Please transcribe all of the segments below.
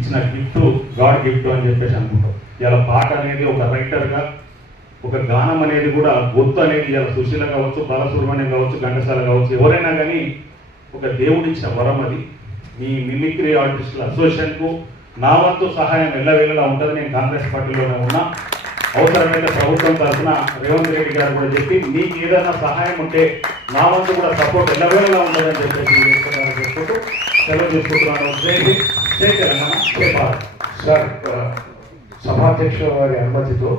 ఇచ్చిన gift, God gift అని చెప్పేసి అనుకుంటాం. ఇలా పాట అనేది ఒక రైటర్గా, ఒక గానం అనేది కూడా, గొంతు అనేది ఇలా సుశీల కావచ్చు, బాలసుబ్రహ్మణ్యం కావచ్చు, ఘంటసాల కావచ్చు, ఎవరైనా కానీ ఒక దేవుడిచ్చిన వరం అది. మీ మిమిక్రీ ఆర్టిస్టుల అసోసియేషన్కు నా వంతు సహాయం ఎల్లవేళలా ఉంటుంది. నేను కాంగ్రెస్ పార్టీలోనే ఉన్నా. అవసరమైతే ప్రభుత్వం తరఫున రేవంత్ రెడ్డి గారు కూడా చెప్పి మీకు ఏదైనా సహాయం ఉంటే నా వంతు కూడా సపోర్ట్ ఎల్లవేళలా ఉంటుందని చెప్పేసి చెప్పుకుంటూ సెలవు తీసుకుంటున్నాను. జై తెలంగాణ, జై భారత్. సార్, సభాధ్యక్షుల వారి అనుమతితో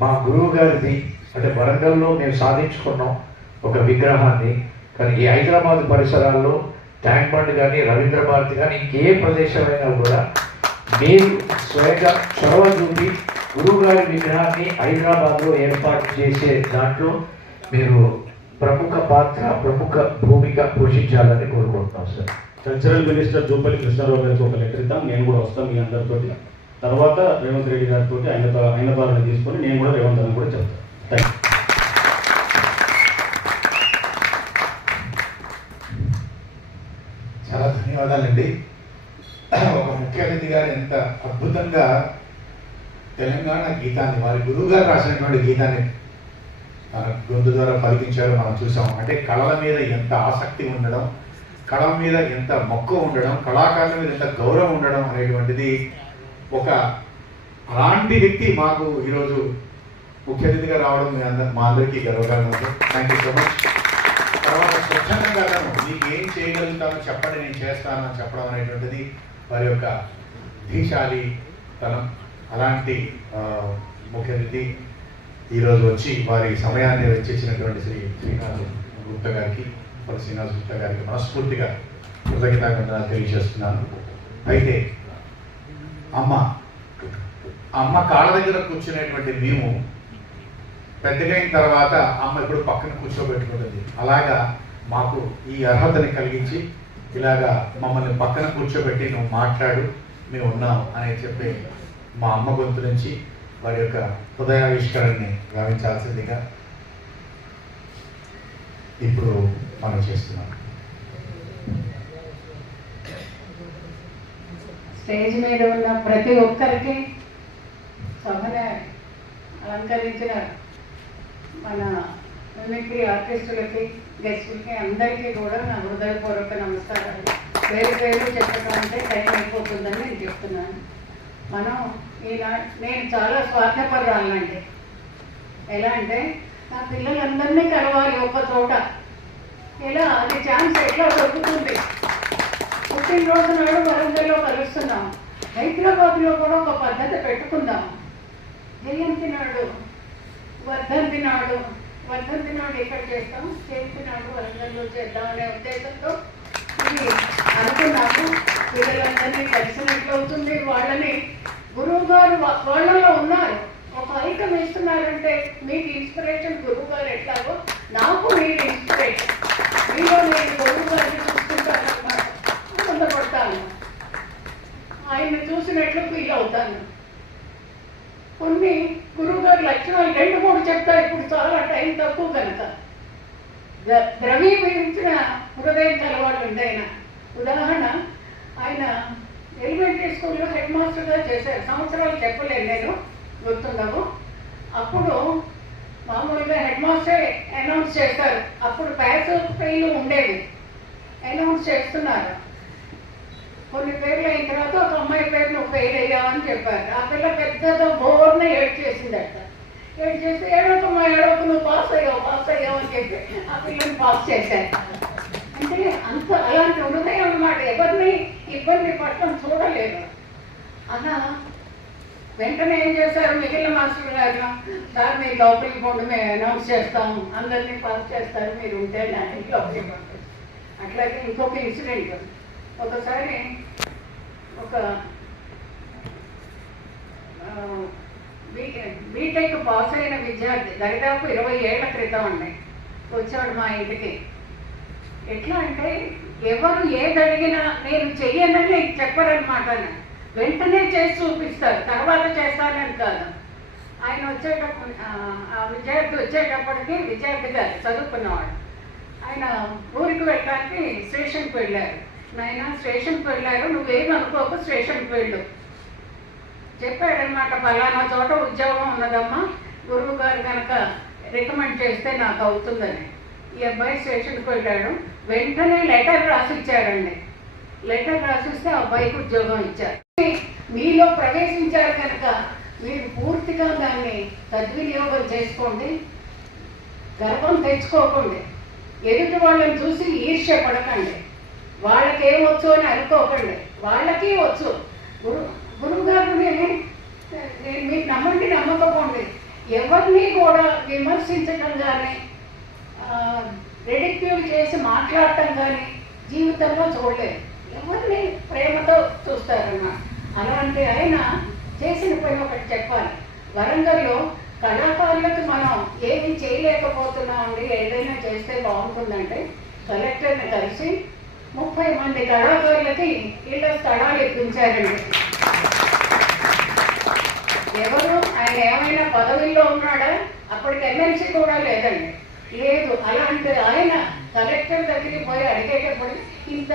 మా గురువు గారిది అంటే వరంగల్లో మేము సాధించుకున్నాం ఒక విగ్రహాన్ని. కానీ ఈ హైదరాబాద్ పరిసరాల్లో ట్యాంక్ బండ్ కానీ, రవీంద్ర భారతి కానీ, ఇంకే ప్రదేశమైనా కూడా మీరు స్వయంగా చొరవ చూపి గురువు గారి విగ్రహాన్ని హైదరాబాద్లో ఏర్పాటు చేసే దాంట్లో మీరు ప్రముఖ పాత్ర, ప్రముఖ భూమిక పోషించాలని కోరుకుంటున్నాం sir. Cultural minister Jupally Krishnarao గారికి ఒక లెటర్ ఇద్దాం. నేను కూడా వస్తాను మీ అందరితో. తర్వాత రేవంత్ రెడ్డి గారితో ఆయన ద్వారా తీసుకొని నేను కూడా రేవంత్ అని కూడా చెప్తాను. Thank you. చాలా ధన్యవాదాలండి. ఒక ముఖ్య అతిథి గారు ఎంత అద్భుతంగా తెలంగాణ గీతాన్ని, వారి గురువు గారు రాసినటువంటి గీతాన్ని మన గొంతు ద్వారా పలికించారో మనం చూసాం. అంటే కళల మీద ఎంత ఆసక్తి ఉండడం, కళల మీద ఎంత మక్కువ ఉండడం, కళాకారుల మీద ఎంత గౌరవం ఉండడం అనేటువంటిది ఒక అలాంటి వ్యక్తి మాకు ఈరోజు ముఖ్య అతిథిగా రావడం మా అందరికీ గర్వకారణం. Thank you so much. తర్వాత స్వచ్ఛందంగా మీకు ఏం చేయగలుగుతామో చెప్పండి, నేను చేస్తాను అని చెప్పడం అనేటువంటిది వారి యొక్క ధీశాలి తనం. అలాంటి ముఖ్య అతిథి ఈరోజు వచ్చి వారి సమయాన్ని వెచ్చించినటువంటి శ్రీ శ్రీనివాస్ గుప్తా గారికి, శ్రీనివాస్ గుప్తా గారికి మనస్ఫూర్తిగా కృతజ్ఞతలు తెలియజేస్తున్నాను. అయితే అమ్మ కాళ్ళ దగ్గర కూర్చునేటువంటి మేము పెద్దగా అయిన తర్వాత అమ్మ ఇప్పుడు పక్కన కూర్చోబెట్టుకుంటుంది. అలాగా మాకు ఈ అర్హతని కలిగించి ఇలాగా మమ్మల్ని పక్కన కూర్చోబెట్టి నువ్వు మాట్లాడు, మేము ఉన్నాం అని చెప్పి మా అమ్మ గొంతు నుంచి వారి యొక్క హృదయావిష్కరణని గావించాల్సిందిగా ఇప్పుడు మనం చేస్తున్నాం. స్టేజ్ మీద ఉన్న ప్రతి ఒక్కరికి, సభను అలంకరించిన మన మిమిక్రీ ఆర్టిస్టులకి, గెస్టులకి అందరికీ కూడా నా హృదయపూర్వక నమస్కారాలు. వేరు వేరు చెప్పకంటే టైం అయిపోతుందని నేను చెప్తున్నాను. మనం నేను చాలా స్వార్థపరాలండి. ఎలా అంటే నా పిల్లలందరినీ కలవాలి ఒక చోట. ఎలా అది ఛాన్స్ ఎట్లా దొరుకుతుంది? పుట్టినరోజు నాడు వరంగల్లో కలుస్తున్నాం. హైదరాబాద్లో కూడా ఒక పద్ధతి పెట్టుకుందాం. జయంతి నాడు, వర్ధంతి నాడు ఇక్కడ చేస్తాం, జయంతి నాడు వరంగల్లో చేద్దామనే ఉద్దేశంతో ఇది అనుకున్నాము. పిల్లలందరినీ కలిసినట్లు అవుతుంది. వాళ్ళని గురువు గారు వాళ్ళలో ఉన్నారు, ఒక ఐకం ఇస్తున్నారంటే మీకు ఇన్స్పిరేషన్ గురువు గారు ఎట్లాగో నాకు మీరు ఇన్స్పిరేషన్. మీలో నేను గురువు గారిని చూసుకుంటాను, ఆనందపడతాను, ఆయన్ని చూసినట్లు ఫీల్ అవుతాను. కొన్ని గురువు గారు లక్షణాలు 2-3 చెప్తారు. ఇప్పుడు చాలా టైం తక్కువ కనుక ద్రవీకరించిన హృదయం కలవాళ్ళు ఉంది ఆయన. ఉదాహరణ, ఆయన ఎలిమెంటరీ స్కూల్లో హెడ్ మాస్టర్గా చేశారు. సంవత్సరాలు చెప్పలేను నేను, గుర్తుండవు. అప్పుడు మామూలుగా హెడ్ మాస్టర్ అనౌన్స్ చేస్తారు. అప్పుడు ప్యాస్ ఫెయిల్ ఉండేవి, అనౌన్స్ చేస్తున్నారు. కొన్ని పేర్లు అయిన తర్వాత ఒక అమ్మాయి పేరు నువ్వు ఫెయిల్ అయ్యావని చెప్పారు. ఆ పిల్ల పెద్దగా బోర్న ఏడ్ చేసిందట. ఏడ్ చేసి ఏడవకు నువ్వు పాస్ అయ్యావు అని చెప్పి ఆ పిల్లని పాస్ చేశారు. అంటే అంత అలాంటి హృదయం అన్నమాట. ఎవరిని ఇబ్బంది పట్టడం చూడలేదు. అలా వెంటనే ఏం చేశారు మిగిలిన మాస్టర్ గారు, సార్ మీరు లోపలికి పోండి, మేము అనౌన్స్ చేస్తాము, అందరినీ పాస్ చేస్తారు, మీరు ఉంటే లోపలికి పంపి. అట్లాగే ఇంకొక ఇన్సిడెంట్, ఒకసారి ఒక బీటెక్ పాస్ అయిన విద్యార్థి దాదాపు 20 ఏళ్ల క్రితం అండి వచ్చాడు మా ఇంటికి. ఎట్లా అంటే ఎవరు ఏది అడిగినా నేను చెయ్యనని చెప్పరనమాట. వెంటనే చేసి చూపిస్తారు, తర్వాత చేస్తానని కాదు. ఆయన వచ్చేటప్పుడు ఆ విద్యార్థి వచ్చేటప్పటికి, విద్యార్థి గారు చదువుకున్నవాడు, ఆయన ఊరికి వెళ్ళడానికి స్టేషన్కి వెళ్ళారు. నాయన స్టేషన్కి వెళ్ళారు, నువ్వేమనుకోకు, స్టేషన్కి వెళ్ళు. చెప్పాడనమాట, ఫలానా చోట ఉద్యోగం ఉన్నదమ్మా, గురువు గారు కనుక రికమెండ్ చేస్తే నాకు అవుతుందని. ఈ అబ్బాయి స్టేషన్కి వెళ్ళాడు, వెంటనే లెటర్ రాసిచ్చాడండి. లెటర్ రాసిస్తే ఆ అబ్బాయికి ఉద్యోగం ఇచ్చారు. మీలో ప్రవేశించారు కనుక మీరు పూర్తిగా దాన్ని సద్వినియోగం చేసుకోండి, గర్వం తెచ్చుకోకండి, ఎదుటి వాళ్ళని చూసి ఈర్ష్య పడకండి, వాళ్ళకేమొచ్చు అని అనుకోకండి, వాళ్ళకి వచ్చు. గురువు గారు నేను మీకు నమ్మండి నమ్మకపోండి, ఎవరిని కూడా విమర్శించడం కానీ రెడిక్యూల్ చేసి మాట్లాడటం కానీ జీవితంలో చూడలేదు. ఎవరిని ప్రేమతో చూస్తారన్నమాట. అలాంటి ఆయన చేసిన పని ఒకటి చెప్పాలి. వరంగల్లో కళాకారులకు మనం ఏమీ చేయలేకపోతున్నామండి, ఏదైనా చేస్తే బాగుంటుందంటే కలెక్టర్ని కలిసి 30 మంది కళాకారులకి ఇళ్ళ స్థలాలు ఇప్పించారండి. ఎవరు ఆయన ఏమైనా పదవిలో ఉన్నాడా? అప్పటికి ఎమ్మెల్సీ కూడా లేదండి, లేదు. అలాంటి ఆయన కలెక్టర్ దగ్గరికి పోయి అడిగేటప్పుడు ఇంత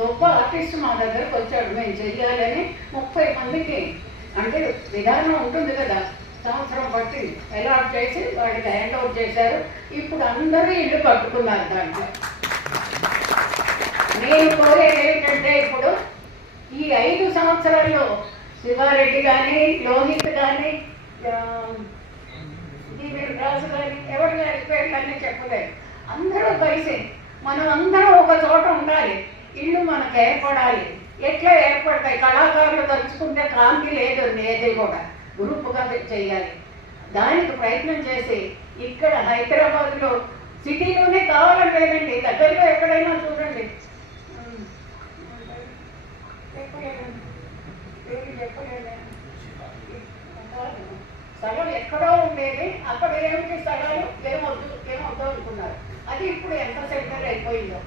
గొప్ప ఆర్టిస్ట్ మా దగ్గరకు వచ్చాడు, మేము చెయ్యాలని 30 మందికి, అంటే విధానం ఉంటుంది కదా, సంవత్సరం పట్టింది, అలాట్ చేసి వాడికి హ్యాండ్ అవుట్ చేశారు. ఇప్పుడు అందరూ ఇల్లు కట్టుకున్నారు. దాంట్లో నేను కోరేది ఏంటంటే, ఇప్పుడు ఈ 5 సంవత్సరాల్లో శివారెడ్డి కానీ, లోహిత్ కానీ, రాజు కానీ, ఎవరి గారి పేర్లన్నీ చెప్పలేదు, అందరూ కలిసి మనం అందరం ఒక చోట ఉండాలి, ఇల్లు మనకు ఏర్పడాలి. ఎట్లా ఏర్పడతాయి? కళాకారులు తలుచుకుంటే కాంతి లేదు, ఏది కూడా గ్రూపుగా చేయాలి. దానికి ప్రయత్నం చేసి ఇక్కడ హైదరాబాద్లో సిటీలోనే కావాలని లేదండి, దగ్గరలో ఎక్కడైనా చూడండి, స్థలం ఎక్కడో ఉండేది, అక్కడ ఏమిటి స్థలాలు ఏమవుతూ అనుకున్నారు. అది ఇప్పుడు ఎంత సెంటర్ అయిపోయిందో.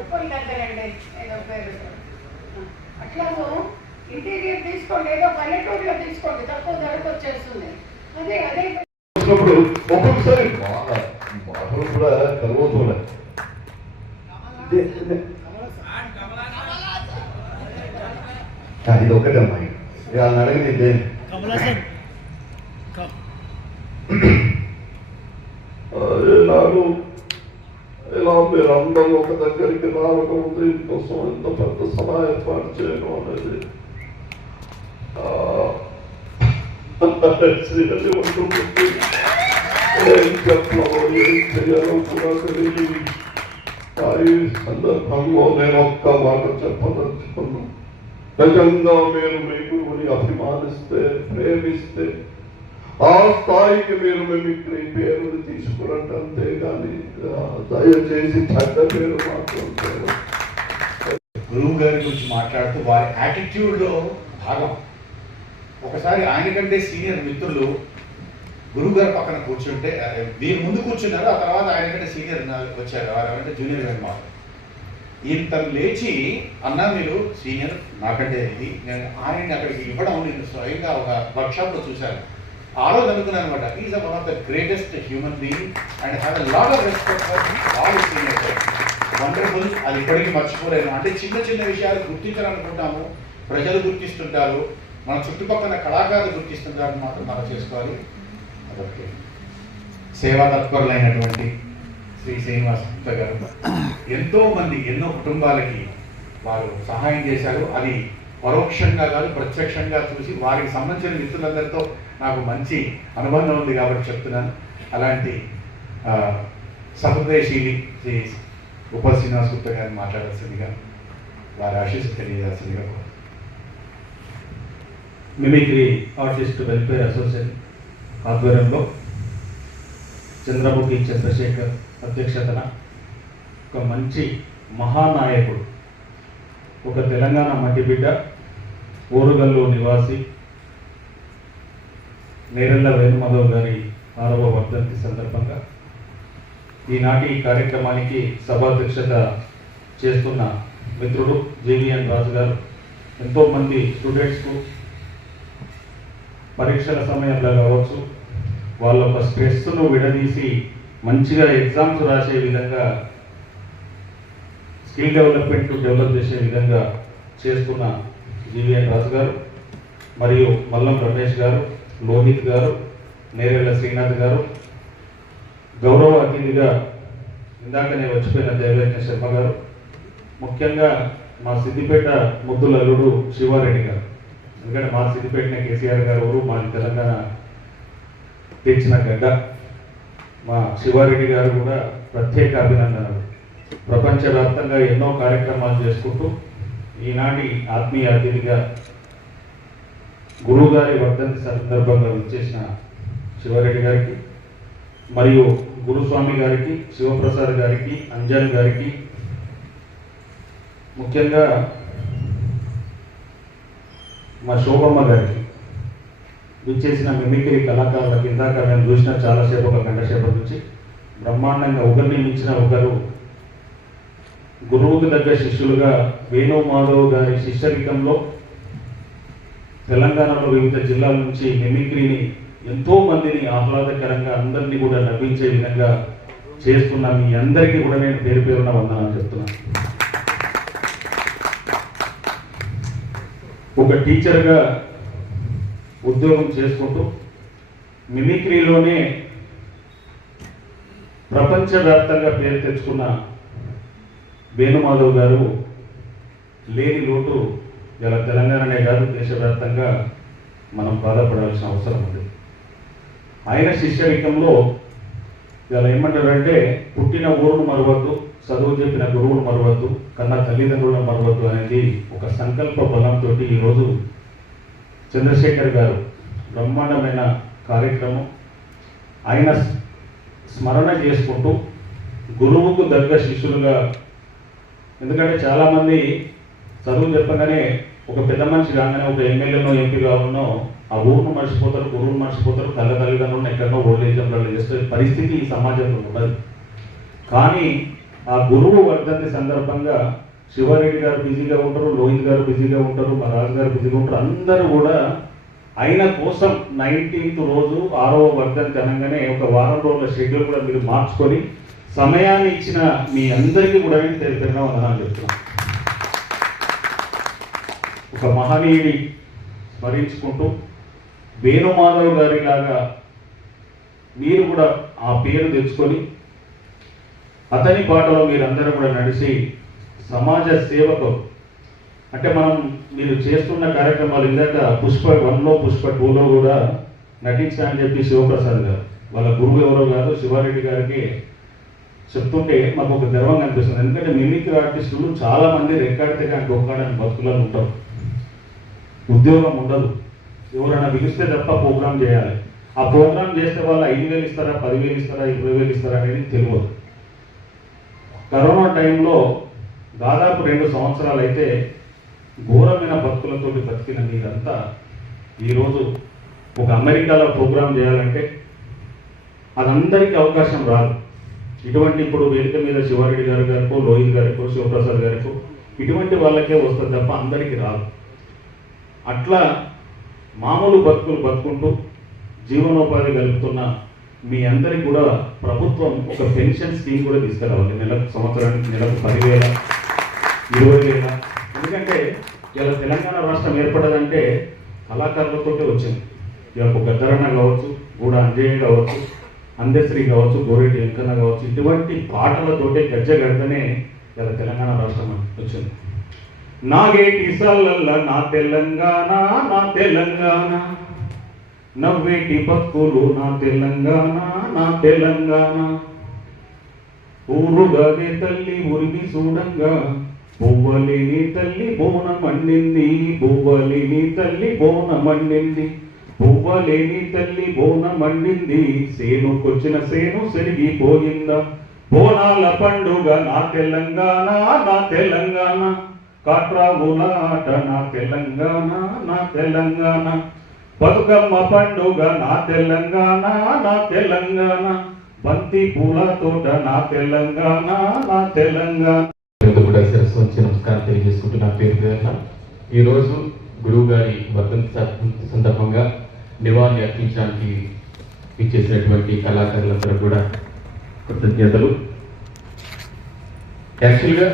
ఉప్పల్ దగ్గరండి ఏదో పేరు. అట్లాగూ ఇంటీరియర్ తీసుకోండి, ఏదో పల్లెటూరులో తీసుకోండి, తక్కువ ధరకు వచ్చేస్తుంది. అదే అదే ఒక్కొక్కసారి మాటలు కూడా కలవతున్నాయి. ఇది ఒకటే అమ్మాయి వాళ్ళని అడిగింది నాకు ఇలా మీరు అందరూ ఒక దగ్గరికి రావడం దీనికోసం ఎంత పెద్ద సభ ఏర్పాటు చేయడం అనేది ఉంటుంది. ఏం చెప్పాలో ఏం చేయాలో కూడా తెలియదు. ఈ సందర్భంలో నేను ఒక్క మాట చెప్పదలుచుకున్నాను. నిజంగా మీరు మీ గురువుని అభిమానిస్తే, ప్రేమిస్తే ఆ స్థాయికి మీరు మిమిక్రీ పేరుని తీసుకురండి, అంతేగాని దయచేసి చెడ్డ పేరు మాత్రం పేరు. గురువు గారి గురించి మాట్లాడుతూ వారి యాటిట్యూడ్లో భాగం. ఒకసారి ఆయన కంటే సీనియర్ మిత్రులు గురువు గారి పక్కన కూర్చుంటే, వీరు ముందు కూర్చున్నారు, ఆ తర్వాత ఆయన కంటే సీనియర్ వచ్చారు, వారంటే జూనియర్ వెంకట. ఇంత లేచి అన్నా మీరు సీనియర్ నాకంటే ఇది, నేను ఆయన్ని అక్కడికి ఇవ్వడం నేను స్వయంగా ఒక వర్క్షాప్లో చూశాను. ఆ రోజు అనుకున్నాను అనమాట, is one of the greatest human being and have a lot of respect for all seniors. Wonderful. అది ఇప్పటికీ మర్చిపోలేను. అంటే చిన్న చిన్న విషయాలు గుర్తించాలనుకుంటాము, ప్రజలు గుర్తిస్తుంటారు, మన చుట్టుపక్కల కళాకారులు గుర్తిస్తుంటారు, మాత్రం మనం చేసుకోవాలి. అదొకే. సేవా తత్పరులైనటువంటి శ్రీ శ్రీనివాస గుప్తా గారు ఎంతో మంది, ఎన్నో కుటుంబాలకి వారు సహాయం చేశారు. అది పరోక్షంగా కాదు, ప్రత్యక్షంగా చూసి వారికి సంబంధించిన మిత్రులందరితో నాకు మంచి అనుబంధం ఉంది కాబట్టి చెప్తున్నాను. అలాంటి సహృదయశీలి శ్రీ ఉప శ్రీనివాస గుప్తా గారిని మాట్లాడాల్సిందిగా, వారి ఆశీస్సు తెలియజేయాల్సిందిగా. మిమిక్రీ ఆర్టిస్ట్ వెల్ఫేర్ అసోసియేషన్ ఆధ్వర్యంలో చంద్రముఖి చంద్రశేఖర్ అధ్యక్షతన ఒక మంచి మహానాయకుడు, ఒక తెలంగాణ మట్టిబిడ్డ, ఓరుగల్లు నివాసి నేరెళ్ల వేణుమాధవ్ గారి 6వ వర్ధంతి సందర్భంగా ఈనాటి కార్యక్రమానికి సభాధ్యక్షత చేస్తున్న మిత్రుడు జేవిఎన్ రాజు గారు ఎంతోమంది స్టూడెంట్స్కు పరీక్షల సమయంలో కావచ్చు, వాళ్ళ ఒక స్ట్రెస్ను విడదీసి మంచిగా ఎగ్జామ్స్ రాసే విధంగా స్కిల్ డెవలప్మెంట్ డెవలప్ చేసే విధంగా చేస్తున్న జీవీఎన్ రాజు గారు మరియు మల్లం రమేష్ గారు, లోహిత్ గారు, నేరేళ్ల శ్రీనాథ్ గారు, గౌరవ అతిథిగా ఇందాకనే వచ్చిపోయిన దేవయజ్ఞ శర్మ గారు, ముఖ్యంగా మా సిద్దిపేట ముద్దుల అల్లుడు శివారెడ్డి గారు. ఎందుకంటే మా సిద్దిపేటనే కేసీఆర్ గారు ఊరు, మా తెలంగాణ తెచ్చిన గడ్డ. మా శివారెడ్డి గారు కూడా ప్రత్యేక అభినందనలు. ప్రపంచవ్యాప్తంగా ఎన్నో కార్యక్రమాలు చేసుకుంటూ ఈనాటి ఆత్మీయ అతిథిగా గురువు గారి వర్ధంతి సందర్భంగా వచ్చేసిన శివారెడ్డి గారికి మరియు గురుస్వామి గారికి, శివప్రసాద్ గారికి, అంజన్ గారికి, ముఖ్యంగా మా శోభమ్మ గారికి, విచ్చేసిన మిమిక్రీ కళాకారులకు ఇందాక మేము చూసిన చాలాసేపు ఒక గంట సేపటి నుంచి బ్రహ్మాండంగా ఒకరిని మించిన ఒకరు గురువుకు దగ్గర శిష్యులుగా వేణు మాధవ్ గారి శిష్యరికంలో తెలంగాణలో వివిధ జిల్లాల నుంచి మిమిక్రీని ఎంతో మందిని ఆహ్లాదకరంగా అందరినీ కూడా నవ్వించే విధంగా చేస్తున్న మీ అందరికీ కూడా నేను పేరు పేరున వందనాలు చెప్తున్నాను. ఒక టీచర్గా ఉద్యోగం చేసుకుంటూ మిమిక్రీలోనే ప్రపంచవ్యాప్తంగా పేరు తెచ్చుకున్న వేణుమాధవ్ గారు లేని లోటు ఇలా తెలంగాణనే కాదు దేశవ్యాప్తంగా మనం బాధపడాల్సిన అవసరం ఉంది. ఆయన శిష్యరికంలో ఇలా ఏమంటారంటే పుట్టిన ఊరును మరవద్దు, చదువు చెప్పిన గురువును మరవద్దు, కన్నా తల్లిదండ్రులను మరవద్దు అనేది ఒక సంకల్ప బలంతో ఈరోజు చంద్రశేఖర్ గారు బ్రహ్మాండమైన కార్యక్రమం ఆయన స్మరణ చేసుకుంటూ గురువుకు దగ్గ శిష్యులుగా. ఎందుకంటే చాలామంది చదువు చెప్పగానే ఒక పెద్ద మనిషి కాగానే ఒక ఎమ్మెల్యేనో ఎంపీ కావాలనో ఆ ఊరును మర్చిపోతారు, గురువును మర్చిపోతారు, తల్లిదండ్రులను ఎక్కడో ఓల్డేజ్లో చేస్తే పరిస్థితి ఈ సమాజంలో ఉండదు. కానీ ఆ గురువు వర్ధంతి సందర్భంగా శివారెడ్డి గారు బిజీగా ఉంటారు, లోహిత్ గారు బిజీగా ఉంటారు, మా రాజు గారు బిజీగా ఉంటారు. అందరూ కూడా ఆయన కోసం 19th రోజు 6వ వర్ధంతి అనగానే ఒక వారం రోజుల షెడ్యూల్ కూడా మీరు మార్చుకొని సమయాన్ని ఇచ్చిన మీ అందరికీ కూడా నేను తెలిపిన వందనాలు చెప్తున్నాను. ఒక మహనీయుడి స్మరించుకుంటూ వేణుమాధవ్ గారి లాగా మీరు కూడా ఆ పేరు తెచ్చుకొని అతని బాటలో మీరందరూ కూడా నడిచి సమాజ సేవకు అంటే మీరు చేస్తున్న కార్యక్రమాలు ఇందాక పుష్ప 1లో పుష్ప 2లో కూడా నటించాలని చెప్పి శివప్రసాద్ గారు వాళ్ళ గురువు ఎవరో కాదు శివారెడ్డి గారికి చెప్తుంటే మాకు ఒక గర్వంగా అనిపిస్తుంది. ఎందుకంటే మిమిక్రీ ఆర్టిస్టులు చాలా మంది రెక్కాడితే కానీ ఒక్కడని బతుకులను ఉంటారు, ఉద్యోగం ఉండదు, ఎవరైనా పిలిస్తే తప్ప ప్రోగ్రామ్ చేయాలి. ఆ ప్రోగ్రామ్ చేస్తే వాళ్ళు 5,000 ఇస్తారా, 10,000 ఇస్తారా, 20,000 ఇస్తారా అనేది తెలియదు. కరోనా టైంలో దాదాపు 2 సంవత్సరాలు అయితే ఘోరమైన బతుకులతోటి బతికిన మీరంతా ఈరోజు ఒక అమెరికాలో ప్రోగ్రామ్ చేయాలంటే అదందరికీ అవకాశం రాదు. ఇటువంటి ఇప్పుడు వేదిక మీద శివారెడ్డి గారికో, లోహిత్ గారికో, శివప్రసాద్ గారికో ఇటువంటి వాళ్ళకే వస్తుంది తప్ప అందరికీ రాదు. అట్లా మామూలు బతుకులు బతుకుంటూ జీవనోపాధి కలుపుతున్న మీ అందరికి కూడా ప్రభుత్వం ఒక పెన్షన్ స్కీమ్ కూడా తీసుకురావాలి. సంవత్సరానికి నెలకు 10,000, 20,000. ఎందుకంటే ఇలా తెలంగాణ రాష్ట్రం ఏర్పడదంటే కళాకారులతోటే వచ్చింది. ఇలా గద్దరన్న కావచ్చు, గూడ అంజయ్య కావచ్చు, అందశ్రీ కావచ్చు, గోరెడ్డి వెంకన్న కావచ్చు, ఇటువంటి పాటలతోటే గజ్జగడ్డనే ఇలా తెలంగాణ రాష్ట్రం వచ్చింది. నాగేటి సల్లల్ల నా తెలంగాణ, నా తెలంగాణ, నవ్వేటి బతుకులు నా తెలంగాణ, నా తెలంగాణ, ఊరుగానే తల్లి ఉరిమి చూడంగా పువ్వలేని తల్లి బోన మండింది, పువ్వలేని తల్లి బోన మండింది, పువ్వలేని తల్లి బోన మండింది, సేనుకొచ్చిన సేను సెరిగిపోయిందా, బోనాల పండుగ నా తెలంగాణ, నా తెలంగాణ, కాట్రావుల ఆట నా తెలంగాణ, నా తెలంగాణ, బతుకమ్మ పండుగ నా తెలంగాణ, నా తెలంగాణ, బంతి పూల తోట నా తెలంగాణ, నా తెలంగాణ. కూడా శిరస్సు వచ్చి నమస్కారం తెలియజేసుకుంటూ నా పేరు పేరున ఈరోజు గురువు గారి వర్ధంతి సందర్భంగా నివాళి అర్పించడానికి ఇచ్చేసినటువంటి కళాకారులందరూ కూడా కృతజ్ఞతలు. యాక్చువల్గా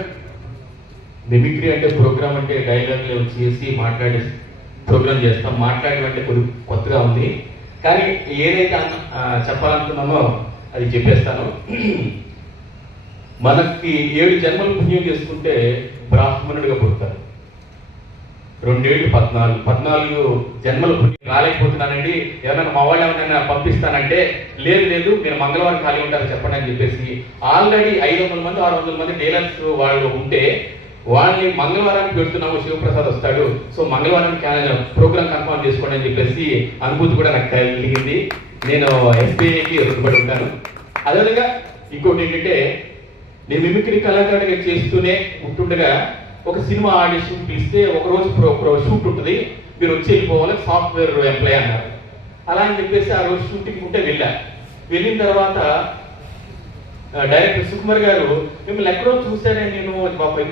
మిమిక్రీ అంటే ప్రోగ్రామ్ అంటే డైలాగ్లు చేసి మాట్లాడే ప్రోగ్రామ్ చేస్తాం. మాట్లాడడం కొద్ది కొత్తగా ఉంది, కానీ ఏదైతే చెప్పాలనుకున్నామో అది చెప్పేస్తాను. మనకి 7 జన్మలు పుణ్యం చేసుకుంటే బ్రాహ్మణుడిగా పుడతారు. 2 ఏళ్ళు 14 జన్మలు పుణ్యం రాలేకపోతున్నానండి, ఎవరైనా మా వాళ్ళు ఏమైనా పంపిస్తానంటే లేదు మీరు మంగళవారం ఖాళీ ఉంటారు చెప్పండి అని చెప్పేసి ఆల్రెడీ 500 మంది 600 మంది డీలర్స్ వాళ్ళు ఉంటే వాళ్ళని మంగళవారానికి పెడుతున్నాము, శివప్రసాద్ వస్తాడు, సో మంగళవారానికి ప్రోగ్రామ్ కన్ఫర్మ్ చేసుకోండి అని చెప్పేసి అనుభూతి కూడా నాకు కలిగింది. నేను ఎస్బీఐకి రుణపడి ఉంటాను. అదేవిధంగా ఇంకోటి ఏంటంటే, నేను మిమిక్రీ కళాకారుడిగా చేస్తూనే ఉంటుండగా ఒక సినిమా ఆడిషన్ పిలిస్తే ఒకరోజు షూట్ ఉంటుంది, మీరు వచ్చి వెళ్ళిపోవాలి, సాఫ్ట్వేర్ ఎంప్లాయ్ అన్నారు. అలా అని చెప్పేసి ఆ రోజు షూటింగ్ ఉంటే వెళ్ళిన తర్వాత డైరెక్టర్ సుకుమార్ గారు మిమ్మల్ని ఎక్కడో చూసారే, నేను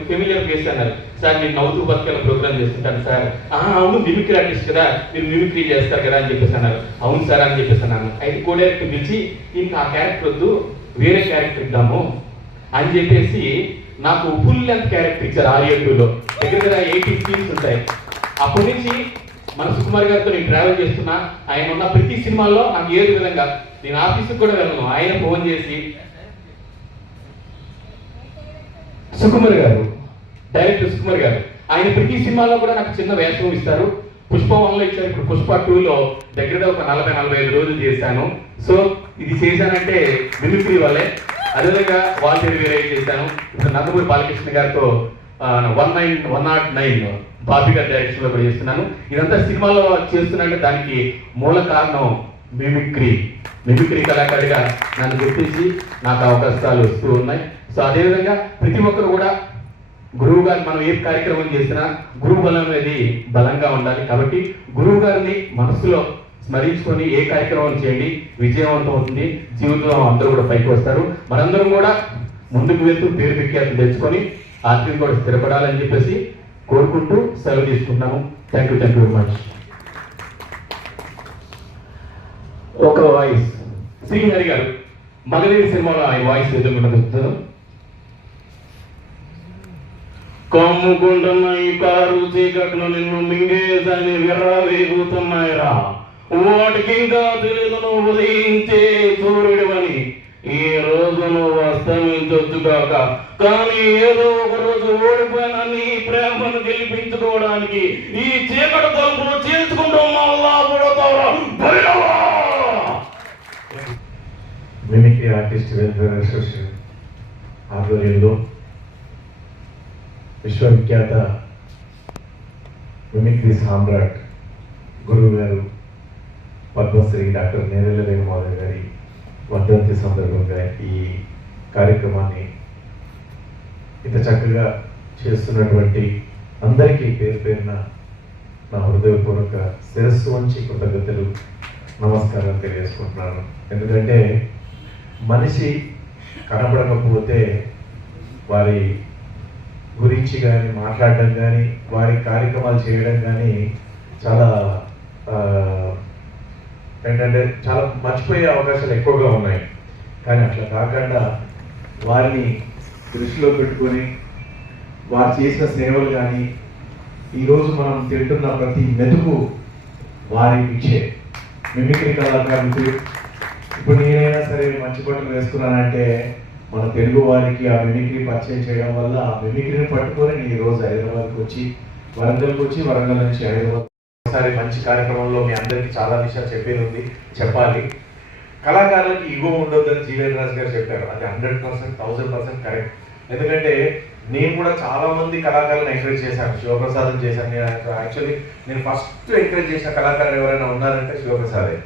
ఫెమిలియర్ ఫేస్ అన్నారు. సార్ నేను నవ్వుతూ బతికేలా ప్రోగ్రామ్ చేస్తుంటాను సార్. అవును మిమిక్రీ ఆర్టిస్ట్ కదా, మీరు మిమిక్రీ చేస్తారు కదా అని చెప్పేసి అన్నారు. అవును సార్ అని చెప్పేసి అన్నాను. అయితే కో డైరెక్టర్ పిలిచి ఇంకా ఆ క్యారెక్టర్ వద్దు వేరే క్యారెక్టర్ ఇద్దాము అని చెప్పేసి నాకు ఫుల్ లెంత్ క్యారెక్టర్ ఇచ్చారు. RA2లో దగ్గర 18 సీన్స్ ఉంటాయి. అప్పటి నుంచి మన సుకుమార్ గారితో నేను ట్రావెల్ చేస్తున్నా. ఆయన ఉన్న ప్రతి సినిమాల్లో నాకు ఏది విధంగా నేను ఆఫీస్కి కూడా వెళ్ళను, ఆయన ఫోన్ చేసి సుకుమార్ గారు, డైరెక్టర్ సుకుమార్ గారు, ఆయన ప్రతి సినిమాలో కూడా నాకు చిన్న వేషం ఇస్తారు. పుష్ప 1లో ఇచ్చారు, ఇప్పుడు పుష్ప 2లో దగ్గర ఒక 40-45 రోజులు చేశాను. సో ఇది చేశానంటే మిమిక్రీ వల్లే. అదేవిధంగా వాల్తేరు వీరయ్య చేశాను. ఇప్పుడు నందమూరి బాలకృష్ణ గారితో 109 బాబీ గారి డైరెక్షన్ లో కూడా చేస్తున్నాను. ఇదంతా సినిమాలో చేస్తున్నానంటే దానికి మూల కారణం మిమిక్రీ కళాకారుడిగా నన్ను గుర్తించి నాకు అవకాశాలు వస్తూ ఉన్నాయి. సో అదేవిధంగా ప్రతి ఒక్కరు కూడా గురువు గారు మనం ఏ కార్యక్రమం చేసినా గురువు బలం అనేది బలంగా ఉండాలి. కాబట్టి గురువు గారిని మనసులో స్మరించుకొని ఏ కార్యక్రమం చేయండి, విజయవంతం అవుతుంది, జీవితంలో అందరూ కూడా పైకి వస్తారు. మనందరం కూడా ముందుకు వెళ్తూ పేరు విఖ్యాతులు తెచ్చుకొని ఆర్థికం కూడా స్థిరపడాలని చెప్పేసి కోరుకుంటూ సెలవు తీసుకుంటున్నాము. Thank you very much. ఒక వాయిస్ శ్రీహరి గారు మగధీర సినిమాలో ఆయన వాయిస్ ఎదుర్కొంటున్నారు. కమ్ముకుంటున్న ఈ కారు చీకట్లు నిన్ను మింగేసని విర్రవేగుతున్నాయిరా, వాటికి ఇంకా తెలియదు నువ్వు ఉదయించే సూర్యుడివని. ఈ రోజు నువ్వు అస్తమించొచ్చుగాక, కానీ ఏదో ఒక రోజు ఓడిపోయిన నీ ప్రేమను గెలిపించుకోవడానికి ఈ చీకటి తలుపులు చేర్చుకుంటూ మళ్ళా పుడతావురా. మిమిక్రీ ఆర్టిస్ట్ వెల్ఫేర్ అసోసియేషన్ ఆధ్వర్యంలో విశ్వవిఖ్యాత మిమిక్రీ సామ్రాట్ గురువు గారు పద్మశ్రీ డాక్టర్ నేరెళ్ళ వేణుమాధవ్ గారి వర్ధంతి సందర్భంగా ఈ కార్యక్రమాన్ని ఇంత చక్కగా చేస్తున్నటువంటి అందరికీ పేరున నా హృదయపూర్వక శిరస్సు వంచి కృతజ్ఞతలు నమస్కారం తెలియజేసుకుంటున్నాను. ఎందుకంటే మనిషి కనబడకపోతే వారి గురించి కానీ మాట్లాడడం కానీ వారి కార్యక్రమాలు చేయడం కానీ చాలా ఏంటంటే చాలా మర్చిపోయే అవకాశాలు ఎక్కువగా ఉన్నాయి. కానీ అట్లా కాకుండా వారిని దృష్టిలో పెట్టుకొని వారు చేసిన సేవలు కానీ ఈరోజు మనం తింటున్న ప్రతి మెతుకు వారి పిచ్చే. మిమిక్రీ కళాకారులు ఇప్పుడు నేనైనా సరే మంచి బట్టలు వేసుకున్నానంటే మన తెలుగు వారికి ఆ మిమిక్రీ పరిచయం చేయడం వల్ల ఆ మిమిక్రీని పట్టుకొని నేను ఈరోజు హైదరాబాద్కి వచ్చి వరంగల్ నుంచి హైదరాబాద్ ఒకసారి మంచి కార్యక్రమంలో మీ అందరికీ చాలా విషయాలు చెప్పాలి. కళాకారులకి ఈగో ఉండొద్దని జీవన్ రాజు గారు చెప్పారు. అది 100%, 1000% కరెక్ట్. ఎందుకంటే నేను కూడా చాలా మంది కళాకారులను ఎంకరేజ్ చేశాను, శివప్రసాదం చేశాను. నేను ఫస్ట్ ఎంకరేజ్ చేసిన కళాకారులు ఎవరైనా ఉన్నారంటే శివప్రసాదే.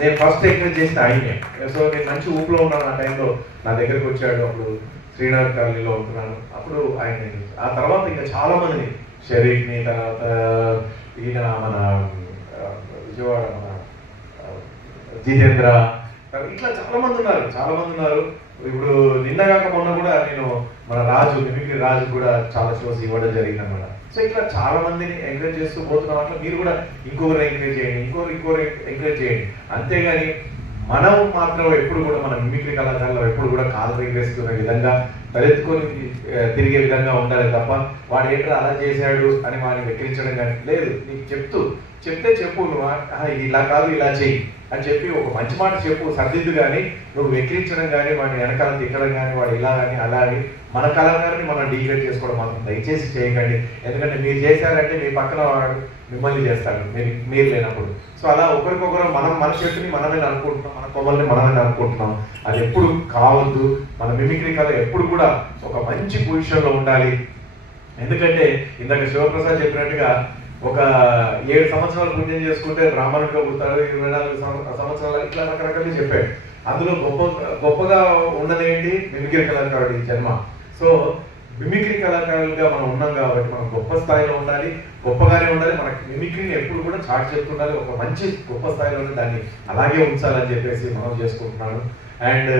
నేను ఫస్ట్ ఎంకరేజ్ చేసిన ఆయనే. సో నేను మంచి ఊపులో ఉన్నాను. ఆ టైంలో నా దగ్గరికి వచ్చాడు. అప్పుడు శ్రీనాథ్ కాలనీలో ఉంటున్నాను. అప్పుడు ఆయన ఆ తర్వాత ఇంకా చాలా మందిని, షరీఫ్ని, తర్వాత ఈయన మన విజయవాడ మన జితేంద్ర, ఇట్లా చాలా మంది ఉన్నారు. ఇప్పుడు నిన్నగాక మొన్న కూడా నేను మన మిమిక్రీ రాజు కూడా చాలా షోస్ ఇవ్వడం జరిగింది అన్నమాట. సో ఇట్లా చాలా మందిని ఎంకరేజ్ చేస్తూ పోతున్నాం. అట్లా మీరు కూడా ఇంకొకరు ఎంకరేజ్ చేయండి, ఇంకొకరు ఎంకరేజ్ చేయండి. అంతేగాని మనం మాత్రం ఎప్పుడు కూడా మన మిమిక్రీ కళాకారులు ఎప్పుడు కూడా కాలు ఎగరేసుకునే విధంగా తలెత్తుకొని తిరిగే విధంగా ఉండాలి తప్ప వాడు ఏంటో అలా చేశాడు అని వాడిని వెక్కిరించడం కానీ లేదు. నీకు చెప్తే చెప్పు, నువ్వు ఇలా కాదు ఇలా చెయ్యి అని చెప్పి ఒక మంచి మాట చెప్పు, సర్దిద్దు. కానీ నువ్వు వెక్కిరించడం కానీ వాడిని వెనకాల తిట్టడం కానీ వాడు ఇలా అని అలా అని మన కళాకారుని మనం డిగ్రేడ్ చేసుకోవడం మాత్రం దయచేసి చేయకండి. ఎందుకంటే మీరు చేశారంటే మీ పక్కన వాడు మిమ్మల్ని చేస్తాడు మీరు లేనప్పుడు. సో అలా ఒకరికొకరు మన చెట్టుని మనమే అనుకుంటున్నాం, మన కొమ్మల్ని మనమే అనుకుంటున్నాం. అది ఎప్పుడు కావద్దు. మన మిమిక్రీ కళ ఎప్పుడు కూడా ఒక మంచి పొజిషన్లో ఉండాలి. ఎందుకంటే ఇందాక శివప్రసాద్ చెప్పినట్టుగా ఒక 7 సంవత్సరాలు పుణ్యం చేసుకుంటే బ్రాహ్మణుడిగా పుడతాడు, 24 సంవత్సరాలు ఇట్లా రకరకాలు చెప్పాడు. అందులో గొప్పగా ఉన్నది ఏంటి? మిమిక్రీ కళాకారుడి జన్మ. సో మిమిక్రీ కళాకారులుగా మనం ఉన్నాం కాబట్టి మనం గొప్ప స్థాయిలో ఉండాలి, గొప్పగానే ఉండాలి. మనకి మిమిక్రీని ఎప్పుడు కూడా చాటి చెప్తుండాలి. ఒక మంచి గొప్ప స్థాయిలో దాన్ని అలాగే ఉంచాలని చెప్పేసి మనం చేసుకుంటున్నాను. అండ్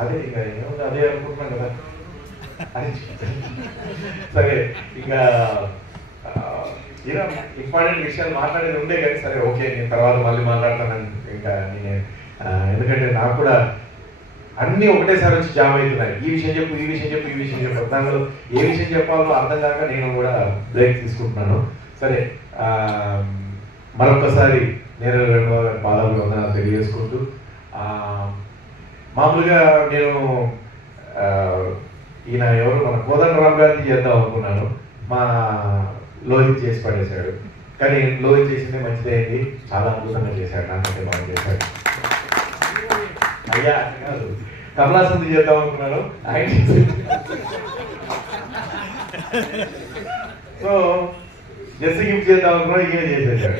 అదే ఇక ఏముంది అదే అనుకుంటున్నాను కదా. సరే, ఇంకా ఇంపార్టెంట్ విషయాలు మాట్లాడేది ఉండే కానీ సరే ఓకే, నేను తర్వాత మళ్ళీ మాట్లాడతానని ఇంకా నేను ఎందుకంటే నాకు కూడా అన్నీ ఒకటేసారి వచ్చి జామ్ అవుతున్నాయి. ఈ విషయం చెప్పు దానిలో ఏ విషయం చెప్పాలో అర్థం కాక నేను కూడా బ్రేక్ తీసుకుంటున్నాను. సరే, మరొకసారి నేను పాదాలు తెలియజేసుకుంటూ మామూలుగా నేను ఈయన ఎవరు మన కోదండరామ్ గారిని చేద్దాం అనుకున్నాను. మా లోహిత్ చేసి పడేశాడు. కానీ లోహిత్ చేసిందే మంచిదైంది, చాలా అద్భుతంగా చేశాడు, నాకంటే బాగా చేశాడు. అయ్యా కాదు, కమలాసంతి చేద్దాం అనుకున్నాను, ఆయన సో జెస్సీ గిఫ్ట్ చేద్దాం అనుకున్నాడు, ఈయన చేసేసాడు.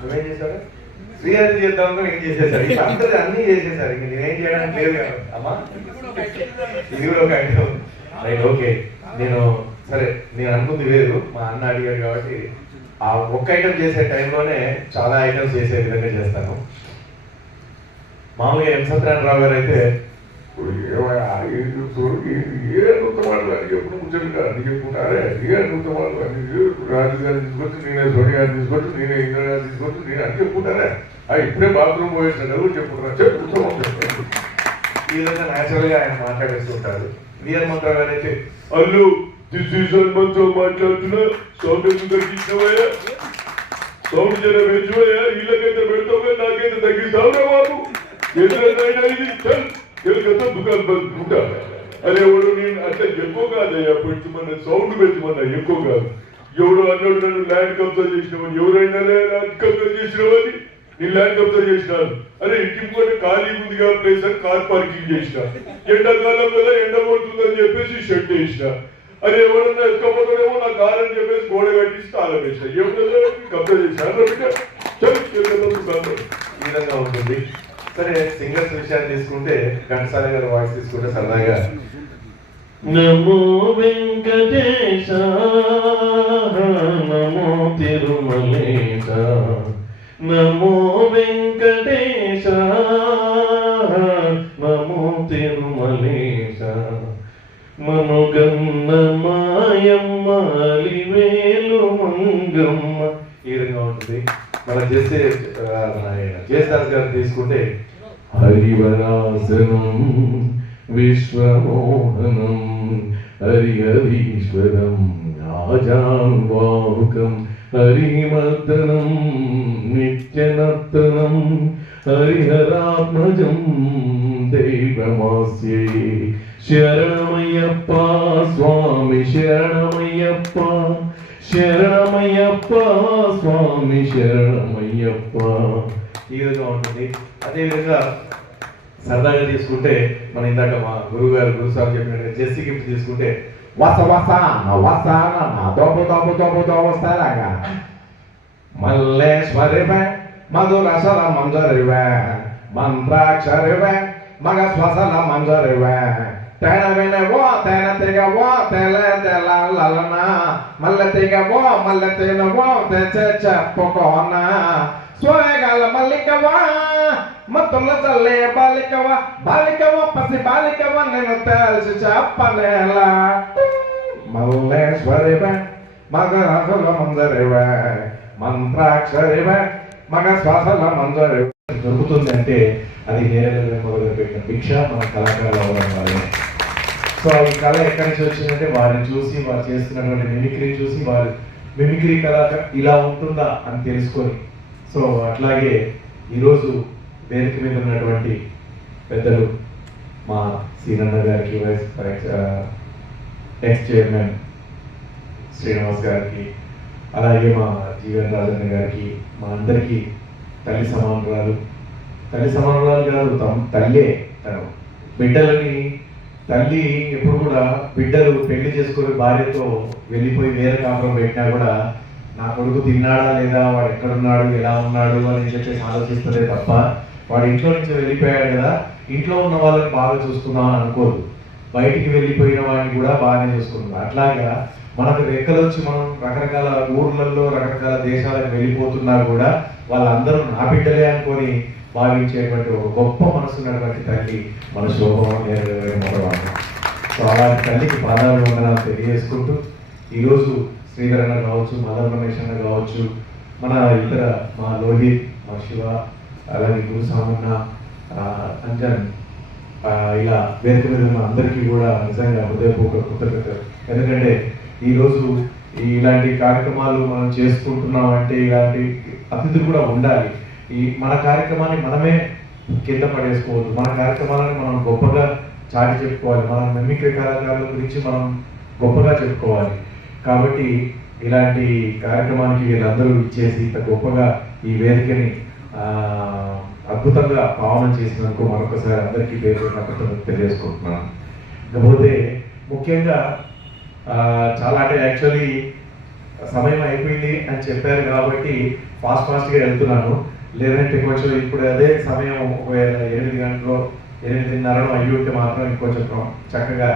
నువ్వేం చేశాడు? శ్రీహరి చేద్దాం అనుకున్నా, ఏం చేసేసాడు. ఇప్పుడు అందరూ అన్నీ చేసేసారు, ఇంక నేనేం చేయడానికి లేదు కదా అమ్మా. ఇది కూడా ఒక ఐటమ్. Right, okay. నేను అనుకుంది వేరు, మా అన్న అడిగాడు కాబట్టి ఆ ఒక్క ఐటమ్ చేసే టైంలోనే చాలా ఐటమ్స్ చేసే విధంగా చేస్తాను. మామూలుగా ఎం సత్యనారాయణరావు గారు అయితే ఎప్పుడు ముచ్చట అన్ని చెప్పుకుంటారే, రాజుగారిని తీసుకొచ్చి నేనే సోనియాని తీసుకొచ్చి నేనే ఇంద్రగారిని తీసుకొచ్చి నేను అన్ని చెప్పుకుంటారే, ఇప్పుడే బాత్రూమ్ పోయేసాడు చెప్పుకుంటారు. ఈ విధంగా న్యాచురల్ గా ఆయన మాట్లాడేస్తుంటారు. విఎన్ మంత్ర గారు అయితే అల్లు మనతో మాట్లాడుతున్నా సౌండ్ ఎందుకు తగ్గించవయ్యా, సౌండ్ జర పెంచువయ్యా, ఇళ్ళకైతే పెడతావు నాకైతే తగ్గిస్తావురా బాబు, ఎదురైనా దుకాణం బంద్ అదే ఎవడు నేను అట్లా ఎక్కువ కాదయ్యా పెంచమన్నా, సౌండ్ పెంచమన్నా ఎక్కువ కాదు. ఎవడు అన్నాడు నన్ను ల్యాండ్ కబ్జా చేసినామని, ఎవరైనా ల్యాండ్ కబ్జా చేసినావని నేను ల్యాండ్ కబ్జా చేసినాను. అరే ఇంటి ముందు ఖాళీ ఉందిగా ప్లేస్ అని కార్ పార్కింగ్ చేసిన, ఎండాకాలం కదా ఎండ పడుతుందని చెప్పేసి షెడ్ వేసిన. అరే ఎవరన్నా ఎక్కపోతాడేమో నా కార్ అని చెప్పేసి గోడ కట్టించి తాళం వేసిన, ఎవరైనా కబ్జా చేశాను. ఈ విధంగా ఉంటుంది. సరే, సింగర్స్ విషయాన్ని తీసుకుంటే ఘంటసాల గారి వాయిస్ తీసుకుంటే సరదాగా నమో వెంకటేశ నమో తిరుమలేశ నమో వెంకటేశ నమో తిరుమలేశ మనుగన్న మాయమ్మ అలివేలు మంగమ్మ. ఈ విధంగా ఉంటుంది. మనం చేసే జయదాస్ గారు తీసుకుంటే హరివరాసనం విశ్వమోహనం హరిహరీశ్వరం రాజానుబాహుకం హరిమర్దనం నిత్యనర్తనం హరిహరాత్మజం దైవమాస్యే. శరణమయ్యప్ప స్వామి శరణమయ్యప్ప, శరణమయ్యప్ప స్వామి శరణమయ్యప్ప. ఈ విధంగా ఉంటుంది. అదేవిధంగా సరదాగా తీసుకుంటే మన ఇందాక మా గురువు గారు గురుసార్ చెప్పినట్టు జెస్సీ గిఫ్ట్ తీసుకుంటే మల్లేశ్వరివే మధురసల మంజరివే మంత్రాక్షరివే మగ శ్వసల మంజరివే తేన వినవో తేన తెగవో తెల తెల లలన మల్ల తెగవో మల్ల తేనవో తెచ్చే చెప్పుకోన సోయగల మల్లికవా మత్తుల చల్లే బాలికవా బాలికవా పసి బాలికవా నేను తెలిసి చెప్పనేలా. మల్లేశ్వరివే మగ రసల మంజరివే మంత్రాక్షరివే మాకు ఆ శ్వాస నా మందు దొరుకుతుంది అంటే అది నేరేళ్ళ మొదలు పెట్టిన భిక్ష మన కళాకారులు అవ్వడం వల్లనే. సో ఈ కళ ఎక్కడి నుంచి వచ్చిందంటే వారిని చూసి వారు చేస్తున్నటువంటి మిమిక్రీ చూసి వారు మిమిక్రీ కళ ఇలా ఉంటుందా అని తెలుసుకొని, సో అట్లాగే ఈరోజు వేదిక మీద ఉన్నటువంటి పెద్దలు మా సీనన్న గారికి, ఎక్స్ చైర్మన్ శ్రీనివాస్ గారికి, అలాగే మా జీవన్ రాజన్న గారికి, మా అందరికీ తల్లి సమానురాలు కాదు, తల్లే తను. బిడ్డలని తల్లి ఎప్పుడు కూడా బిడ్డలు పెళ్లి చేసుకొని భార్యతో వెళ్ళిపోయి వేరే కాపురం పెట్టినా కూడా నా కొడుకు తిన్నాడా లేదా, వాడు ఎక్కడున్నాడు, ఎలా ఉన్నాడు అని చెప్పేసి ఆలోచిస్తుందే తప్ప వాడు ఇంట్లో నుంచి వెళ్ళిపోయాడు కదా, ఇంట్లో ఉన్న వాళ్ళని బాగా చూసుకుందాం అని అనుకోదు. బయటికి వెళ్ళిపోయిన వాడిని కూడా బాగానే చూసుకుంటుంది. అట్లాగా మనకు రెక్కలొచ్చి మనం రకరకాల ఊర్లలో రకరకాల దేశాలకు వెళ్ళిపోతున్నా కూడా వాళ్ళందరూ నా బిడ్డలే అనుకొని భావించేటువంటి ఒక గొప్ప మనసు ఉన్నటువంటి తల్లి మన శోభవాళ్ళు. సో అలాంటి తల్లికి పాదాలు వందనాలు తెలియజేసుకుంటూ ఈరోజు శ్రీధర్ అన్న కావచ్చు, మదన్ రమేష్ అన్న కావచ్చు, మన ఇతర మా లోహిత్, మా శివ, అలాగే గురు సామన్న, అంజన్, ఇలా వేదిక మీద ఉన్న అందరికీ కూడా నిజంగా హృదయపూర్వక కృతజ్ఞతలు. ఎందుకంటే ఈరోజు ఇలాంటి కార్యక్రమాలు మనం చేసుకుంటున్నాం అంటే ఇలాంటి అతిథులు కూడా ఉండాలి. మన కార్యక్రమాన్ని మనమే కింద పడేసుకోవద్దు, మన కార్యక్రమాలను మనం గొప్పగా చాటి చెప్పుకోవాలి, మన మిమిక్రీ కళాకారుల గురించి మనం గొప్పగా చెప్పుకోవాలి. కాబట్టి ఇలాంటి కార్యక్రమానికి వీళ్ళందరూ ఇచ్చేసి ఇంత గొప్పగా ఈ వేదికని అద్భుతంగా పావనం చేసినందుకు మరొకసారి అందరికీ పేరు తెలియజేసుకుంటున్నాను. ఇకపోతే ముఖ్యంగా చాలా అంటే యాక్చువల్లీ సమయం అయిపోయింది అని చెప్పారు కాబట్టి ఫాస్ట్గా వెళ్తున్నాను. లేదంటే కొంచెం ఇప్పుడు అదే సమయం ఒకవేళ 8 గంటలు 8:30 అయ్యి ఉంటే మాత్రం ఇంకొంచెం చక్కగా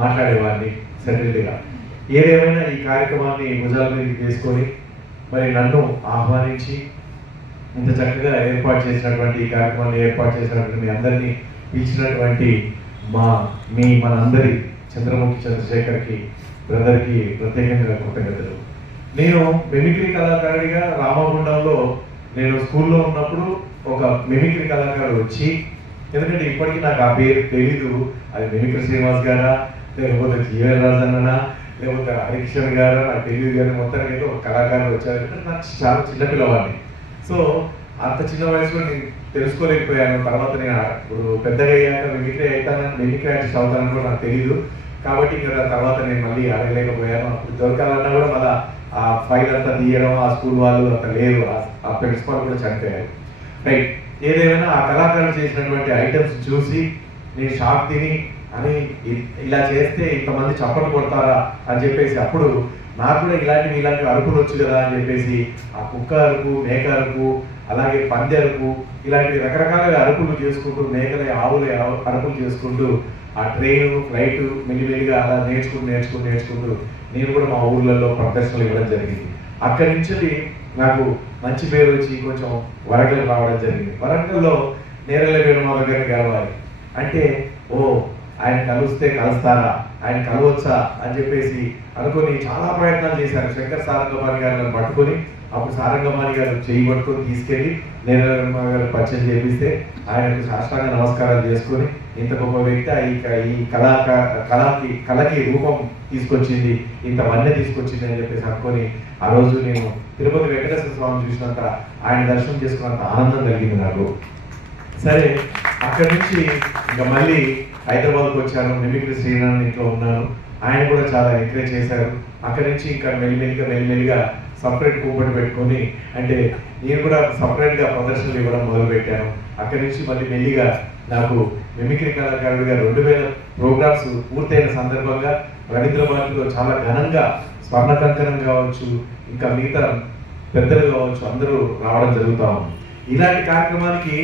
మాట్లాడేవాడిని సెటిల్డ్గా. ఏదేమైనా ఈ కార్యక్రమాన్ని భుజాల మీదకి తీసుకొని మరి నన్ను ఆహ్వానించి ఇంత చక్కగా ఏర్పాటు చేసినటువంటి ఈ కార్యక్రమాన్ని ఏర్పాటు చేసినటువంటి మీ అందరినీ పిలిచినటువంటి మనందరి చంద్రముఖి చంద్రశేఖర్కి, బ్రదర్కి ప్రత్యేకంగా కృతజ్ఞతలు. నేను మిమిక్రీ కళాకారుడిగా రామగుండంలో నేను స్కూల్లో ఉన్నప్పుడు ఒక మిమిక్రీ కళాకారుడు వచ్చి, ఎందుకంటే ఇప్పటికీ నాకు ఆ పేరు తెలీదు, అది మిమిక్రీ శ్రీనివాస్ గారా లేకపోతే జీవన్ రాజన్ననా లేకపోతే హరికిషన్ గారా నాకు తెలియదు, కానీ మొత్తానికి అయితే ఒక కళాకారుడు వచ్చారంటే నాకు చాలా చిన్నపిల్లవాడిని. సో అంత చిన్న వయసులో నేను తెలుసుకోలేకపోయాను. తర్వాత నేను ఇప్పుడు పెద్దగా అయ్యాక మిమిక్రీ ఆర్టిస్ట్ అవుతానని కూడా నాకు తెలీదు. కాబట్టి ఇంకా తర్వాత నేను మళ్ళీ అడగలేకపోయాను. అప్పుడు దొరకాలన్నా కూడా మళ్ళీ ఆ ఫైల్ అంతా తీయడం, ఆ స్కూల్ వాళ్ళు అంత లేరు, ఆ ప్రిన్సిపాల్ కూడా చనిపోయారు. రైట్, ఏదేమైనా ఆ కళాకారులు చేసినటువంటి ఐటమ్స్ చూసి నేను షాక్ తిని అని ఇలా చేస్తే ఇంతమంది చప్పట్లు కొడతారా అని చెప్పేసి అప్పుడు నాకు కూడా ఇలాంటి అరుపులు వచ్చు కదా అని చెప్పేసి ఆ కుక్క అరుపు, మేక అరుపు, అలాగే పంది అరుపు, ఇలాంటి రకరకాలుగా అరుపులు చేసుకుంటూ, మేకల ఆవుల అరుపులు చేసుకుంటూ ఆ ట్రైన్ ఫ్లైట్ మెల్లిమెల్లిగా అలా నేర్చుకుంటూ నేను కూడా మా ఊర్లలో ప్రదర్శనలు ఇవ్వడం జరిగింది. అక్కడి నుంచి నాకు మంచి పేరు వచ్చి కొంచెం వరంగల్ రావడం జరిగింది. వరంగల్లో నేరేళ్ళ వేణుమాధవ్ గారిని కలవాలి అంటే, ఓ ఆయన కలుస్తారా, ఆయన కలవచ్చా అని చెప్పేసి అనుకొని చాలా ప్రయత్నాలు చేశాను. శంకర్ సారంగపాణి గారిని పట్టుకొని, అప్పుడు సారంగపాణి గారు చేయి పట్టుకొని తీసుకెళ్ళి నేరేళ్ళ వేణుమాధవ్ గారు పరిచయం చేపిస్తే ఆయనకు సాష్టాంగ నమస్కారాలు చేసుకొని, ఇంత గొప్ప వ్యక్తి ఈ కళకి రూపం తీసుకొచ్చింది, ఇంత వన్య తీసుకొచ్చింది అని చెప్పేసి అనుకొని ఆ రోజు నేను తిరుపతి వెంకటేశ్వర స్వామి చూసినంత, ఆయన దర్శనం చేసుకున్నంత ఆనందం కలిగింది నాకు. సరే, అక్కడి నుంచి ఇంకా మళ్ళీ హైదరాబాద్కి వచ్చాను. మిమిక్రీ శ్రీనాథ్ ఇంట్లో ఉన్నాను. ఆయన కూడా చాలా ఎంకరేజ్ చేశారు. అక్కడి నుంచి ఇంకా మెల్లిమెల్లిగా సపరేట్ కూపటి పెట్టుకొని, అంటే నేను కూడా సపరేట్గా ప్రదర్శనలు ఇవ్వడం మొదలుపెట్టాను. అక్కడి నుంచి మళ్ళీ మెల్లిగా నాకు మిమిక్రీ కళాకారుడిగా 2000 ప్రోగ్రామ్స్ పూర్తయిన సందర్భంగా రవీంద్ర భారతిలో చాలా ఘనంగా స్వర్ణ కంకణం కావచ్చు, ఇంకా మిగతా పెద్దలు కావచ్చు, అందరూ రావడం జరుగుతూ ఉంది. ఇలాంటి కార్యక్రమానికి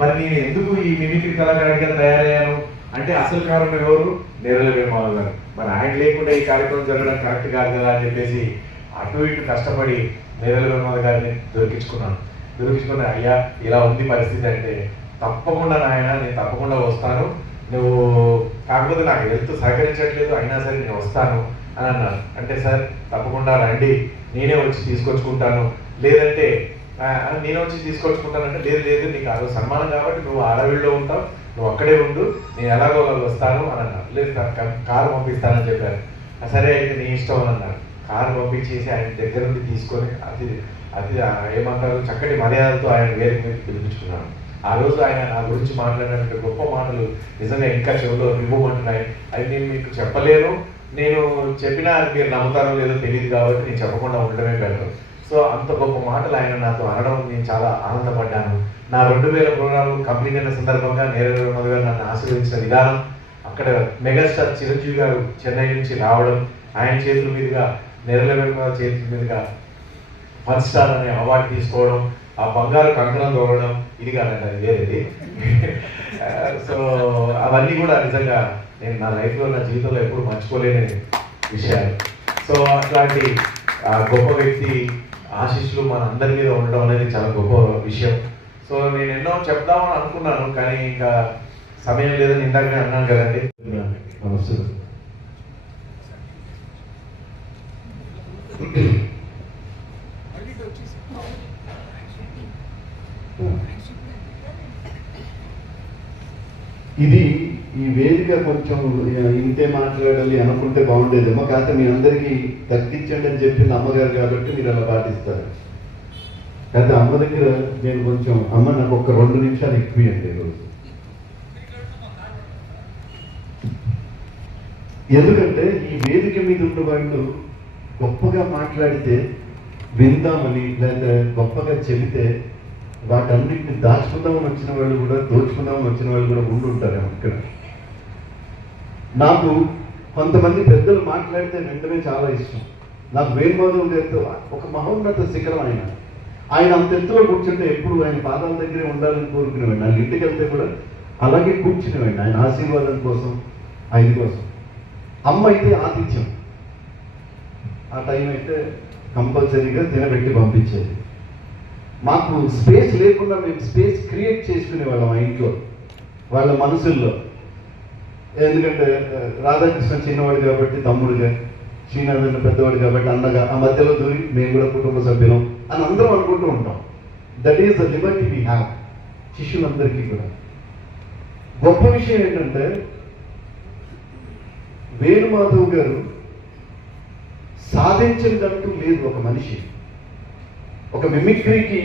మరి నేను ఎందుకు ఈ మిమిక్రీ కళాకారుడిగా తయారయ్యాను అంటే అసలు కారణం ఎవరు? నేరేళ్ళ వేణుమాధవ్ గారు. మరి ఆయన లేకుండా ఈ కార్యక్రమం జరగడం కరెక్ట్ కాదు కదా అని చెప్పేసి అటు ఇటు కష్టపడి నేరేళ్ళ వేణుమాధవ్ గారిని దొరికించుకుని అయ్యా ఇలా ఉంది పరిస్థితి అంటే, తప్పకుండా నాయన నేను తప్పకుండా వస్తాను, నువ్వు కాకపోతే నాకు హెల్త్ సహకరించట్లేదు అయినా సరే నేను వస్తాను అని అన్నాను. అంటే సార్ తప్పకుండా రండి, నేనే వచ్చి తీసుకొచ్చుకుంటాను, లేదంటే నేను వచ్చి తీసుకొచ్చుకుంటానంటే లేదు లేదు నీకు ఆ రోజు సన్మానం కాబట్టి నువ్వు అడవిలో ఉంటావు, నువ్వు అక్కడే ఉండు, నేను ఎలాగో వస్తాను అని అన్నారు. లేదు సార్ కారు పంపిస్తానని చెప్పారు. సరే అయితే నీ ఇష్టం అని అన్నారు. కారు పంపించేసి ఆయన దగ్గర నుండి తీసుకొని అతి అతి ఏమంటారు చక్కటి మర్యాదతో ఆయన వేదిక మీద పిలిపించుకున్నాను. ఆ రోజు ఆయన నా గురించి మాట్లాడినటువంటి గొప్ప మాటలు నిజంగా ఇంకా చెవులో నివ్వమంటున్నాయి. అవి నేను మీకు చెప్పలేను, నేను చెప్పినా అది మీరు నమ్ముతారో లేదో తెలియదు కాబట్టి నేను చెప్పకుండా ఉండడమే బెటర్. సో అంత గొప్ప మాటలు ఆయన నాతో అనడం నేను చాలా ఆనందపడ్డాను. నా 2000 ప్రోగ్రాంలు కంప్లీట్ అయిన సందర్భంగా నేరేడు మధు గారు నన్ను ఆశీర్వదించిన విధానం, అక్కడ మెగాస్టార్ చిరంజీవి గారు చెన్నై నుంచి రావడం, ఆయన చేతుల మీదుగా నేరేడు మధు చేతుల మీదుగా ఫస్ట్ స్టార్ అనే అవార్డు తీసుకోవడం, ఆ బంగారు కంకణం తోడడం, ఇది కాదండి అది వేరేది. సో అవన్నీ కూడా నిజంగా నేను నా లైఫ్లో నా జీవితంలో ఎప్పుడు మర్చిపోలేని విషయాలు. సో అట్లాంటి గొప్ప వ్యక్తి ఆశీస్సులు మన అందరి మీద ఉండడం అనేది చాలా గొప్ప విషయం. సో నేను ఎన్నో చెప్దామని అనుకున్నాను కానీ ఇంకా సమయం లేదని ఇందాకనే అన్నాను కదండి. నమస్తే. ఇది ఈ వేదిక కొంచెం ఇంతే మాట్లాడాలి అనుకుంటే బాగుండేదేమో, కాకపోతే మీ అందరికీ తగ్గించండి అని చెప్పింది అమ్మగారు కాబట్టి మీరు అలా పాటిస్తారు. కాకపోతే అమ్మ దగ్గర నేను కొంచెం అమ్మ నాకు ఒక 2 నిమిషాలు ఎక్కువండి ఈరోజు. ఎందుకంటే ఈ వేదిక మీద ఉన్న వాళ్ళు గొప్పగా మాట్లాడితే విందామని లేదా గొప్పగా చెబితే వాటన్నిటిని దాచుకుందామని వచ్చిన వాళ్ళు కూడా దోచుకుందామని వచ్చిన వాళ్ళు కూడా ఉండుంటారేమో ఇక్కడ. నాకు కొంతమంది పెద్దలు మాట్లాడితే వెంటనే చాలా ఇష్టం. నాకు వేణుమాధవ్ గారితో ఒక మహోన్నత శిఖరం ఆయన అంత ఎత్తులో కూర్చుంటే ఎప్పుడు ఆయన పాదాల దగ్గరే ఉండాలని కోరుకునేవాడిని. ఆయన ఇంటికి వెళ్తే కూడా అలాగే కూర్చునేవాడిని ఆయన ఆశీర్వాదం కోసం, ఆయన కోసం. అమ్మ అయితే ఆతిథ్యం, ఆ టైం అయితే కంపల్సరీగా తినబెట్టి పంపించేది. మాకు స్పేస్ లేకుండా మేము స్పేస్ క్రియేట్ చేసుకునే వాళ్ళం ఆ ఇంట్లో వాళ్ళ మనసుల్లో. ఎందుకంటే రాధాకృష్ణ చిన్నవాడు కాబట్టి తమ్ముడుగా, శ్రీనాథన్ పెద్దవాడు కాబట్టి అన్నగా, ఆ మధ్యలో దూరి మేము కూడా కుటుంబ సభ్యులం అని అందరం అనుకుంటూ ఉంటాం. That is the liberty we have శిష్యులందరికీ కూడా. గొప్ప విషయం ఏంటంటే వేణుమాధవ్ గారు సాధించిందంటూ లేదు ఒక మనిషి. ఒక మిమిక్రీకి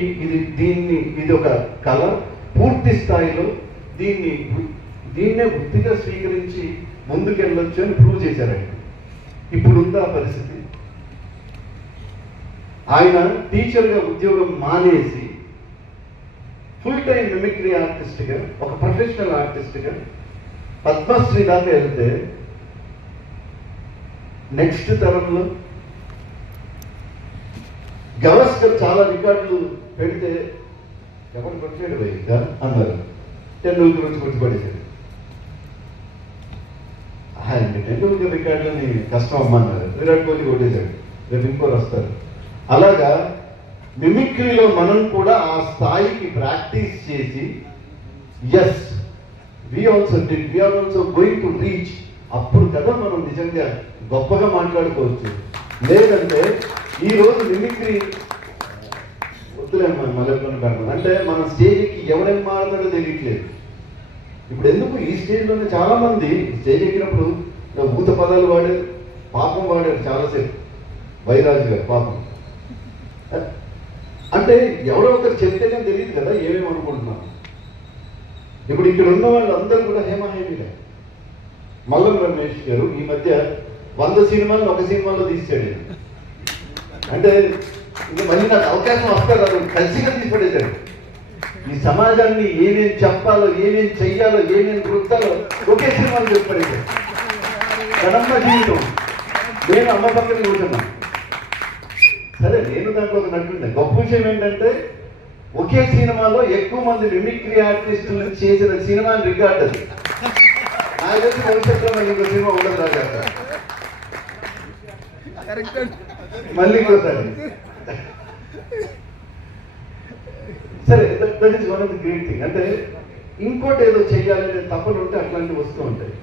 ఇది ఒక కళ, పూర్తి స్థాయిలో దీన్నే వృత్తిగా స్వీకరించి ముందుకెళ్ళొచ్చు అని ప్రూవ్ చేశారండి. ఇప్పుడు ఉందా పరిస్థితి? ఆయన టీచర్గా ఉద్యోగం మానేసి ఫుల్ టైం మిమిక్రీ ఆర్టిస్ట్గా, ఒక ప్రొఫెషనల్ ఆర్టిస్ట్గా పద్మశ్రీ దాకా వెళ్తే నెక్స్ట్ తరంలో గవస్కర్ చాలా రికార్డులు పెడితే ఎవరు కొట్టాడు ఇంకా అన్నారు. టెండూల్కర్ వచ్చి కొట్టిపడేశాడు. టెండూల్కర్ రికార్డులని కష్టం అమ్మన్నారు, విరాట్ కోహ్లీ కొట్టేశాడు, రేపు ఇంకోరు వస్తారు. అలాగా మిమిక్రీలో మనం కూడా ఆ స్థాయికి ప్రాక్టీస్ చేసి as we also going to reach. అప్పుడు కదా మనం నిజంగా గొప్పగా మాట్లాడుకోవచ్చు. లేదంటే ఈరోజు మిమిక్రీ వద్దులేమ్మా మళ్ళీ అంటే మన స్టేజ్కి ఎవడేం మాట్లాడో తెలియట్లేదు. ఇప్పుడు ఎందుకు ఈ స్టేజ్లోనే చాలా మంది స్టేజ్ ఎక్కినప్పుడు ఊత పదాలు వాడారు, పాపం వాడారు చాలాసేపు. వైరాజు గారు పాపం అంటే ఎవరో ఒకరు చెప్తేనే తెలియదు కదా ఏమేమి అనుకుంటున్నాం. ఇప్పుడు ఇక్కడ ఉన్న వాళ్ళు అందరూ కూడా హేమహేమిగా. మల్లం రమేష్ గారు ఈ మధ్య 100 సినిమాలను ఒక సినిమాలో తీసాడు. అంటే ఇంకా మళ్ళీ నాకు అవకాశం వస్తారు, అది కలిసిగా తీసిపడేశాడు. ఈ సమాజాన్ని ఏమేం చెప్పాలో, ఏమేం చెయ్యాలో, ఏమేం వృత్తాలో ఒకే సినిమాలు చెప్పడేశాడు. కడమ్మ జీవితం. నేను అమ్మ పక్కన కూర్చున్నా. సరే నేను దాంట్లో ఒక నటున్నా. గొప్ప విషయం ఏంటంటే ఒకే సినిమాలో ఎక్కువ మంది మిమిక్రీ ఆర్టిస్టులు చేసిన సినిమాని రికార్డ్ అది. నాకు తెలిసి భవిష్యత్తులో మళ్ళీ ఇంకో సినిమా ఉండదు రాజా. మళ్ళీ ఇంకోసారి సరే that is one of the great thing. అంటే ఇంకోటి ఏదో చెయ్యాలనే తప్పలు ఉంటే అట్లాంటివి వస్తూ ఉంటాయి.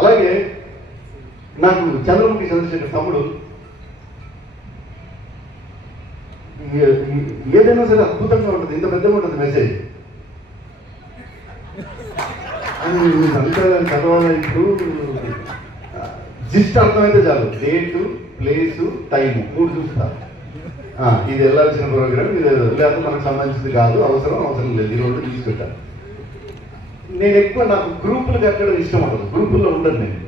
అలాగే నాకు చంద్రముఖి చంద్రశేఖర్ తమ్ముడు ఏదైనా సరే అద్భుతంగా ఉంటుంది, ఇంత పెద్దగా ఉంటుంది మెసేజ్. అని అంతా చదవాలి. ఇప్పుడు జిస్ట్ అర్థమైతే చాలు, డేటు, ప్లేసు, టైము 3 చూస్తారు. ఇది వెళ్ళాల్సిన ప్రోగ్రామ్, ఇది లేకపోతే మనకు సంబంధించింది కాదు, అవసరం లేదు, ఈ 2 తీసుకుంటాను. నేను ఎక్కువ నాకు గ్రూపులు కట్టడం ఇష్టం ఉండదు, గ్రూపుల్లో ఉండదు నేను.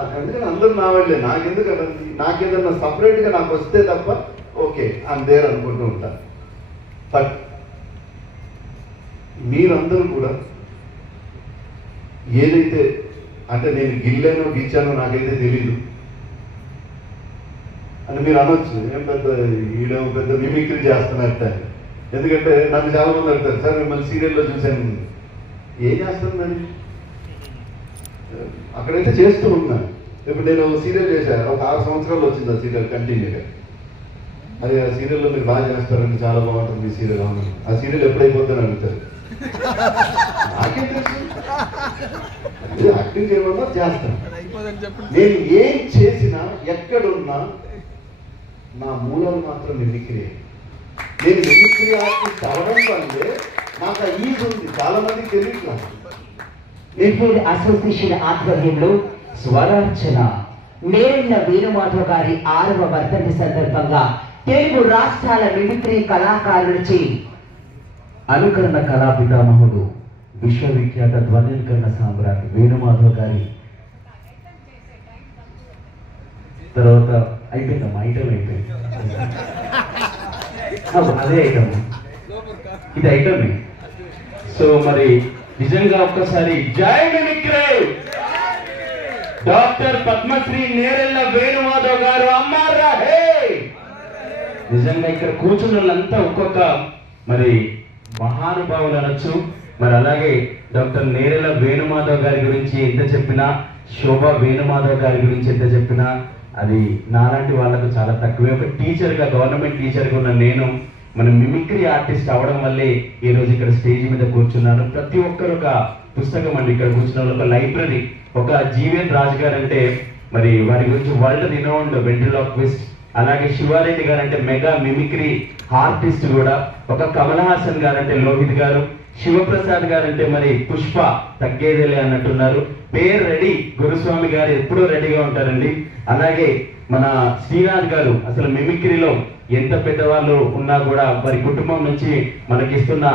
అందుకని అందరూ నా వాళ్ళే, నాకెందుకు కదండి, నాకేదన్నా సపరేట్గా నాకు వస్తే తప్ప ఓకే అందేర్ అనుకుంటూ ఉంటాను. బట్ మీరందరూ కూడా ఏదైతే అంటే నేను గిల్లానో గిచ్చానో నాకైతే తెలీదు అని మీరు అనొచ్చు, ఏం పెద్ద ఈడేమో పెద్ద మిమిక్రీ చేస్తున్నట్ట. ఎందుకంటే నన్ను చాలా మంది అడుగుతారు, సార్ మిమ్మల్ని సీరియల్లో చూశాను, ఏం చేస్తుందని. అక్కడైతే చేస్తూ ఉన్నాను. ఇప్పుడు నేను సీరియల్ చేశాను, ఒక 6 సంవత్సరాలు వచ్చింది ఆ సీరియల్ కంటిన్యూగా. అది ఆ సీరియల్లో మీరు బాగా చేస్తారండి, చాలా బాగుంటుంది మీ సీరియల్. అవును, ఆ సీరియల్ ఎప్పుడైపోతుందని అడుగుతారు. నాకేం తెలుసు, యాక్టింగ్ చేయమన్నా చేస్తాను. నేను ఏం చేసినా ఎక్కడున్నా నా మూలాలు మాత్రం మిమిక్రీ. నేను మిమిక్రీ ఆర్టిస్ట్ అవడం వల్లే నాకు ఆ ఈజ్ ఉంది, చాలా మందికి తెలియట్లేదు. నిర్వీర్ అసోసియేషన్ ఆధ్వర్యంలో స్వరార్చన నేరెళ్ల వేణుమాధవ్ గారి 6వ వర్ధంతి సందర్భంగా తెలుగు రాష్ట్రాల మిమిక్రీ కళాకారులచే అనుకరణ కళా పితామహుడు విశ్వవిఖ్యాత ధ్వనికరణ సామ్రాట్ వేణుమాధవ్ గారి తర్వాత అయిపోయిందమ్మా, ఐటమ్ అయిపోయింది. అదే ఐటమ్, ఇది ఐటమే. సో మరి నిజంగా ఒక్కసారి జై మిమిక్రీ డాక్టర్ పద్మశ్రీ నేరెళ్ల వేణుమాధవ్ గారు అమ్మారా హే. నిజంగా ఇక్కడ కూర్చున్న వాళ్ళంతా ఒక్కొక్క మరి మహానుభావులు అనొచ్చు. మరి అలాగే డాక్టర్ నేరెళ్ల వేణుమాధవ్ గారి గురించి ఎంత చెప్పినా, శోభ వేణుమాధవ్ గారి గురించి ఎంత చెప్పినా అది నాలాంటి వాళ్ళకు చాలా తక్కువే. ఒక టీచర్గా, గవర్నమెంట్ టీచర్గా ఉన్న నేను మన మిమిక్రీ ఆర్టిస్ట్ అవడం వల్లే ఈ రోజు ఇక్కడ స్టేజ్ మీద కూర్చున్నాను. ప్రతి ఒక్కరు ఒక పుస్తకం అండి, ఇక్కడ కూర్చున్న ఒక లైబ్రరీ. ఒక జీవన్ రాజు గారు అంటే మరి వారి గురించి వరల్డ్ రినౌండ్ వెంట్రిలాక్విస్ట్, అలాగే శివారెడ్డి గారు అంటే మెగా మిమిక్రీ ఆర్టిస్ట్ కూడా, ఒక కమల్ హాసన్ గారు అంటే లోహిత్ గారు, శివప్రసాద్ గారు అంటే మరి పుష్ప తగ్గేదేలే అన్నట్టున్నారు. పేరు రెడీ, గురుస్వామి గారు ఎప్పుడూ రెడీగా ఉంటారండి. అలాగే మన శ్రీనాథ్ గారు అసలు మిమిక్రీలో ఎంత పెద్దవాళ్ళు ఉన్నా కూడా వారి కుటుంబం నుంచి మనకిస్తున్న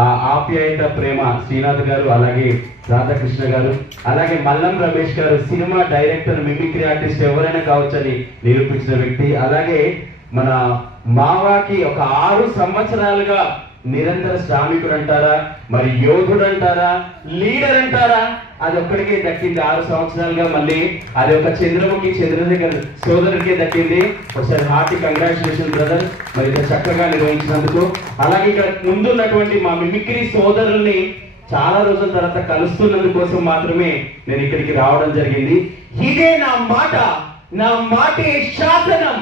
ఆ ఆప్యాయత, ప్రేమ శ్రీనాథ్ గారు, అలాగే రాధాకృష్ణ గారు, అలాగే మల్లం రమేష్ గారు సినిమా డైరెక్టర్, మిమిక్రీ ఆర్టిస్ట్ ఎవరైనా కావచ్చని నిరూపించిన వ్యక్తి. అలాగే మన మావాకి ఒక 6 సంవత్సరాలుగా నిరంతర శ్రామికుడు అంటారా, మరి యోధుడు అంటారా, లీడర్ అంటారా, అది ఒక్కడికే దక్కింది 6 సంవత్సరాలుగా. మళ్ళీ అది ఒక చంద్రశేఖర్ సోదరుడికే దక్కింది. ఒకసారి హార్టీ కంగ్రాచులేషన్ బ్రదర్, మరి ఇంత చక్కగా నిర్వహించినందుకు. అలాగే ఇక్కడ ముందున్నటువంటి మా మిమిక్రీ సోదరుల్ని చాలా రోజుల తర్వాత కలుస్తున్నందుకోసం మాత్రమే నేను ఇక్కడికి రావడం జరిగింది. ఇదే నా మాట, నా మాటే శాసనం,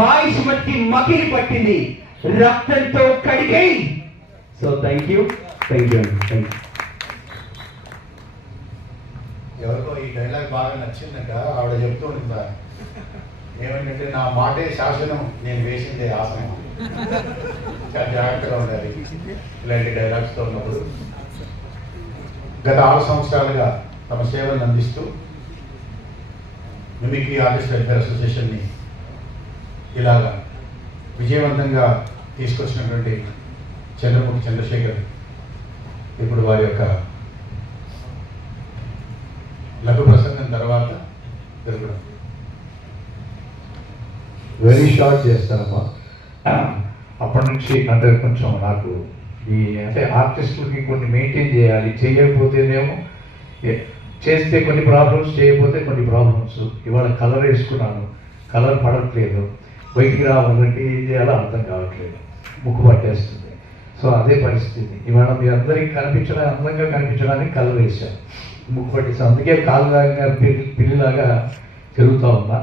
మాయిష్మతి మకిలి పట్టింది, రక్తంతో కడిగై. So thank you. ఎవరికో ఈ డైలాగ్ బాగా నచ్చిందట, ఆవిడ చెప్తూ ఉంటుంది ఏమంటే నా మాటే శాసనం, నేను వేసిందే ఆసనం. చాలా జాగ్రత్తగా ఉండాలి ఇలాంటి డైలాగ్స్తో ఉన్నప్పుడు. గత 6 సంవత్సరాలుగా తమ సేవలను అందిస్తూ మిమిక్రీ ఆర్టిస్ట్ వెల్ఫేర్ అసోసియేషన్ని ఇలాగా విజయవంతంగా తీసుకొచ్చినటువంటి చంద్రముఖి చంద్రశేఖర్ ఇప్పుడు వారి యొక్క లఘు ప్రసంగం తర్వాత జరగడం. వెరీ షార్ట్ చేస్తానమ్మా. అప్పటి నుంచి అంటే కొంచెం నాకు ఈ అంటే ఆర్టిస్టులకి కొన్ని మెయింటైన్ చేయాలి, చేయకపోతేనేమో చేస్తే కొన్ని ప్రాబ్లమ్స్, చేయకపోతే కొన్ని ప్రాబ్లమ్స్. ఇవాళ కలర్ వేసుకున్నాను, కలర్ పడట్లేదు, బయటికి రావాలంటే ఏం చేయాలో అర్థం కావట్లేదు, ముక్కు పట్టేస్తుంది. సో అదే పరిస్థితి. ఇవాళ మీ అందరికీ అందంగా కనిపించడానికి కలర్ వేసాను, ముక్కు పట్టేసాను. అందుకే కాలులాగా పిల్లిలాగా తిరుగుతూ ఉన్నా.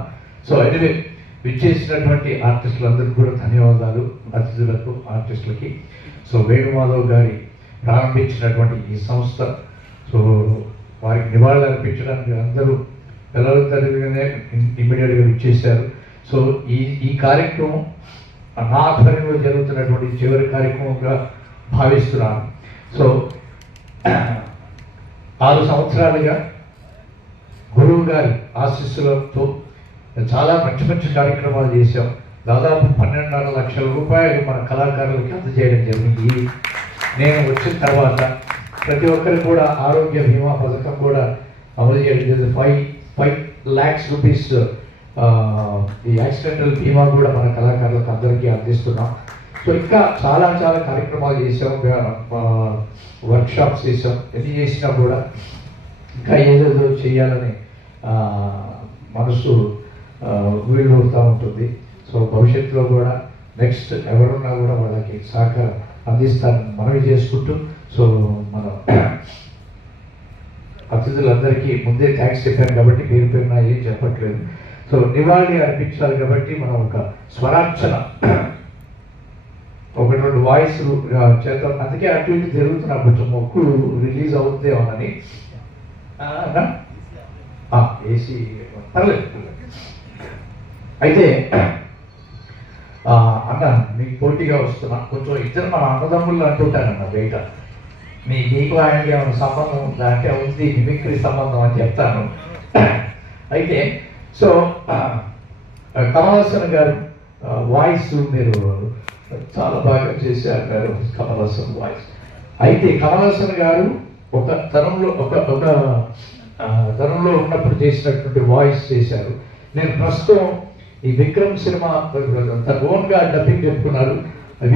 సో ఎనివే విచ్చేసినటువంటి ఆర్టిస్టులందరికీ కూడా ధన్యవాదాలు, అతిథులకు, ఆర్టిస్టులకి. సో వేణుమాధవ్ గారి ప్రారంభించినటువంటి ఈ సంస్థ, సో వారికి నివాళులు అర్పించడానికి అందరూ పిల్లల తరగతిగానే ఇమ్మీడియట్గా విచ్చేశారు. సో ఈ కార్యక్రమం నా ఆధ్వర్యంలో జరుగుతున్నటువంటి చివరి కార్యక్రమంగా భావిస్తున్నాను. సో 6 సంవత్సరాలుగా గురువు గారి ఆశీస్సులతో చాలా మంచి మంచి కార్యక్రమాలు చేశాం. దాదాపు 12.5 లక్షల రూపాయలు మన కళాకారులకు అందజేయడం జరిగింది. నేను వచ్చిన తర్వాత ప్రతి ఒక్కరికి కూడా ఆరోగ్య బీమా పథకం కూడా అమలు చేయడం జరిగింది. 5 lakhs రూపీస్ ఈ యాక్సిడెంటల్ బీమా కూడా మన కళాకారులకు అందరికీ అందిస్తున్నాం. సో ఇంకా చాలా చాలా కార్యక్రమాలు చేసాం, వర్క్షాప్స్ చేసాం. ఎన్ని చేసినా కూడా ఇంకా ఏదేదో చేయాలని మనసు వీలుడుతూ ఉంటుంది. సో భవిష్యత్తులో కూడా నెక్స్ట్ ఎవరున్నా కూడా వాళ్ళకి సహకారం అందిస్తానని మనవి చేసుకుంటూ, సో మన అతిథులందరికీ ముందే థ్యాంక్స్ చెప్పాను కాబట్టి పేరు పేరున ఏం చెప్పట్లేదు. సో నివాళి అర్పించాలి కాబట్టి మనం ఒక స్వరార్చన 1-2 వాయిస్ చేద్దాం. అందుకే అటు ఇటు జరుగుతున్నా కొంచెం మొక్కు రిలీజ్ అవుతుందేమోనని. ఏసీ పర్లేదు. అయితే అన్న మీకు పోటీగా వస్తున్నా, కొంచెం ఇద్దరు మన అన్నదమ్ముళ్ళు అంటుంటానన్న బయట, నీకు ఆయనకి ఏమైనా సంబంధం ఉందా అంటే ఉంది, మిమిక్రీ సంబంధం అని చెప్తాను. అయితే సో కమల్ హాసన్ గారు వాయిస్ మీరు చాలా బాగా చేశారు గారు, కమల్ హాసన్ వాయిస్. అయితే కమల్ హాసన్ గారు ఒక తరంలో తరంలో ఉన్నప్పుడు చేసినటువంటి వాయిస్ చేశారు. నేను ప్రస్తుతం ఈ విక్రమ్ సినిమా తన ఓన్గా డబ్బింగ్ చెప్పుకున్నారు. అది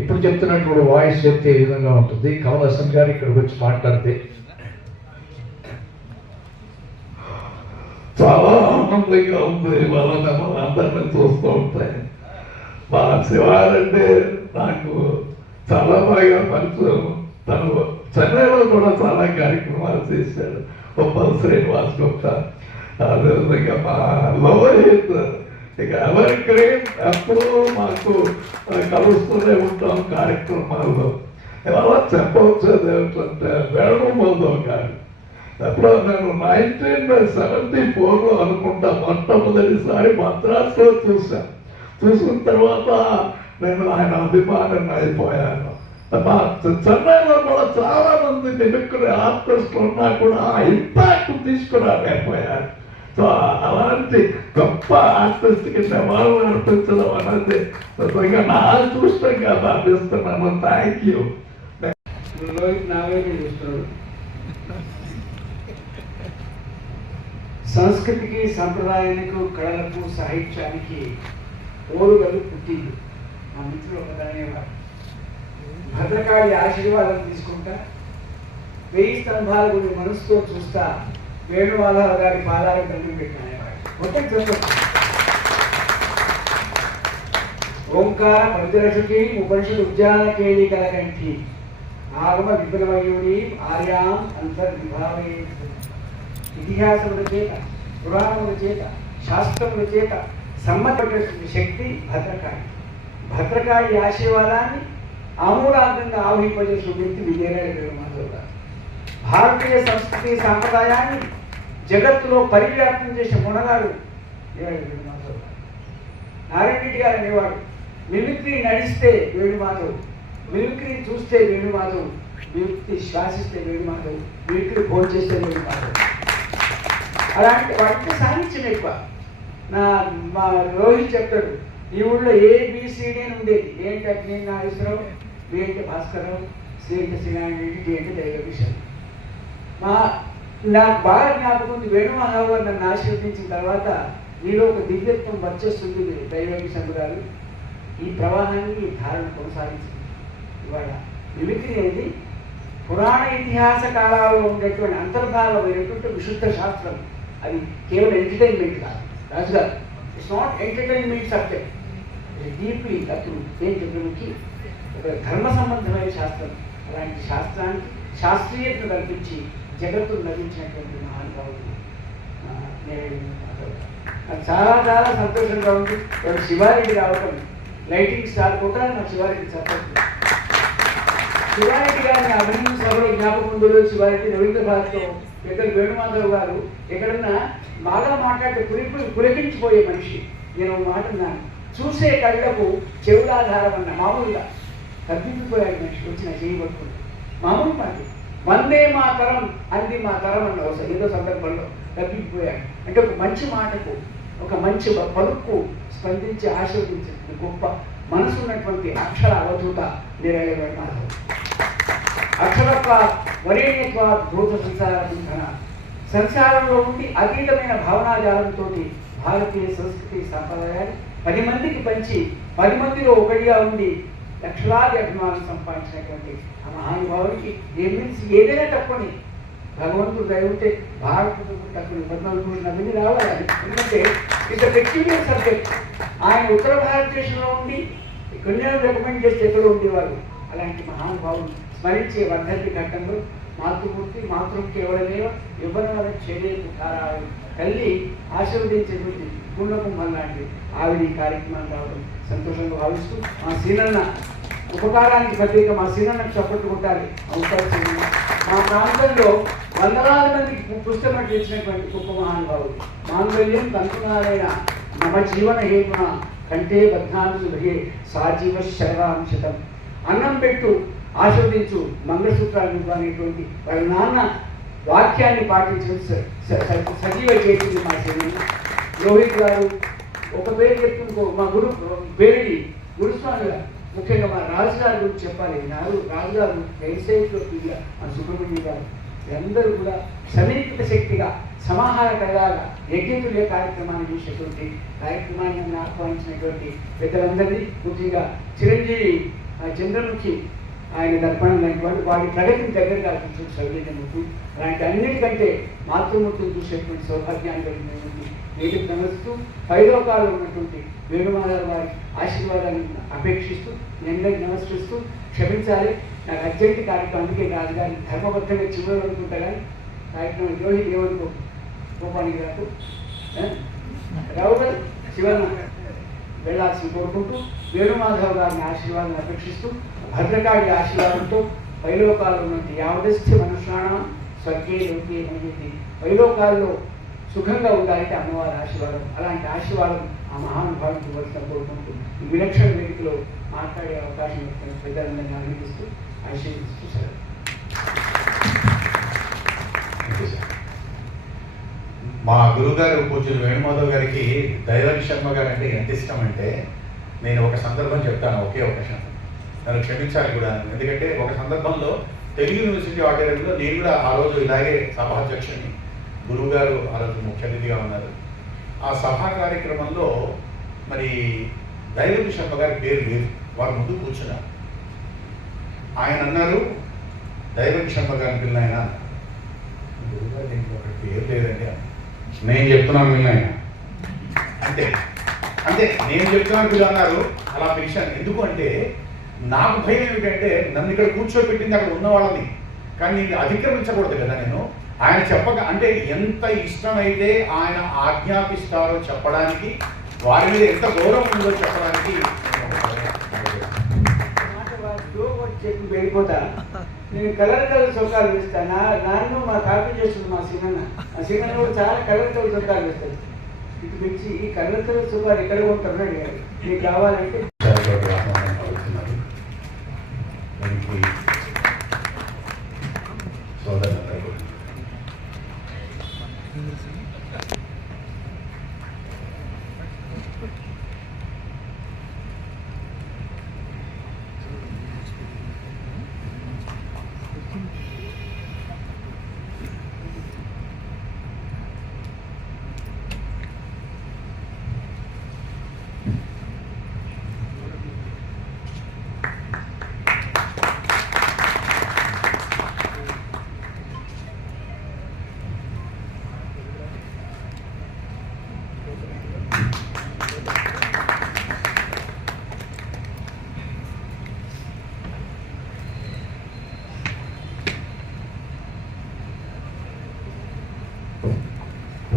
ఇప్పుడు చెప్తున్నటువంటి వాయిస్ చెప్తే ఏ విధంగా ఉంటుంది. కమల్ హాసన్ గారు ఇక్కడికి వచ్చి మాట్లాడితే చాలా ఆనందంగా ఉంది. వాళ్ళని అందరినీ చూస్తూ ఉంటాయి. మా శివారంటే నాకు చాలా బాగా పరిచయం. తను చెన్నైలో కూడా చాలా కార్యక్రమాలు చేశాడు. బొమ్మల శ్రీనివాస్ గుప్తా, అదేవిధంగా మా లోహిత్, ఇక ఎవరికి ఎప్పుడూ మాకు కలుస్తూనే ఉంటాం కార్యక్రమాల్లో. ఇవాళ చెప్పవచ్చేది ఏమిటంటే వేణుగోపాల్ గారు ఎప్పుడో నేను 1974లో అనుకుంటా మొట్టమొదటిసారి మద్రాసులో చూశాను. చూసిన తర్వాత నేను ఆయన అభిమానం అయిపోయాను. చెన్నైలో కూడా చాలా మంది మిమిక్రీ ఆర్టిస్టులు ఉన్నా కూడా ఇంపాక్ట్ తీసుకురాలేకపోయారు. సో అలాంటి గొప్ప ఆర్టిస్ట్కి నివాళులు అర్పించడం అనేది నిజంగా నా అదృష్టంగా భావిస్తున్నాను. Thank you. సంస్కృతికి, సంప్రదాయానికి, కళలకు, సాహిత్యానికి ఓరుగలు పుట్టింది. మా మిత్రులు ఒకదనేవారు. భద్రకాళి ఆశీర్వాదం తీసుకుంటా 1000 స్తంభాల గుడి మనసుతో చూస్తా వేణుమాధవ గారి పాదాలకు దండం పెట్టినవాడు. మొత్తం చెప్పచ్చు. ఓంకార పంచరషుకి ఉపనిషద్ ఉజ్జాన కేళి కలకంఠి ఆగమ విపులమయూరి ఆర్యాం అంతర్విభావే. ఇతిహాసముల చేత, పురాణముల చేత, శాస్త్రముల చేత సమ్మతమైనటువంటి శక్తి భద్రకాళి. భద్రకాళి ఆశీర్వాదాన్ని ఆమూలాగ్రంగా ఆవహింపజేసిన వ్యక్తి విజయనగర వేణుమాధవ్ గారు. భారతీయ సంస్కృతి సాంప్రదాయాన్ని జగత్తులో పరివ్యాప్తం చేసే మునగాడు వేణుమాధవ్ గారు. నారాయణ రెడ్డి గారు అనేవాడు, మిమిక్రీ నడిస్తే వేణుమాధవ్, మిమిక్రీ చూస్తే వేణుమాధవ్, మిమిక్రీ శ్వాసిస్తే వేణుమాధవ్, మిమిక్రీ భోజనం చేస్తే వేణుమాధవ్. అలాంటి వాటికి సాహిత్యం ఎక్కువ. మా రోహిత్ చెప్తాడు, ఈ ఊళ్ళో ABCD అని ఉండేది. ఏంటి అగ్ని నాగేశ్వరరావు, ఏంటి భాస్కరరావు, శ్రీంటి శ్రీనారాయణ, ఏంటి దైవవిషయం. నాకు బాగా జ్ఞాపకం ఉంది. వేణుమాధవ్ గారు నన్ను ఆశీర్వదించిన తర్వాత నీలో ఒక దివ్యత్వం వచ్చేస్తుంది దైవవిషయం గారు. ఈ ప్రవాహాన్ని, ఈ ధారణ కొనసాగించింది. ఇవాళ మిమిక్రీ అనేది పురాణ ఇతిహాస కాలాల్లో ఉండేటువంటి అంతర్భాగమైనటువంటి విశుద్ధ శాస్త్రం. అది కేవలం ఎంటర్టైన్మెంట్ కాదు రాజుగారు. It's not entertainment subject, deeply అప్పుడు ఏం చెప్పడానికి ఒక ధర్మ సంబంధమైన శాస్త్రం. అలాంటి శాస్త్రానికి శాస్త్రీయతను కల్పించి జగత్తును నడిపించినటువంటి మహానుభావుడు నాకు చాలా చాలా సంతోషంగా ఉంది. శివారెడ్డి రావటం, లైటింగ్ స్టార్ కూడా నాకు శివారెడ్డి చెప్పండి. శివారెడ్డి గారిని అభినందన సభలో జ్ఞాపకం ఉందో శివారెడ్డి రవీంద్ర భారత్లో ఇక్కడ వేణుమాధవ్ గారు ఎక్కడన్నా బాగా మాట్లాడితే పులికించిపోయే మనిషి. నేను మాట అన్నాను, చూసే కళ్ళకు చెవులాధారం అన్న మామూలుగా తగ్గిపోయాడు మనిషి వచ్చిన చేయబడుతుంది మామూలు మాట. వందే మా తరం అంది మా తరం అన్న ఏదో సందర్భంలో తగ్గిపోయాడు. అంటే ఒక మంచి మాటకు ఒక మంచి పలుకు స్పందించి ఆశీర్వదించిన గొప్ప మనసు ఉన్నటువంటి అక్షర అవధూత నిరేళ మాధవ్. అక్షరత్వాత్ వరేణ్యత్వాత్ భూత సంసార సంసారంలో ఉండి అతీతమైన భావనాజాలంతో భారతీయ సంస్కృతి సాంప్రదాయాన్ని 10 మందికి పంచి 10 మందిలో ఒకటిగా ఉండి లక్షలాది అభిమానం సంపాదించినటువంటి ఆ మహానుభావునికి ఏదైనా తప్పని భగవంతుడు దయ ఉంటే భారతదేశం తక్కువ 14 నవ్విని రావాలి. ఎందుకంటే ఇట్స్ పెక్యులియర్ సబ్జెక్ట్. ఆయన ఉత్తర భారతదేశంలో ఉండి కొన్ని రికమెండ్ చేస్తే ఎక్కడో ఉండేవారు. అలాంటి మహానుభావులు స్మరించే వర్ధంతి ఘట్టంలో మాతృమూర్తి మాతృం కేవలమేవ యువన చేరేపు ధారాలు తల్లి ఆశీర్వదించేటువంటి గుండకుంభం లాంటి ఆవిడ ఈ కార్యక్రమాన్ని రావడం సంతోషంగా భావిస్తూ మా సీనన్న ఉపకారానికి ప్రత్యేక మా సీనన్నకు చప్పట్లు కొట్టాలి. అవకాశం మా ప్రాంతంలో వందలాది మందికి పుస్తకం ఇచ్చినటువంటి గొప్ప మహానుభావులు. మాంగళ్యం తంతునారైన మమ జీవన హేతున కంటే బద్ధాంశుభే సాజీవ శరవాంశతం అన్నం పెట్టు ఆశీర్వదించు మంగళసూత్రాలు అనేటువంటి వాళ్ళ నాన్న వాక్యాన్ని పాటించిన సజీవ చేసింది మా సీనన్న. రోహిత్ గారు ఒక పేరు చెప్తుంకో మా పేరుని గురుస్వామి గారు, ముఖ్యంగా మా రాజుగారి గురించి చెప్పాలి. రాజుగారు వెబ్సైట్లో మా సుబ్రహ్మణ్యం గారు అందరూ కూడా సమీకృత శక్తిగా సమాహారకరగా యజ్ఞతుల్య కార్యక్రమాన్ని చేసేటువంటి కార్యక్రమాన్ని ఆహ్వానించినటువంటి పెద్దలందరినీ, ముఖ్యంగా చిరంజీవి చంద్రముఖి ఆయన దర్పణం లాంటి వాళ్ళు వాడి ప్రగతిని దగ్గరగా చూసిన సౌజన్యమూర్తి అలాంటి అన్నిటికంటే మాతృమూర్తిని చూసేటువంటి సౌభాగ్యాన్ని కలిగినటువంటి నేటికి నమస్తూ పైలోకాలు ఉన్నటువంటి వేణుమాధవ్ వారి ఆశీర్వాదాన్ని అపేక్షిస్తూ అందరికీ నమస్కరిస్తూ క్షమించాలి. నాకు అర్జెంట్ కార్యక్రమం అందుకే రాజుగారి ధర్మబద్ధంగా చివరి అనుకుంటా కానీ కార్యక్రమం రోహిత్ ఏమనుకో కోపానికి రాదు రావు గారు చివరి వెళ్ళాల్సి కోరుకుంటూ వేణుమాధవ్ గారిని ఆశీర్వాదాన్ని అపేక్షిస్తూ భద్రకాళి ఆశీర్వాదంతో పైలోకాల్లో ఉన్నటువంటి యావదస్థి మనుష్యాణం స్వర్గే లోకే మహేది పైలోకాల్లో సుఖంగా ఉండాలంటే అమ్మవారి ఆశీర్వాదం. అలాంటి ఆశీర్వాదం ఆ మహానుభావునికి ఇవ్వాల్సిన కోరుకుంటూ ఈ విలక్షణ వేదికలో మాట్లాడే అవకాశం ఇస్తున్న పెద్దలందరినీ అభినందిస్తూ ఆశీర్వదిస్తూ సార్. మా గురువుగారు పూజ్యులు వేణుమాధవ్ గారికి దైవకి శర్మ గారు అంటే ఎంత ఇష్టం అంటే నేను ఒక సందర్భం చెప్తాను, ఒకే అవకాశం నన్ను క్షమించాలి కూడా. ఎందుకంటే ఒక సందర్భంలో తెలుగు యూనివర్సిటీ ఆడిటోరియంలో నేను కూడా ఆ రోజు ఇలాగే సభాధ్యక్షుని, గురువు గారు ఆ రోజు ముఖ్య అతిథిగా ఉన్నారు. ఆ సభా కార్యక్రమంలో మరి దైవకి శర్మ గారి పేరు లేదు, వారు ముందు కూర్చున్నారు. ఆయన అన్నారు, దైవకి శర్మ గారిని పిల్ల ఆయన గురువుగారు దీనికి ఒక పేరు లేదండి. నేను చెప్తున్నాను పిల్ల ఆయన అంటే అంటే నేను చెప్తున్నాను పిల్ల అన్నారు. అలా పిలిచాను. ఎందుకు అంటే నాకు భయం ఏమిటంటే నన్ను ఇక్కడ కూర్చోబెట్టింది అక్కడ ఉన్న వాళ్ళని, కానీ నేను అతిక్రమించకూడదు కదా. నేను ఆయన చెప్పక అంటే ఎంత ఇష్టమైతే ఆయన ఆజ్ఞాపిస్తారో చెప్పడానికి, వారి మీద ఎంత గౌరవం ఉందో చెప్పడానికి చెప్పి వెళ్ళిపోతా. నేను కలర్ చొక్కాలు వేస్తాను. నాన్న మా కాపీ చేస్తుంది మా సినిమా కూడా చాలా కలర్ చొక్కాలు వేస్తాను. ఇటు తెచ్చి ఈ కలర్ చొక్కాలు ఎక్కడ ఉంటారు అడిగారు. మీకు కావాలంటే సోదరులందరూ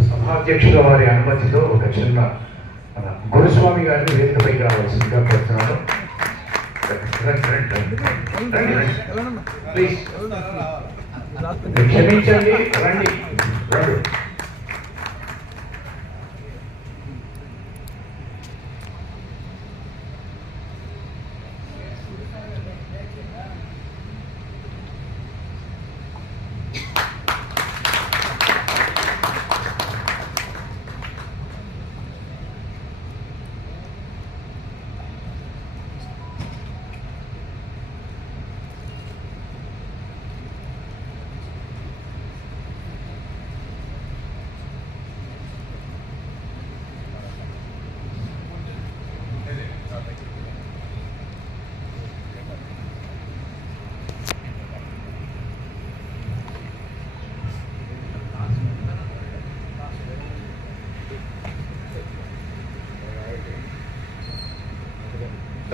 సభాధ్యక్షుల వారి అనుమతితో ఒక చిన్న మన గురుస్వామి గారిని వేదికపైకి రావాల్సిందిగా కోరుతున్నాను. ప్లీజ్ క్షమించండి, రండి.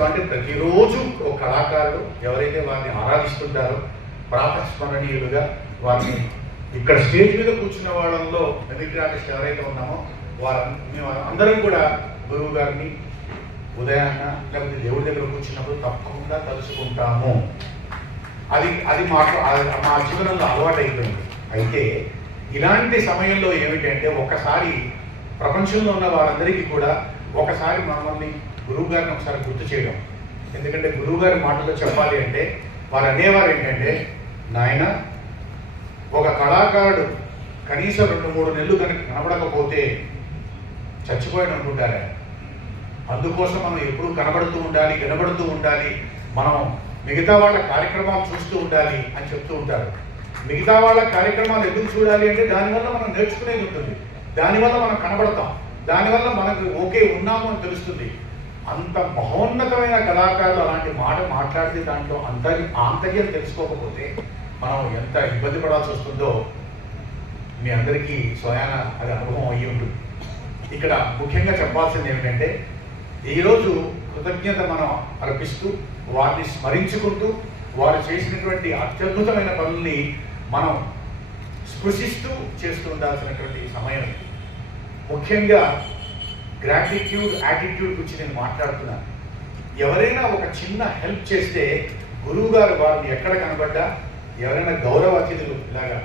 అంటే ప్రతిరోజు ఒక కళాకారుడు ఎవరైతే వారిని ఆరాధిస్తుంటారో ప్రాతస్మరణీయులుగా వారిని ఇక్కడ స్టేజ్ మీద కూర్చున్న వాళ్ళలో మిమిక్రీ ఆర్టిస్ట్ ఎవరైతే ఉన్నామో మేము అందరం కూడా గురువు గారిని ఉదయాన్న లేకపోతే దేవుడి దగ్గర కూర్చున్నప్పుడు తప్పకుండా తలుచుకుంటాము. అది మా జీవనంలో అలవాటు అయిపోయింది. అయితే ఇలాంటి సమయంలో ఏమిటంటే ఒకసారి ప్రపంచంలో ఉన్న వారందరికీ కూడా ఒకసారి మమ్మల్ని గురువు గారిని ఒకసారి గుర్తు చేయడం. ఎందుకంటే గురువు గారి మాటల్లో చెప్పాలి అంటే వారు అనేవారు ఏంటంటే, నాయన ఒక కళాకారుడు కనీసం 2-3 నెలలు కనుక కనబడకపోతే చచ్చిపోయాడు అనుకుంటారా? అందుకోసం మనం ఎప్పుడూ కనబడుతూ ఉండాలి, వినబడుతూ ఉండాలి, మనం మిగతా వాళ్ళ కార్యక్రమాలు చూస్తూ ఉండాలి అని చెప్తూ ఉంటారు. మిగతా వాళ్ళ కార్యక్రమాలు ఎందుకు చూడాలి అంటే దానివల్ల మనం నేర్చుకునేది ఉంటుంది, దానివల్ల మనం కనబడతాం, దానివల్ల మనకు ఓకే ఉన్నాము అని తెలుస్తుంది. అంత మహోన్నతమైన కళాకారులు అలాంటి మాట మాట్లాడితే దాంట్లో ఆంతర్యం తెలుసుకోకపోతే మనం ఎంత ఇబ్బంది పడాల్సి వస్తుందో మీ అందరికీ స్వయాన అది అనుభవం అయ్యి ఉంటుంది. ఇక్కడ ముఖ్యంగా చెప్పాల్సింది ఏమిటంటే ఈరోజు కృతజ్ఞత మనం అర్పిస్తూ వారిని స్మరించుకుంటూ వారు చేసినటువంటి అత్యద్భుతమైన పనుల్ని మనం స్పృశిస్తూ చేస్తూ ఉండాల్సినటువంటి సమయం. ముఖ్యంగా గ్రాటిట్యూడ్, యాటిట్యూడ్ గురించి నేను మాట్లాడుతున్నాను. ఎవరైనా ఒక చిన్న హెల్ప్ చేస్తే గురువు గారు వారిని ఎక్కడ కనబడ్డా ఎవరైనా గౌరవ అతిథులు ఇలాగా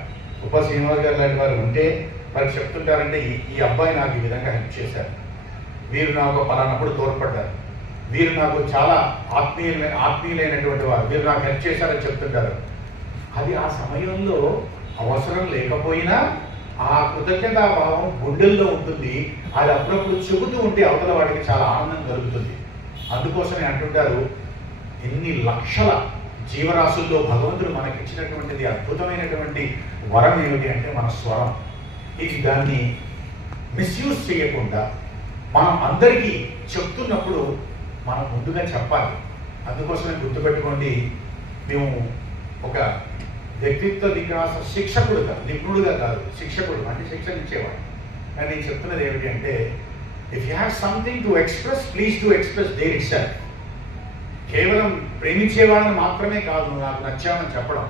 ఉప శ్రీనివాస్ గారు లాంటి వారు ఉంటే వారు చెప్తుంటారంటే ఈ అబ్బాయి నాకు ఈ విధంగా హెల్ప్ చేశారు, వీరు నాకు పలానప్పుడు తోడ్పడ్డారు, వీరు నాకు చాలా ఆత్మీయులైనటువంటి వారు, వీరు నాకు హెల్ప్ చేశారని చెప్తుంటారు. అది ఆ సమయంలో అవసరం లేకపోయినా ఆ కృతజ్ఞతాభావం గుండెల్లో ఉంటుంది. అది అప్పుడప్పుడు చెబుతూ ఉంటే అవతల వాడికి చాలా ఆనందం కలుగుతుంది. అందుకోసమే అంటుంటారు, ఎన్ని లక్షల జీవరాశుల్లో భగవంతుడు మనకిచ్చినటువంటిది అద్భుతమైనటువంటి వరం ఏమిటి అంటే మన స్వరం. ఇది దాన్ని మిస్యూజ్ చేయకుండా మనం అందరికీ చెప్తున్నప్పుడు మనం ముందుగా చెప్పాలి. అందుకోసమే గుర్తుపెట్టుకోండి, మేము ఒక వ్యక్తిత్వ వికాస శిక్షకుడుగా, నిపుణుడుగా కాదు, శిక్షకుడు అంటే శిక్షణ ఇచ్చేవాడు. కానీ నేను చెప్తున్నది ఏమిటి అంటే, if you have something to express, please to express there it self. కేవలం ప్రేమించేవాళ్ళని మాత్రమే కాదు, నువ్వు నాకు నచ్చావని చెప్పడం.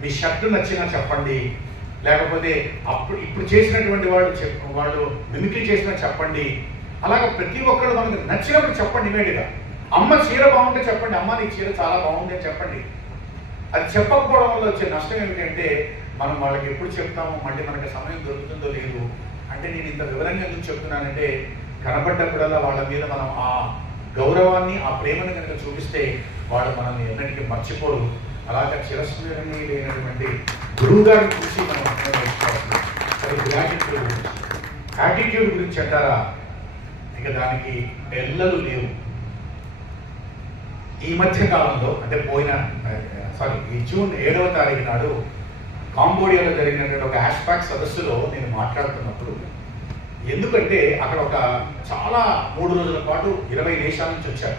మీ షర్టు నచ్చినా చెప్పండి, లేకపోతే ఇప్పుడు చేసినటువంటి వాళ్ళు మిమిక్రీ చేసినా చెప్పండి. అలాగే ప్రతి ఒక్కరు మనకు నచ్చినప్పుడు చెప్పండి. ఇమీడియట్గా అమ్మ చీర బాగుంటే చెప్పండి, అమ్మ నీ చీర చాలా బాగుంది అని చెప్పండి. అది చెప్పకపోవడం వల్ల వచ్చే నష్టం ఏమిటంటే మనం వాళ్ళకి ఎప్పుడు చెప్తామో మళ్ళీ మనకి సమయం దొరుకుతుందో లేదు. అంటే నేను ఇంత వివరంగా ఎందుకు చెప్తున్నానంటే కనబడ్డప్పుడల్లా వాళ్ళ మీద మనం ఆ గౌరవాన్ని, ఆ ప్రేమను కనుక చూపిస్తే వాళ్ళు మనల్ని ఎన్నటికీ మర్చిపోరు. అలాగే చిరస్మరణీయులైనటువంటి గురువు గారిని చూసి మనం నేర్చుకోవాలి. అది గ్రాటిట్యూడ్ గురించి. యాటిట్యూడ్ గురించి అంటారా, ఇక దానికి ఎల్లలు లేవు. ఈ మధ్య కాలంలో అంటే ఈ జూన్ 7వ తారీఖు నాడు కాంబోడియాలో జరిగినటువంటి ఒక హ్యాష్బ్యాక్ సదస్సులో నేను మాట్లాడుతున్నప్పుడు, ఎందుకంటే అక్కడ ఒక చాలా 3 రోజుల పాటు 20 దేశాల నుంచి వచ్చారు.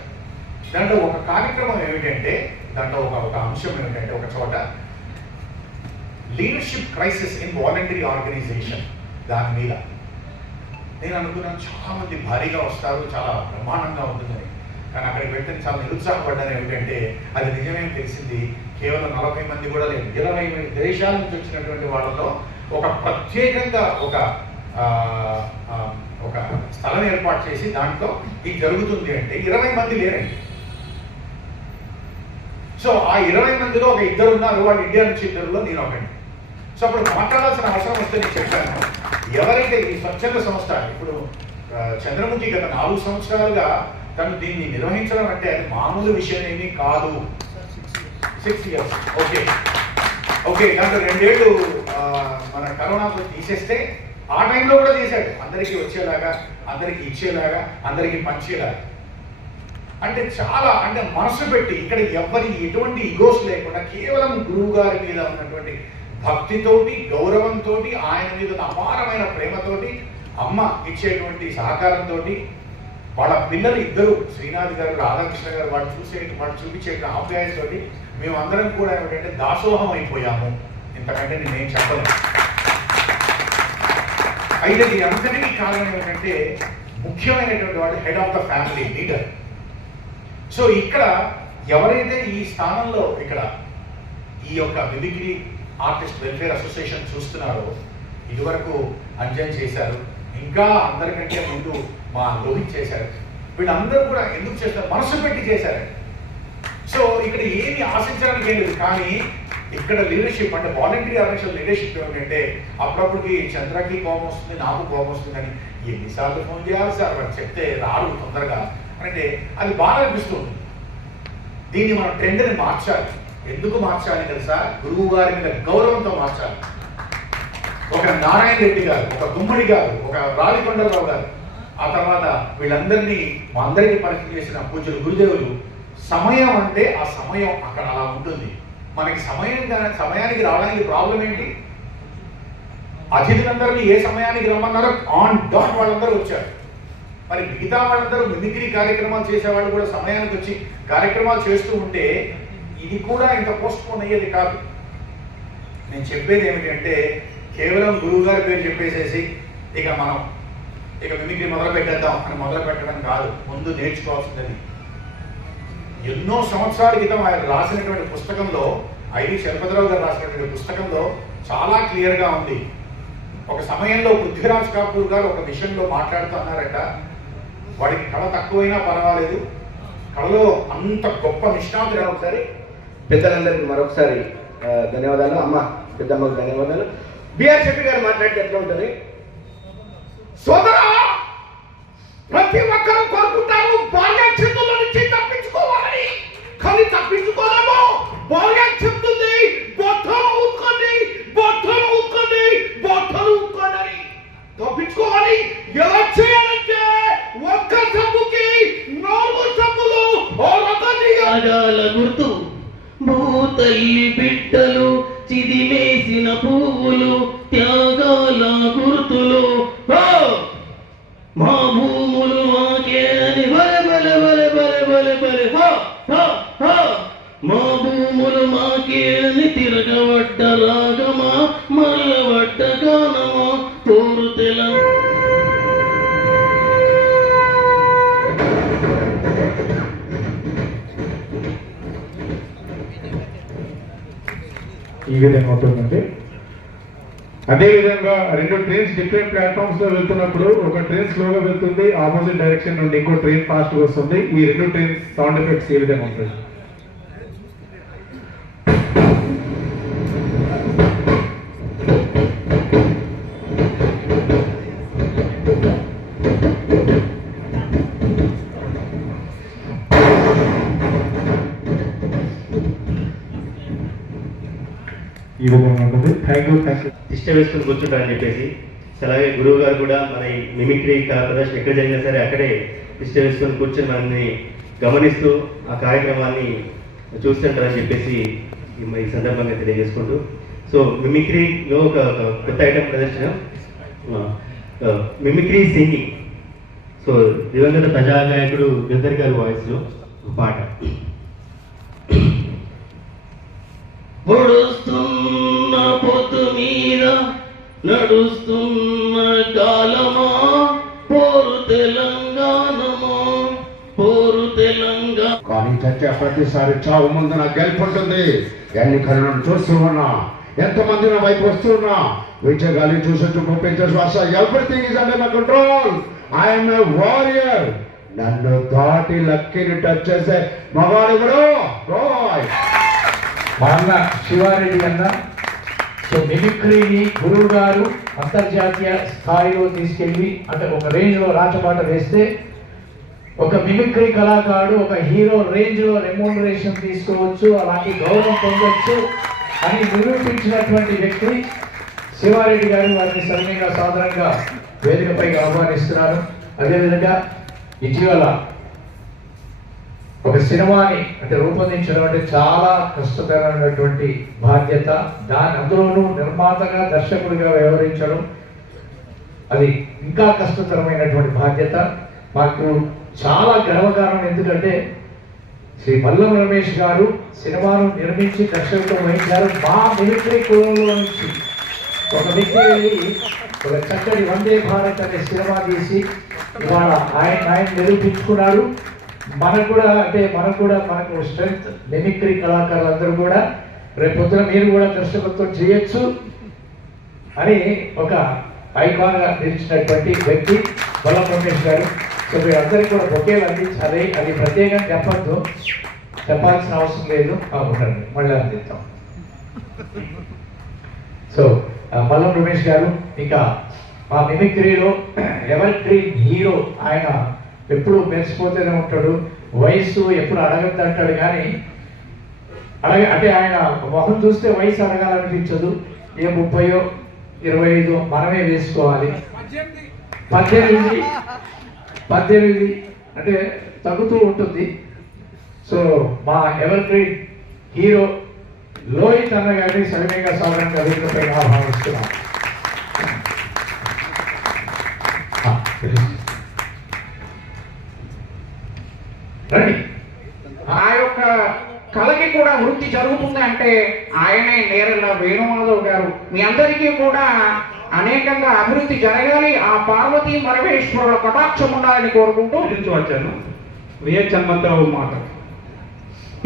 దాంట్లో ఒక కార్యక్రమం ఏమిటంటే, దాంట్లో ఒక అంశం ఏమిటంటే, ఒక చోట leadership crisis in voluntary organisation. దాని మీద నేను అనుకున్నాను చాలా మంది భారీగా వస్తారు, చాలా బ్రహ్మాండంగా ఉంటుందని. కానీ అక్కడికి వెళ్తే చాలా నిరుత్సాహపడ్డాను. ఏమిటంటే అది నిజమేం తెలిసింది, కేవలం 40 మంది కూడా లేదు, 20 దేశాల నుంచి వచ్చినటువంటి వాళ్ళలో ఒక ప్రత్యేకంగా ఒక స్థలం ఏర్పాటు చేసి దాంట్లో ఇది జరుగుతుంది అంటే 20 మంది లేరండి. సో ఆ 20 మందిలో ఒక 2 ఉన్నారు, వాళ్ళు ఇండియా నుంచి 2లో నేను ఒకటి. సో అప్పుడు మాట్లాడాల్సిన అవసరం వస్తే నేను చెప్పాను, ఎవరైతే ఈ స్వచ్ఛంద సంస్థ ఇప్పుడు చంద్రముఖి గత 4 సంవత్సరాలుగా తను దీన్ని నిర్వహించడం అంటే అది మామూలు విషయం ఏమీ కాదు. 6 years. ఓకే దాంట్లో 2 ఏళ్ళు మన కరోనాతో తీసేస్తే ఆ టైంలో కూడా చేశాడు, అందరికీ వచ్చేలాగా, అందరికీ ఇచ్చేలాగా, అందరికీ పంచేలాగా. అంటే చాలా మనసు పెట్టి ఇక్కడ ఎటువంటి ఈగోస్ లేకుండా కేవలం గురువు గారి మీద ఉన్నటువంటి భక్తితోటి, గౌరవంతో, ఆయన మీద అపారమైన ప్రేమతోటి, అమ్మ ఇచ్చేటువంటి సహకారంతో, వాళ్ళ పిల్లలు 2 శ్రీనాథ్ గారు, రాధాకృష్ణ గారు, వాళ్ళు చూపించే ఆప్యాయతోటి మేమందరం కూడా ఏమిటంటే దాసోహం అయిపోయాము. ఇంతకంటే నేనేం చెప్పను. అయితే ఈ అంతటికీ కారణం ఏమిటంటే ముఖ్యమైనటువంటి వాడు head of the family leader. So ఇక్కడ ఎవరైతే ఈ స్థానంలో ఇక్కడ ఈ యొక్క మిమిక్రీ ఆర్టిస్ట్ వెల్ఫేర్ అసోసియేషన్ చూస్తున్నారో, ఇదివరకు అంజన్ చేశారు, ఇంకా అందరికంటే ముందు మా రోహిత్ చేశారు, వీళ్ళందరూ కూడా ఎందుకు చేస్తారు? మనసు పెట్టి చేశారు. సో ఇక్కడ ఏమి ఆశించడానికి ఏం లేదు. కానీ ఇక్కడ లీడర్షిప్ అంటే వాలంటరీ ఆర్గనైజేషన్ లీడర్షిప్ ఏమిటంటే అప్పుడప్పటికి చంద్రకి కోపం వస్తుంది, నాకు కోపం వస్తుందని ఎన్నిసార్లు ఫోన్ చేయాలి సార్, వాడు చెప్తే రాడు తొందరగా అంటే అది బాగా అనిపిస్తుంది. దీన్ని మనం ట్రెండ్ని మార్చాలి. ఎందుకు మార్చాలి తెలుసా? గురువు గారి మీద గౌరవంతో మార్చాలి. ఒక నారాయణ రెడ్డి గారు, ఒక గుమ్మడి గారు, ఒక రావికొండలరావు గారు, ఆ తర్వాత వీళ్ళందరినీ మా అందరికీ పరిచయం చేసిన పూజలు గురుదేవులు, సమయం అంటే ఆ సమయం అక్కడ అలా ఉంటుంది. మనకి సమయానికి రావడానికి ప్రాబ్లం ఏంటి? అతిథులందరినీ ఏ సమయానికి రమ్మన్నారో ఆన్ డాట్ వాళ్ళందరూ వచ్చారు. మరి మిగతా వాళ్ళందరూ మిమిక్రీ కార్యక్రమాలు చేసేవాళ్ళు కూడా సమయానికి వచ్చి కార్యక్రమాలు చేస్తూ ఉంటే ఇది కూడా ఇంత పోస్ట్ పోన్ అయ్యేది కాదు. నేను చెప్పేది ఏమిటంటే కేవలం గురువు గారి పేరు చెప్పేసేసి మనం మిమిక్రీ మొదలు పెట్టేద్దాం అని మొదలు పెట్టడం కాదు. ముందు నేర్చుకోవాల్సింది. ఎన్నో సంవత్సరాల క్రితం ఆయన రాసినటువంటి పుస్తకంలో, ఐవి చలపతిరావు గారు రాసినటువంటి పుస్తకంలో చాలా క్లియర్గా ఉంది. ఒక సమయంలో పృథ్వీరాజ్ కపూర్ గారు ఒక విషయంలో మాట్లాడుతూ అన్నారట, వాడికి కళ తక్కువైనా పర్వాలేదు, కళలో అంత గొప్ప నిష్ణాతులు. ఒకసారి పెద్దలందరికీ మరొకసారి ధన్యవాదాలు. అమ్మ పెద్దమ్మకు ధన్యవాదాలు. బిఆర్ శెట్టి గారు మాట్లాడితే ఎట్లా ఉంటుంది? సోదరా, ప్రతి ఒక్కరూ కోరుకుంటారు బాల్య చేతుల నుంచి తప్పించుకోవాలని, కానీ తప్పించుకోలేము. బాల్య చెప్తుంది బొట్టలు ఊక్కండి, బొట్టలు ఊక్కండి, బొట్టలు ఊక్కండి. తప్పించుకోవాలి. ఎలా చేయాలంటే ఒక్క సబ్బుకి 4 సబ్బులు గుర్తు భూతల్లి బిడ్డలు, చిదిమేసిన పువ్వులు, త్యాగాల గుర్తులు, మా భూములు మాకే అని బలె బలె బలె బలె బలె బలె మా భూములు మాకే అని తిరగబడ్డ రాగమా, మరలబడ్డ గానమా, తోరు తెలంగాణ. ఈ విధంగా ఉంటుందండి. అదేవిధంగా 2 ట్రైన్స్ డిఫరెంట్ ప్లాట్ఫామ్స్ లో వెళ్తున్నప్పుడు ఒక ట్రైన్ స్లోగా వెళ్తుంది, ఆపోజిట్ డైరెక్షన్ నుండి ఇంకో ట్రైన్ ఫాస్ట్ వస్తుంది. ఈ 2 ట్రైన్స్ సౌండ్ ఎఫెక్ట్స్ ఏ విధంగా ఉంటుంది? ఈ విధంగా ఉంటుంది. Thank you. ఇష్ట వేసుకుని కూర్చుంటారని చెప్పేసి, అలాగే గురువు గారు కూడా మన ఈ మిమిక్రీ ప్రదర్శన ఎక్కడ జరిగినా సరే అక్కడే ఇష్ట వేసుకొని కూర్చొని మనల్ని గమనిస్తూ ఆ కార్యక్రమాన్ని చూస్తుంటారని చెప్పేసి ఈ సందర్భంగా తెలియజేసుకుంటూ, సో మిమిక్రీలో ఒక కొత్త ఐటమ్ ప్రదర్శన మిమిక్రీ సింగింగ్. సో దివంగత ప్రజాగాయకుడు గద్దర్ గారి వాయిస్లో ఒక పాట. పొడుస్తున్న పొద్దు మీద నడుస్తున్న కాలమా, పోరు తెలంగాణమా, పోరు తెలంగాణ. కానీ చచ్చే ప్రతిసారి చావు ముందు నా గెలుపుంటుంది. ఎన్నికలను చూస్తూ ఉన్నా, ఎంతమంది నా వైపు వస్తున్నా, విజయగాలి చూసొచ్చు పంపించే శ్వాస, everything is under my control. I'm a warrior. నన్ను దాటి లక్కీని టచ్ చేసే మగాడు రాయ్. మా అన్న శివారెడ్డి అన్న. సో మిమిక్రీని గురువు గారు అంతర్జాతీయ స్థాయిలో తీసుకెళ్ళి అంటే ఒక రేంజ్లో రాచబాట వేస్తే ఒక మిమిక్రీ కళాకారుడు ఒక హీరో రేంజ్లో రెమ్యూనరేషన్ తీసుకోవచ్చు, అలాంటి గౌరవం పొందొచ్చు అని నిరూపించినటువంటి వ్యక్తి శివారెడ్డి గారు. వారిని సరైన సాధారణంగా వేదికపైకి ఆహ్వానిస్తున్నారు. అదేవిధంగా ఇటీవల ఒక సినిమాని అంటే రూపొందించడం అంటే చాలా కష్టతరమైనటువంటి బాధ్యత. అందులోనూ నిర్మాతగా దర్శకుడిగా వ్యవహరించడం అది ఇంకా కష్టతరమైనటువంటి బాధ్యత. మాకు చాలా గర్వకారణం. ఎందుకంటే శ్రీ మల్లం రమేష్ గారు సినిమాను నిర్మించి దర్శకత్వం వహించారు. మా మిలిటరీ కులంలో నుంచి ఒక వ్యక్తి వెళ్ళి ఒక చక్కటి వందే భారత్ అనే సినిమా తీసి ఇవాళ ఆయన నిరూపించుకున్నాడు. మనకు స్ట్రెంగ్త్ మిమిక్రీ కళాకారులందరూ కూడా రేపు పొద్దున మీరు కూడా దర్శకత్వం చేయొచ్చు అని ఒక ఐకాన్గా నిలిచినటువంటి వ్యక్తి బొల్ల రమేష్ గారు. సో మీరు అందరికీ కూడా బొకేలు అందించాలి. అది ప్రత్యేకంగా చెప్పాల్సిన అవసరం లేదు. ఉండండి మళ్ళీ అందిస్తాం. సో బొల్ల రమేష్ గారు ఇంకా మా మిమిక్రీలో ఎవర్ గ్రీన్ హీరో. ఆయన ఎప్పుడు మెరిసిపోతూనే ఉంటాడు. వయసు ఎప్పుడు అడగద్దు అంటాడు, కానీ అంటే ఆయన మొహం చూస్తే వయసు అడగాలనిపించదు. ఏ 30 25 మనమే వేసుకోవాలి. 18 అంటే తగ్గుతూ ఉంటుంది. సో మా ఎవర్ గ్రీన్ హీరో లోహిత్ అన్న గారిని సవినయంగా సాధారణంగా వీటిపై ఆహ్వానిస్తున్నాం. రండి. ఆ యొక్క కళకి కూడా వృత్తి జరుగుతుంది అంటే ఆయనే నేరెళ్ళ వేణుమాధవ్ గారు. మీ అందరికీ కూడా అనేకంగా అభివృద్ధి జరగాలి. ఆ పార్వతీ పరమేశ్వరుల కటాక్షం ఉండాలని కోరుకుంటూ వచ్చాను. విహెచ్ హనుమంతరావు మాట.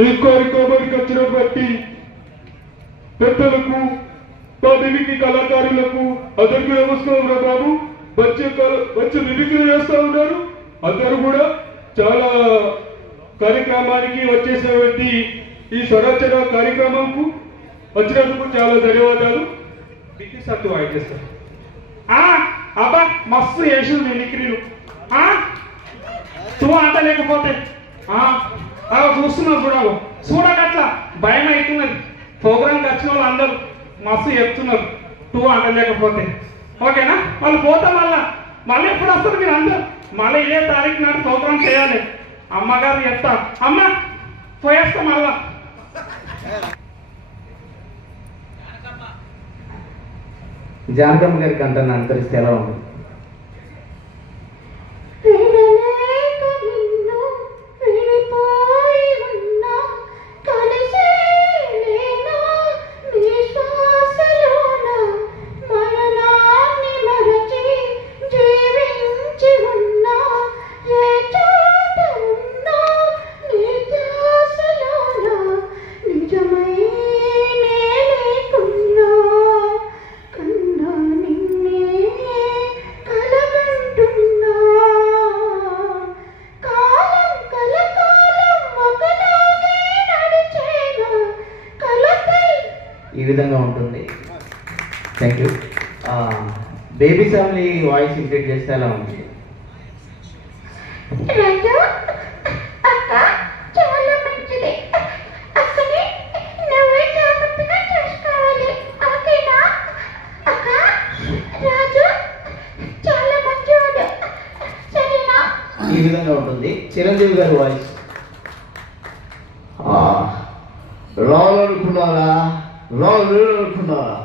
ఈ కార్యక్రమానికి వచ్చినటువంటి పెద్దలకు, మా మిమిక్రీ కళాకారులకు అందరికీ నమస్కారం రా బాబు. వచ్చే మిమిక్రీ చేస్తూ ఉన్నారు. అందరూ కూడా చాలా కార్యక్రమానికి వచ్చేసినటువంటి ఈ స్వరాచర కార్యక్రమంకు వచ్చినందుకు చాలా ధన్యవాదాలు. డిగ్రీ సార్ వాయిస్ చేస్తారు. అబ్బా మస్తు చేసింది మిమిక్రీలు. తూ అంట లేకపోతే చూస్తున్నావు చూడవు చూడకట్లా భయం అవుతున్నది. ప్రోగ్రాంకి వచ్చిన వాళ్ళు అందరూ మస్తు చెప్తున్నారు టూ అంట లేకపోతే. ఓకేనా? వాళ్ళు పోతాం మళ్ళీ ఎప్పుడు వస్తారు మీరు అందరూ? మళ్ళీ ఇదే తారీఖు నాడు ప్రోగ్రాం చేయాలి. అమ్మగారు చెప్తా, అమ్మ పోయేస్తా మళ్ళా. జానకమ్మ గారికి అంటాను అంతరిస్తే ఎలా ఉంటుంది? ఈ విధంగా ఉంటుంది. Thank you. Baby family voice ఇంక్రీట్ చేస్తే ఎలా ఉంది? ఈ విధంగా ఉంటుంది. చిరంజీవి గారి వాయిస్. రావాలనుకున్నారా? రావాలనుకున్నారా?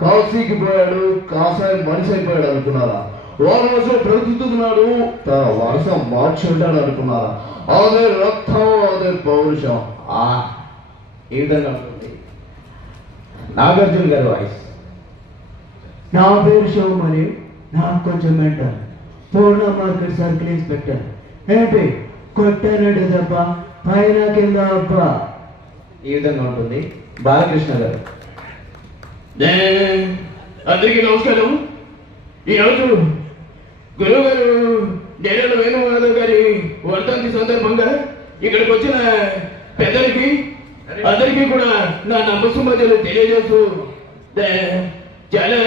కాశీకి పోయాడు, కాసాయి మనిషి అయిపోయాడు అనుకున్నారా? వారసం బ్రతుకుతున్నాడు, తన వరసం మార్చి ఉంటాడు అనుకున్నారా? అదే రక్తం, అదే పౌరుషం. ఈ విధంగా ఉంటుంది. నాగార్జున గారి వాయిస్. నా పేరు శివమణి, నాకు కొంచెం మెంటల్. పూర్ణ మార్కెట్ సర్కిల్ ఇన్స్పెక్టర్. ఏంటి కొట్టారండి దెబ్బ, పైన కింద అబ్బా. ఈ విధంగా ఉంటుంది. బాలకృష్ణ గారు. అందరికీ నమస్కారం. ఈరోజు గురువు గారు నేరేళ్ళ వేణుమాధవ్ గారి వర్ధంతి సందర్భంగా ఇక్కడికి వచ్చిన పెద్దలకి అందరికీ కూడా నా నమస్సుమతులు తెలియజేస్తూ, చాలా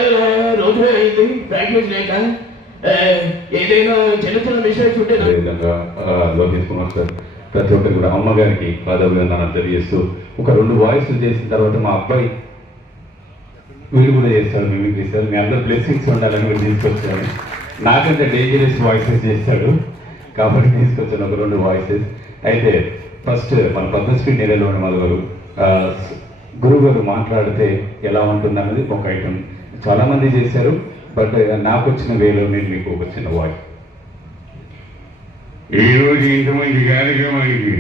రోజులే అయింది ప్రాక్టీస్ లేక. ఏదైనా చిన్న చిన్న మిస్టేక్స్ ఉంటే విధంగా లోకేష్ కుమార్ సార్ ప్రతి ఒక్కరు కూడా అమ్మగారికి పాదాభివందనాలు తెలియజేస్తూ, ఒక 2 వాయిస్లు చేసిన తర్వాత మా అబ్బాయి వీళ్ళు కూడా చేస్తాడు మిమిక్రీ సార్. మీ అందరూ బ్లెస్సింగ్స్ ఉండాలని మీరు తీసుకొచ్చాను. నాకంటే డేంజరస్ వాయిసెస్ చేస్తాడు కాబట్టి తీసుకొచ్చాను ఒక 2 వాయిసెస్. అయితే ఫస్ట్ మన పద్మశ్రీ నేరేళ్ళ మొదలు గురువు గారు మాట్లాడితే ఎలా ఉంటుంది అన్నది ఒక ఐటమ్. చాలామంది చేశారు, బట్ నాకు వచ్చిన వేలో నేను మీకు ఒక చిన్న వాయిస్. ఈరోజు ఇంతమంది కార్యక్రమానికి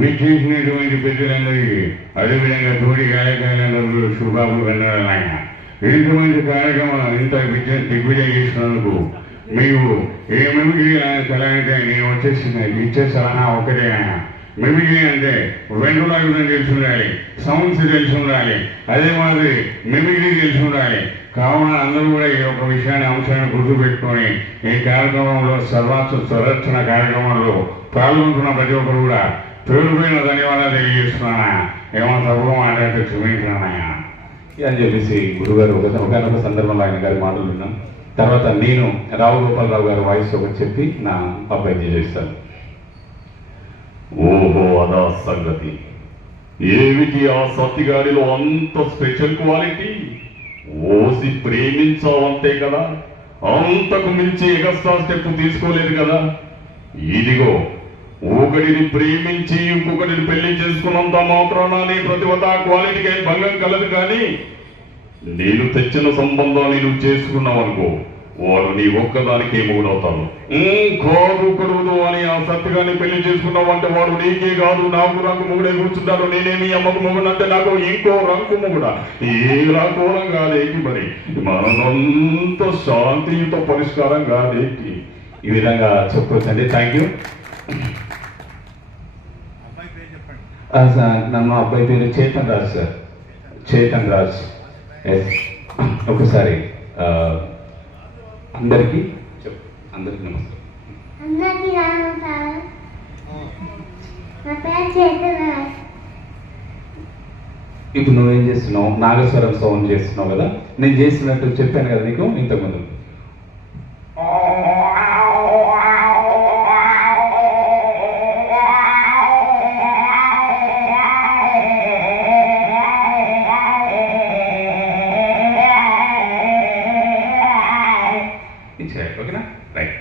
విచ్చేసినటువంటి పెద్దలందరికీ, అదేవిధంగా తోటి కార్యక్రమాలందరూ శుభాలు వెన్నడలాగా ఇంతమంది కార్యక్రమాలు ఇంత దిగ్విజయం చేసినందుకు మీకు ఏ మిమిక్రీ అంటే నేను ఇచ్చే సలహా ఒకటే. మిమిక్రీ అంటే వెంట్రులాగా తెలిసి ఉండాలి, సౌండ్స్ తెలిసి ఉండాలి, అదే మాదిరి మిమిక్రీ తెలిసి ఉండాలి. కావున అందరూ కూడా ఈ యొక్క విషయాన్ని అంశాన్ని గుర్తుపెట్టుకొని ఈ కార్యక్రమంలో సంరక్షణ కార్యక్రమంలో పాల్గొంటున్న ప్రతి ఒక్కరు కూడా పేరుపైన ధన్యవాదాలు తెలియజేస్తున్నానా. ఏమైనా తప్పుగా మాట్లాడితే క్షమించానయా అని చెప్పేసి గురుగారు ఒకనొక సందర్భంలో ఆయన గారి మాటలు విన్నాం. తర్వాత నేను రావు గోపాలరావు గారి వాయిస్ ఒకటి చెప్పి నా అబ్బాయి చేస్తాను. ఓహో అదా సంగతి. ఏమిటి ఆ సత్తిగాడిలో అంత స్పెషల్ క్వాలిటీ? ఓసి ప్రేమించావంతే కదా, అంతకు మించి ఎగస్ట్రా స్టెప్ తీసుకోలేదు కదా. ఇదిగో ఒకటిని ప్రేమించి ఇంకొకటిని పెళ్లి చేసుకున్నంత మాత్రాన నీ ప్రతిభత క్వాలిటీకి భంగం కలదు. కానీ నేను తెచ్చిన సంబంధాన్ని నువ్వు చేసుకున్నావు అనుకో, వాడు నీ ఒక్కదానికే మూడవుతాను. కాదు కడుగుదు అని ఆ సత్తిగాన్ని పెళ్లి చేసుకున్నావు అంటే వాడు నీకే కాదు నాకు రంగు మొగుడే కూర్చుంటాడు. నేనేమి అమ్మకు మొగుడు అంటే నాకు ఇంకో రంగు మొగుడా ఏ రాకోరం కాదేంటి? మరి మనంత శాంతియుత పరిష్కారం కాదేంటి? ఈ విధంగా చెప్పవచ్చండి. Thank you. మా అబ్బాయి పేరు చేతన్ రాజ్ సార్. చేతన్ రాజ్. ఒకసారి అందరికీ నమస్కారం. అందరికీ నమస్కారం. నా పేరు చేతన్ రాజ్. ఇప్పుడు నువ్వేం చేస్తున్నావు? నాగస్వరం సౌండ్ చేస్తున్నావు కదా. నేను చేస్తున్నట్టు చెప్పాను కదా నీకు ఇంతకుముందు. ఓకేనా? రైట్.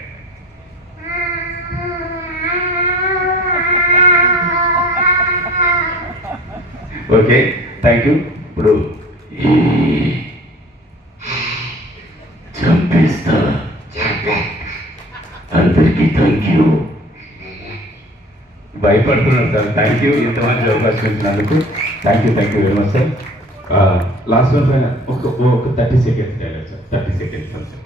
Okay, thank you. ఇప్పుడు చంపేస్తా. అందరికీ థ్యాంక్ యూ. భయపడుతున్నాను సార్. థ్యాంక్ యూ ఇంత మంచి అవకాశం ఇచ్చినందుకు. Thank you very much sir. Last one పైన ఒక 30 seconds dialogue sir. 30 seconds sir.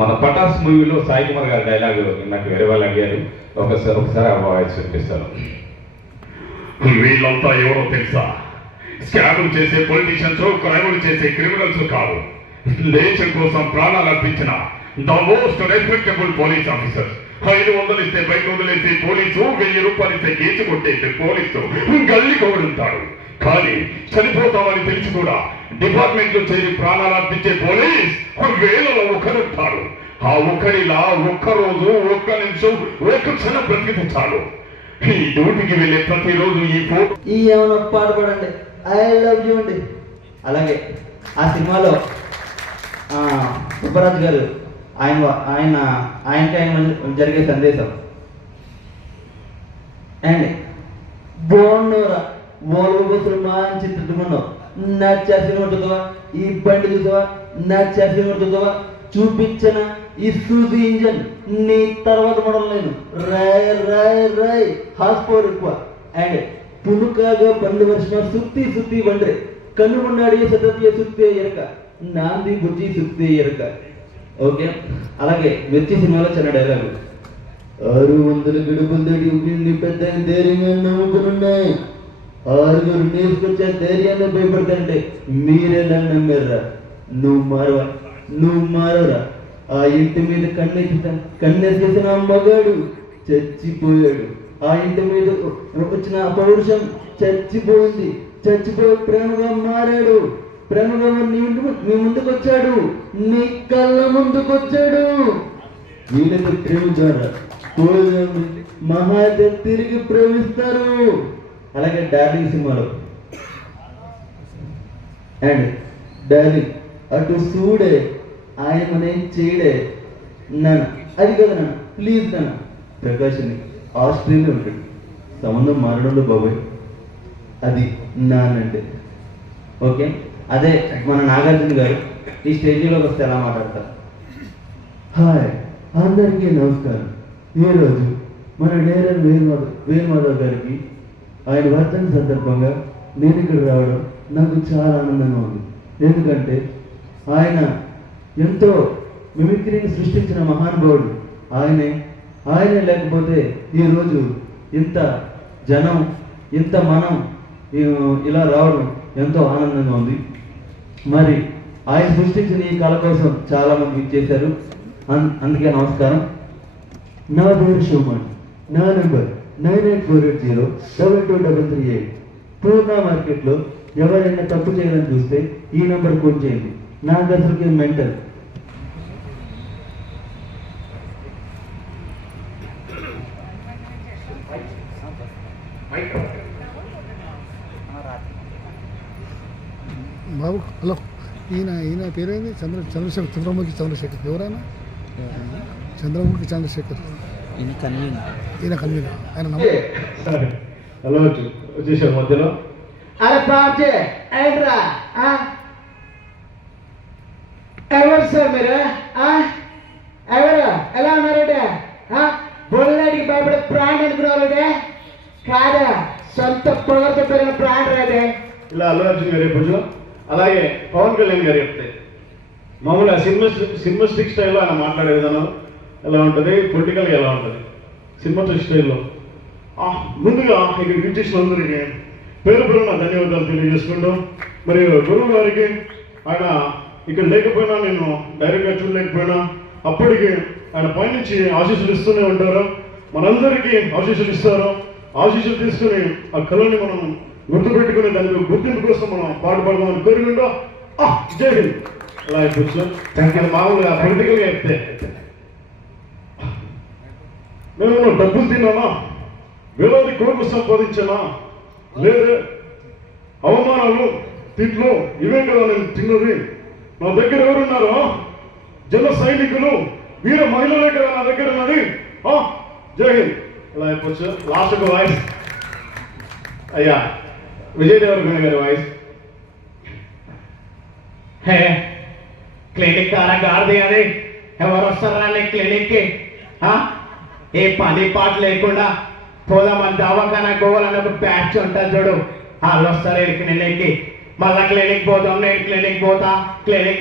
మన పటాస్ మూవీలో సాయి కుమార్ గారి డైలాగ్ నాకు వేరే వాళ్ళు అడిగారు. ఒకసారి ఆ వాయిస్ వినిపిస్తాను. వీళ్ళంతా ఎవరో తెలుసా? స్కాములు చేసే పొలిటీషియన్స్, క్రైములు చేసే క్రిమినల్స్ కాదు. దేశం కోసం ప్రాణాలు అర్పించిన the most respectable police officers. 500 ఇస్తే బయట వదిలేసే పోలీసు, 1000 రూపాయలు ఇస్తే కేసు కొట్టేసే పోలీసు గల్లికొడుంటాడు. కానీ చనిపోతామని తెలిసి కూడా డిపార్ట్మెంట్ లో చేరి ప్రాణాలు అర్పించే పోలీస్ వేలలో ఒకరుంటాడు. ఆ ఒక్కడిలా ఒక్కరోజు, ఒక్క నిమిషం, ఒక్క క్షణం బ్రతికితే చాలు. ఈ డ్యూటీకి వెళ్ళే ప్రతిరోజు ఈ ఏమైనా పాట పాడండి, ఐ లవ్ యూ అండి. అలాగే ఆ సినిమాలో సుబ్బరాజు గారు ఆయనకి జరిగే సందేశం అండ్ బాగున్నారా మోల్వ బస్సులు మంచి తిట్టుకున్నావు, నా చేసిన కొడుతుందా, ఈ బండి చూసావా, నా చేసిన కొడుతుందా, చూపించిన ఈ సూది ఇంజన్ నీ తర్వాత మోడల్ నేను రాయ్ రాయ్ రాయ్ హార్స్ పవర్ ఎక్కువ అండ్ పునుకాగా బండి వర్షం సుత్తి సుత్తి బండ్ರೆ కన్ను మున్నాడి సతతియ సుత్తే ఎరక నాంది బుజ్జి సుత్తే ఎరక. ఓకే, అలాగే మిర్చి సినిమాలో చిన్న డైలాగు 600 గడుపులతోటి నీ పెద్ద ధైర్యంగా నమ్ముకున్నాయి, 6 నేర్చుకొచ్చే ధైర్యాన్ని భయపడతాంటే మీరే నన్ను నమ్మారా. నువ్వు మారవరా. ఆ ఇంటి మీద కన్నెసేసిన మగాడు చచ్చిపోయాడు. ఆ ఇంటి మీద వచ్చిన పౌరుషం చచ్చిపోయింది. చచ్చిపోయి ప్రేమగా మారాడు. ప్రేమగా మీ ముందుకు వచ్చాడు, నీ కళ్ళ ముందుకొచ్చాడు. వీళ్ళకి ప్రేమించారా మహాదే తిరిగి ప్రేమిస్తారు. అలాగే డార్లింగ్ సినిమాలో అండ్ డార్లింగ్ అటు చూడే ఆయననే చేయడే నాన్న, అది కదా నాన్న ప్లీజ్ నాన్న. ప్రకాష్ని ఆస్ట్రేలియా ఉంటాడు, సంబంధం మారడంలో బాబాయ్ అది నానంటే. ఓకే, అదే మన నాగార్జున గారు ఈ స్టేజీలోకి వస్తే ఎలా మాట్లాడతారు? హాయ్ అందరికీ నమస్కారం. ఈరోజు మన డైరెక్టర్ వేణుమాధవ్ గారికి ఆయన వర్ధన సందర్భంగా నేను ఇక్కడ రావడం నాకు చాలా ఆనందంగా ఉంది. ఎందుకంటే ఆయన ఎంతో మిమిక్రీని సృష్టించిన మహానుభావుడు ఆయనే లేకపోతే ఈరోజు ఇంత జనం ఇంత మనం ఇలా రావడం ఎంతో ఆనందంగా ఉంది. మరి ఆయన సృష్టించిన ఈ కళ కోసం చాలా మంది ఇచ్చేశారు. అందుకే నమస్కారం. నా పేరు శివమణి. నా నెంబర్ 9848072338. పూర్ణ మార్కెట్లో ఎవరైనా తప్పు చేయాలని చూస్తే ఈ నెంబర్ ఫోన్ చేయండి. నాకు అసలుకి మెంటల్. బాబు హలో, ఈయన పేరేంది? చంద్రముఖి చంద్రశేఖర్. ఎవరైనా చంద్రముఖి చంద్రశేఖర్ ఈయన కన్వీనర్. ఆయన సరే హలో వచ్చేసారు మధ్యలో. అరే బాబే ఏంట్రా? ఎవరు సార్ మీరు? ఎవరు? ఎలా ఉన్నారంటే బొల్లడికి భయపడే ప్రాణ్ అనుకున్నారంటే కాదా? సొంత పొగతో పెరిగిన ప్రాణ్ రాదే. ఇలా అల్లు అర్జున్ గారు చెప్పచ్చు, అలాగే పవన్ కళ్యాణ్ గారు చెప్తే మామూలుగా సినిమాస్టిక్ స్టైల్లో ఆయన మాట్లాడే విధానం ఎలా ఉంటుంది, పొలిటికల్గా ఎలా ఉంటుంది సినిమాటిక్ స్టైల్లో. ముందుగా ఇక్కడ విచ్చేసిన అందరికీ పేరు పేరున ధన్యవాదాలు తెలియజేసుకుంటాం. మరి గురువు గారికి ఆయన ఇక్కడ లేకపోయినా, నేను డైరెక్ట్గా చూడలేకపోయినా అప్పటికి ఆయన పైనుంచి ఆశీస్సులు ఇస్తూనే ఉంటారు. మనందరికీ ఆశీస్సులు ఇస్తారు. ఆశీస్సులు తీసుకుని ఆ కళని మనం గుర్తుపెట్టుకుని దాని గుర్తింపు కోసం మనం పాటుపడదామని కోరుకుంటూ జై హింద్ అలా అయిపోవచ్చు. మామూలుగా పొలిటికల్గా చెప్తే మేము డబ్బులు తిన్నానా, వేలాది కోట్లు సంపాదించానా, లేదే అవమానాలు తిట్లు ఇవే కదా నేను తిన్నది. నా దగ్గర ఎవరున్నారో జన సైనికులు వీర మహిళలే కదా నా దగ్గర ఉన్నది. జై హింద్ ఇలా అయిపోవచ్చు. లాస్ట్ ఒక వాయిస్ అయ్యా విజయ్ దేవరకొండ గారి వాయిస్. క్లినిక్ గారిది అది ఎవరు వస్తారా క్లినిక్ కి? ఏ పని పాట లేకుండా పోదామని దవాఖానా పోవాలని ఒక ప్యాచ్ ఉంటుంది చూడు, వాళ్ళు వస్తారు క్లినిక్ కి. మళ్ళా క్లినిక్ పోతాం, నేను క్లినిక్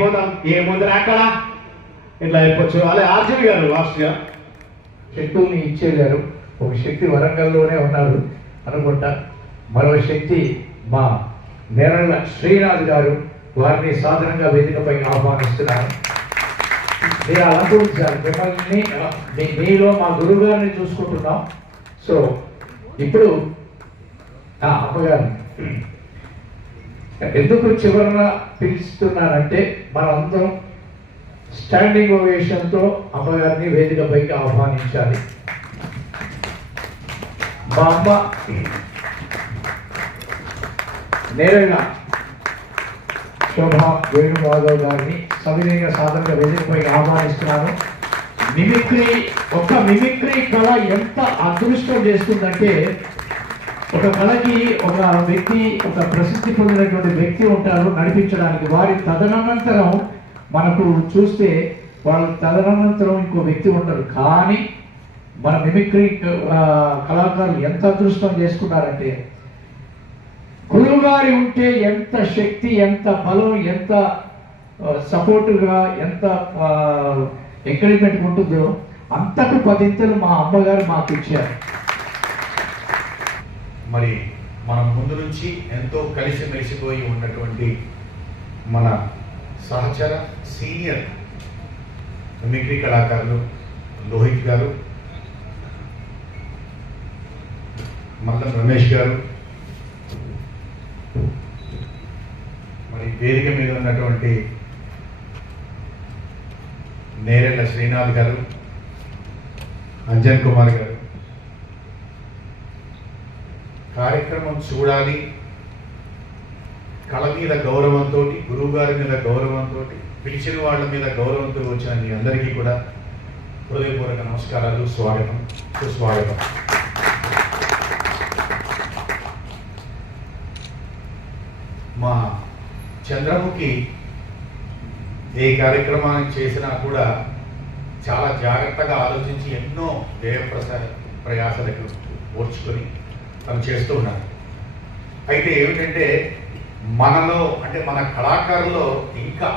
పోతాం ఏముందిరా అక్కడ? ఇట్లా అయిపోవచ్చు. అలా ఆర్జీవి గారు లాస్ట్ గా శక్తుల్ని ఇచ్చేగారు. ఒక శక్తి వరంగల్లోనే ఉన్నాడు అనుకుంటా. మరో శక్తి మా నేరళ్ళ శ్రీనాథ్ గారు. వారిని సాధారణంగా వేదికపై ఆహ్వానిస్తున్నాను. మీరు అలా అనుకుంటారు, మిమ్మల్ని మీలో మా గురువు గారిని చూసుకుంటున్నాం. సో ఇప్పుడు అమ్మగారు ఎందుకు చివరన పిలుస్తున్నానంటే మనందరం స్టాండింగ్ ఓవేషన్తో అమ్మగారిని వేదికపైకి ఆహ్వానించాలి. మా అమ్మ నేరళ్ళ శోభా వేణుమాధవ్ గారిని సవినయ సాధనగా వేదికపై ఆహ్వానిస్తున్నాను. మిమిక్రీ కళ ఎంత అదృష్టం చేస్తుందంటే, ఒక కళకి ఒక వ్యక్తి, ఒక ప్రసిద్ధి పొందినటువంటి వ్యక్తి ఉంటారు నడిపించడానికి. వారి తదనంతరం మనకు చూస్తే వాళ్ళ తదనంతరం ఇంకో వ్యక్తి ఉంటారు. కానీ మన మిమిక్రీ కళాకారులు ఎంత అదృష్టం చేసుకున్నారంటే, గురువు గారి ఉంటే ఎంత శక్తి, ఎంత బలం, ఎంత సపోర్టుగా, ఎంత ఎంకరేజ్మెంట్ ఉంటుందో అంతకు 10 మా అమ్మగారు మాకు ఇచ్చారు. మరి మనం ముందు నుంచి ఎంతో కలిసి మెలిసిపోయి ఉన్నటువంటి మన సహచర సీనియర్ మిమిక్రీ కళాకారులు లోహిత్ గారు, మల్లం రమేష్ గారు, మరి వేదిక మీద ఉన్నటువంటి నేరెళ్ళ శ్రీనాథ్ గారు, అంజన్ కుమార్ గారు. కార్యక్రమం చూడాలి, కళ మీద గౌరవంతో, గురువు గారి మీద గౌరవంతో, పిలిచిన వాళ్ళ మీద గౌరవంతో వచ్చిన మీ అందరికీ కూడా హృదయపూర్వక నమస్కారాలు, స్వాగతం, సుస్వాగతం. మా చంద్రముఖి ఏ కార్యక్రమాన్ని చేసినా కూడా చాలా జాగ్రత్తగా ఆలోచించి ఎన్నో ప్రయాసలకు ఓర్చుకొని తను చేస్తూ ఉన్నారు. అయితే ఏమిటంటే మనలో, అంటే మన కళాకారుల్లో ఇంకా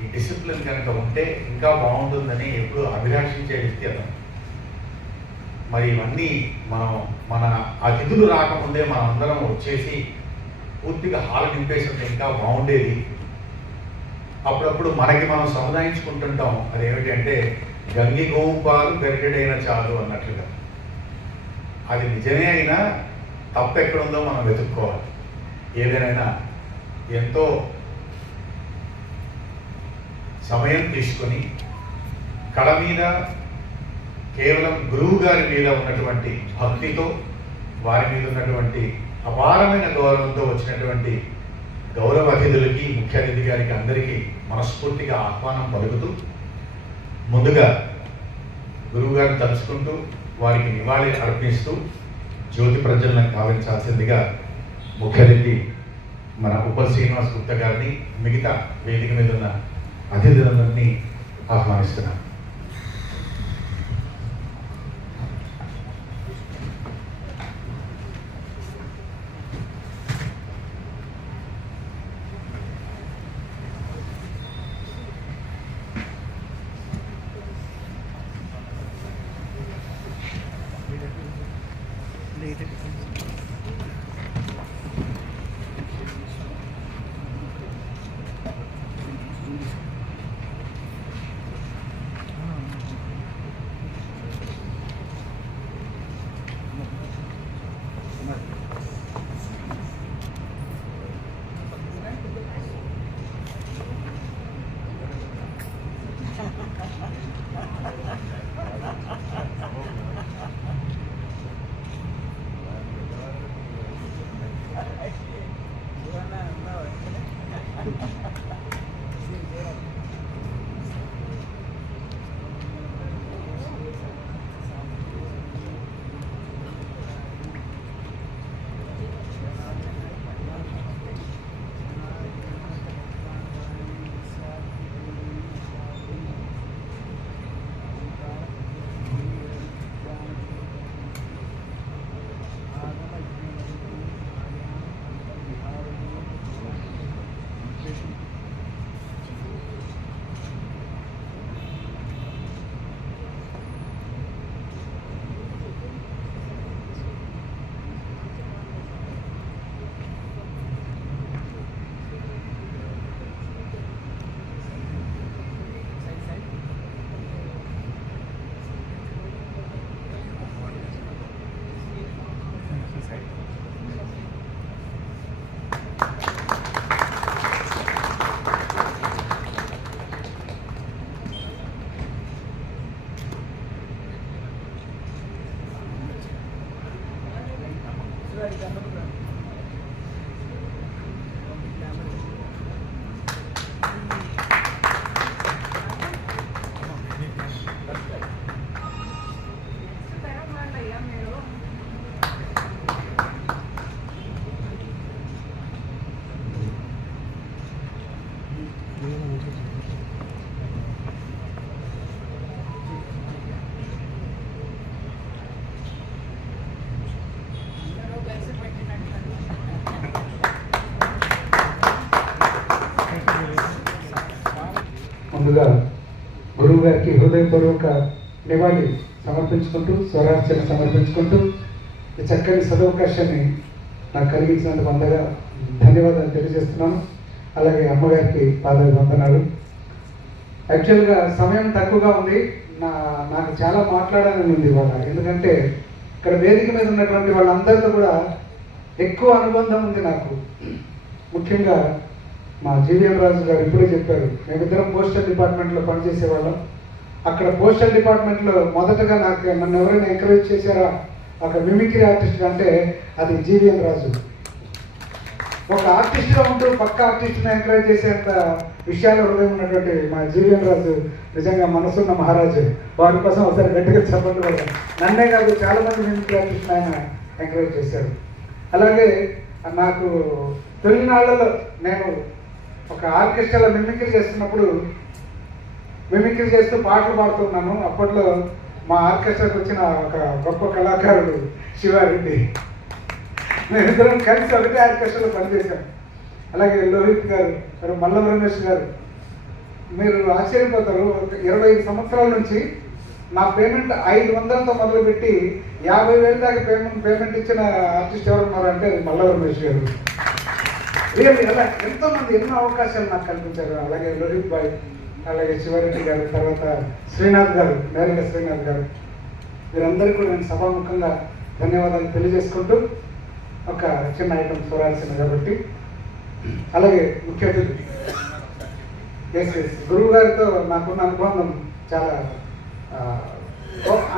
ఈ డిసిప్లిన్ కనుక ఉంటే ఇంకా బాగుంటుందని ఎప్పుడు అభిలాషించే వ్యక్తి అతను. మరి ఇవన్నీ మన అతిథులు రాకముందే మనం అందరం వచ్చేసి పూర్తిగా హాల్ నింపేసి ఉంటే ఇంకా బాగుండేది. అప్పుడప్పుడు మనకి మనం సముదాయించుకుంటుంటాం, అదేమిటి అంటే గంగి గోపాలు గరిటెడైన చాలు అన్నట్లుగా. అది నిజమే అయినా తప్పు ఎక్కడుందో మనం వెతుక్కోవాలి. ఏదైనా ఎంతో సమయం తీసుకొని కళ మీద కేవలం గురువు గారి మీద ఉన్నటువంటి భక్తితో, వారి మీద ఉన్నటువంటి అపారమైన గౌరవంతో వచ్చినటువంటి గౌరవ అతిథులకి, ముఖ్య అతిథి గారికి అందరికీ మనస్ఫూర్తిగా ఆహ్వానం పలుకుతూ, ముందుగా గురువు గారిని తలుచుకుంటూ వారికి నివాళి అర్పిస్తూ జ్యోతి ప్రజ్వలన కావించాల్సిందిగా ముఖ్య అతిథి మన ఉప శ్రీనివాస్ గుప్తా గారిని, మిగతా వేదిక మీద ఉన్న అతిథులందరినీ ఆహ్వానిస్తున్నాను. ముందుగా గురువు గారికి హృదయపూర్వక నివాళి సమర్పించుకుంటూ, స్వరార్చన సమర్పించుకుంటూ ఈ చక్కని సదవకాశాన్ని నాకు కలిగించినందుకు అందగా ధన్యవాదాలు తెలియజేస్తున్నాను. అలాగే అమ్మగారికి పాదాభివందనాలు. యాక్చువల్గా సమయం తక్కువగా ఉంది, నాకు చాలా మాట్లాడాలని ఉంది ఇవాళ. ఎందుకంటే ఇక్కడ వేదిక మీద ఉన్నటువంటి వాళ్ళందరితో కూడా ఎక్కువ అనుబంధం ఉంది నాకు. ముఖ్యంగా మా జీవీఎం రాజు గారు ఇప్పుడే చెప్పారు, మేమిద్దరం పోస్టల్ డిపార్ట్మెంట్లో పనిచేసేవాళ్ళం. అక్కడ పోస్టల్ డిపార్ట్మెంట్లో మొదటగా నన్ను ఎవరైనా ఎంకరేజ్ చేశారా ఒక మిమిక్రీ ఆర్టిస్ట్ అంటే అది జీవీఎం రాజు. ఒక ఆర్టిస్ట్గా ఉంటూ పక్క ఆర్టిస్ట్ని ఎంకరేజ్ చేసేంత విషయాల హృదయం ఉన్నటువంటి మా జీవీఎం రాజు నిజంగా మనసున్న మహారాజు. వారి కోసం ఒకసారి గట్టిగా చెప్పండి. కూడా నన్నే కాదు చాలా మంది మిమిక్రీ ఆర్టిస్ట్ని ఆయన ఎంకరేజ్ చేశారు. అలాగే నాకు తొలినాళ్లలో నేను ఒక ఆర్కెస్ట్రాలో మిమిక్రీ చేస్తున్నప్పుడు మిమిక్రీ చేస్తూ పాటలు పాడుతున్నాను. అప్పట్లో మా ఆర్కెస్ట్రాకి వచ్చిన ఒక గొప్ప కళాకారుడు శివారెడ్డి, మేమిద్దరం కలిసి ఒకటే ఆర్కెస్ట్రాలో పనిచేశాం. అలాగే లోహిత్ గారు, మల్లం రమేష్ గారు, మీరు ఆశ్చర్యపోతారు, 25 సంవత్సరాల నుంచి నా పేమెంట్ 500తో మొదలుపెట్టి 50,000 దాకా పేమెంట్ ఇచ్చిన ఆర్టిస్ట్ ఎవరు ఉన్నారంటే అది మల్లా రమేష్ గారు. రియల్లీ అలా ఎంతోమంది ఎన్నో అవకాశాలు నాకు కల్పించారు. అలాగే లోహిత్ బాయ్, అలాగే శివారెడ్డి గారు, తర్వాత శ్రీనాథ్ గారు, నేరుగా శ్రీనాథ్ గారు, వీరందరికీ కూడా నేను సభాముఖంగా ధన్యవాదాలు తెలియజేసుకుంటూ ఒక చిన్న ఐటమ్ చూడాల్సింది కాబట్టి, అలాగే ముఖ్య అతిథి గురువు గారితో నాకున్న అనుబంధం చాలా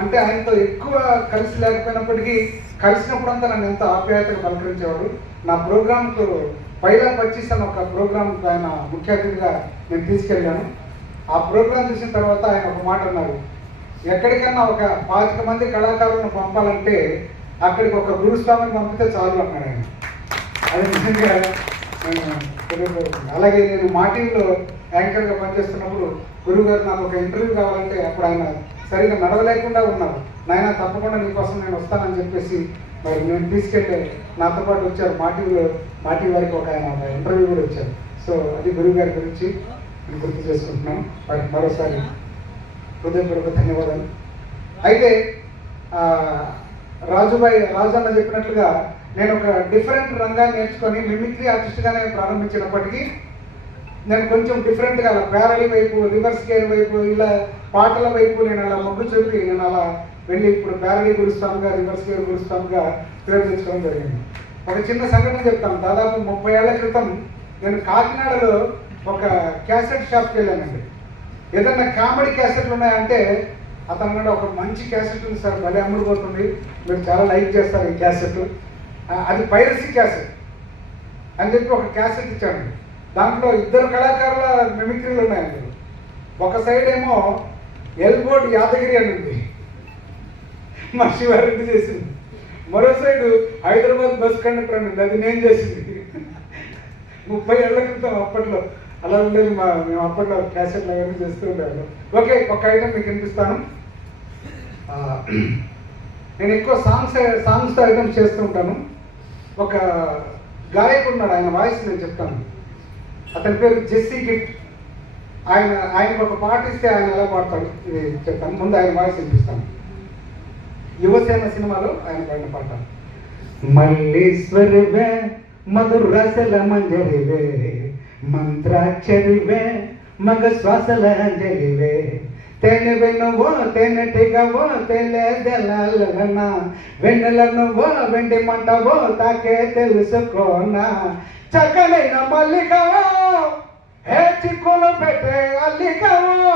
అంటే ఆయనతో ఎక్కువ కలిసి లేకపోయినప్పటికీ కలిసినప్పుడంతా నన్ను ఎంతో ఆప్యాయతగా పలకరించేవాడు. నా ప్రోగ్రాంకు పైలా 25 అని ఒక ప్రోగ్రాంకు ఆయన ముఖ్య అతిథిగా నేను తీసుకెళ్ళాను. ఆ ప్రోగ్రాం చూసిన తర్వాత ఆయన ఒక మాట అన్నారు, ఎక్కడికైనా ఒక 25 మంది కళాకారులను పంపాలంటే అక్కడికి ఒక గురుస్వామిని పంపితే చాలు అన్నాడు ఆయన. అది నిజంగా అలాగే నేను మా టీవీలో యాంకర్గా పనిచేస్తున్నప్పుడు గురువు గారు నాకు ఒక ఇంటర్వ్యూ కావాలంటే అప్పుడు ఆయన సరిగ్గా నడవలేకుండా ఉన్నారు. నాయన తప్పకుండా నీకోసం నేను వస్తానని చెప్పేసి మరి నేను తీసుకెళ్ళి నాతో పాటు వచ్చారు. మా టీవీ వారికి ఒక ఆయన ఇంటర్వ్యూ కూడా వచ్చారు. సో అది గురువు గారి గురించి నేను గుర్తు చేసుకుంటున్నాను. వారికి మరోసారి హృదయపూర్వక ధన్యవాదాలు. అయితే రాజు అన్న చెప్పినట్లుగా నేను ఒక డిఫరెంట్ రంగాన్ని నేర్చుకొని మిమిక్రీ ఆర్టిస్ట్గానే ప్రారంభించినప్పటికీ నేను కొంచెం డిఫరెంట్గా అలా ప్యారడీ వైపు, రివర్స్ గేర్ వైపు, ఇలా పాటల వైపు నేను అలా మొగ్గు చూపి నేను అలా వెళ్ళి ఇప్పుడు ప్యారడీ గురుస్వామిగా, రివర్స్ గేర్ గురుస్వామిగా పేరు తెచ్చుకోవడం జరిగింది. ఒక చిన్న సంఘటన చెప్తాను. దాదాపు 30 ఏళ్ల క్రితం నేను కాకినాడలో ఒక క్యాసెట్ షాప్కి వెళ్ళానండి. ఏదన్నా కామెడీ క్యాసెట్లు ఉన్నాయంటే అతను కూడా ఒక మంచి క్యాసెట్ ఉంది సార్, భలే అమ్ముడుపోతుంది, మీరు చాలా లైక్ చేస్తారు ఈ క్యాసెట్, అది పైరసీ క్యాసెట్ అని చెప్పి ఒక క్యాసెట్ ఇచ్చాడు. దాంట్లో 2 కళాకారుల మిమిక్రీలు ఉన్నాయండి. ఒక సైడ్ ఏమో ఎల్బోర్డ్ యాదగిరి అని ఉంది, మా శివారెడ్డి చేసింది. మరో సైడు హైదరాబాద్ బస్ కండక్టర్ అని ఉంది, అది నేను చేసింది. 30 ఏళ్ల క్రితం అప్పట్లో అలా ఉండేది. మేము అప్పట్లో క్యాసెట్లు అవన్నీ చేస్తూ ఉండేవాళ్ళం. ఓకే, ఒక ఐటమ్ మీకు వినిపిస్తాను. నేను ఎక్కువ సాంగ్స్ ఐటమ్స్ చేస్తూ ఉంటాను. ఒక గాయకుడు ఉన్నాడు, ఆయన వాయిస్ నేను చెప్తాను. అతని పేరు జెస్సీ గిఫ్ట్. ఆయనకు ఒక పాట ఇస్తే ఆయన ఎలా పాడతాడు ఇది చెప్తాను. ముందు ఆయన వాయిస్ వినిపిస్తాను. యువసేన సినిమాలో ఆయన పాడిన పాట. మల్లీశ్వరివే మధురసల మంజరివే, మంత్రాక్షరివే మగ శ్వాసల అంజలివే, తేనె నువ్వో తేనెటిగవో తెలియదెలనా, వెన్నెల నువ్వో వెండి మంటవో తాకే తెలుసుకోనా, చక్కనైన మల్లికవో హే చిక్కులు పెట్టే అల్లికవో,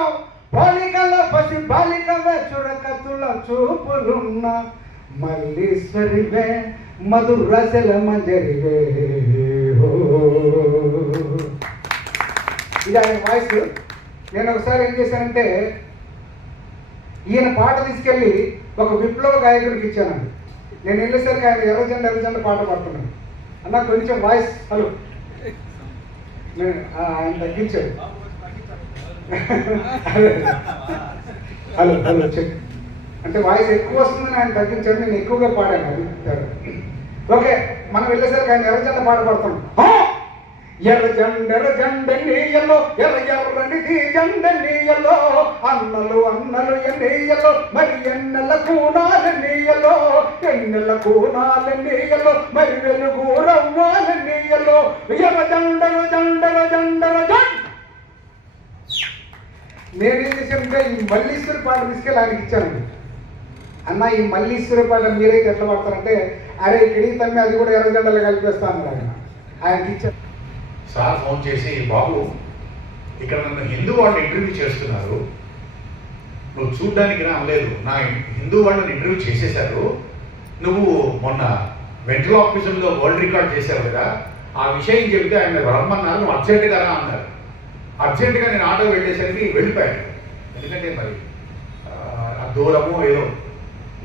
బాలికల పసి బాలికవే చురకతుల చూపులున్న, మల్లీశ్వరివే మధురసల మంజరివే. ఇది ఆయన వాయిస్. నేను ఒకసారి ఏం చేశానంటే ఈయన పాట తీసుకెళ్ళి ఒక విప్లవ గాయకుడికి ఇచ్చానండి. నేను వెళ్ళేసరికి ఆయన ఎర్రజెండ పాట పాడుతున్నాను. అన్న కొంచెం వాయిస్ హలో, ఆయన తగ్గించాడు. హలో చెప్పు అంటే వాయిస్ ఎక్కువ వస్తుందని ఆయన తగ్గించాడు, నేను ఎక్కువగా పాడాను. అది ఓకే, మనం వెళ్ళేసరికి ఆయన ఎర్రజెండ పాట పాడుతున్నాం. ఎర్ర జెండ నీయలో ఎర్రనిది జెండ నీయలో, అన్నలు ఎన్నీయలో మరి ఎన్నెల కూనాల నీయలో, ఎన్నెల కూనాల నీయలో మరి వెలుగు రవ్వాల నీయలో, ఎర్ర జెండలు. నేనేం చేశానంటే ఈ మల్లీశ్వరి పాట తీసుకెళ్ళి ఆయనకి ఇచ్చానండి. అన్న ఈ మల్లీశ్వరి పాట మీరైతే ఎట్లా పాడతారంటే, అరే ఇక్కడికి తమ్మి అది కూడా ఎర్రజెండలు కలిపేస్తా అన్నారు ఆయనకి ఇచ్చారు. సార్ ఫోన్ చేసి, బాబు ఇక్కడ నన్ను హిందూ వాళ్ళు ఇంటర్వ్యూ చేస్తున్నారు, నువ్వు చూడ్డానికి రాలేదు, నా హిందూ వాళ్ళని ఇంటర్వ్యూ చేసేశారు, నువ్వు మొన్న వెంట్రల్ ఆఫీసుల్లో వరల్డ్ రికార్డ్ చేశావు కదా, ఆ విషయం చెబితే ఆయన రమ్మన్నారు, నువ్వు అర్జెంటుగా రా అన్నారు. అర్జెంటుగా నేను ఆటో వెళ్ళేసరికి వెళ్ళిపోయాడు. ఎందుకంటే మరి దూరము ఏదో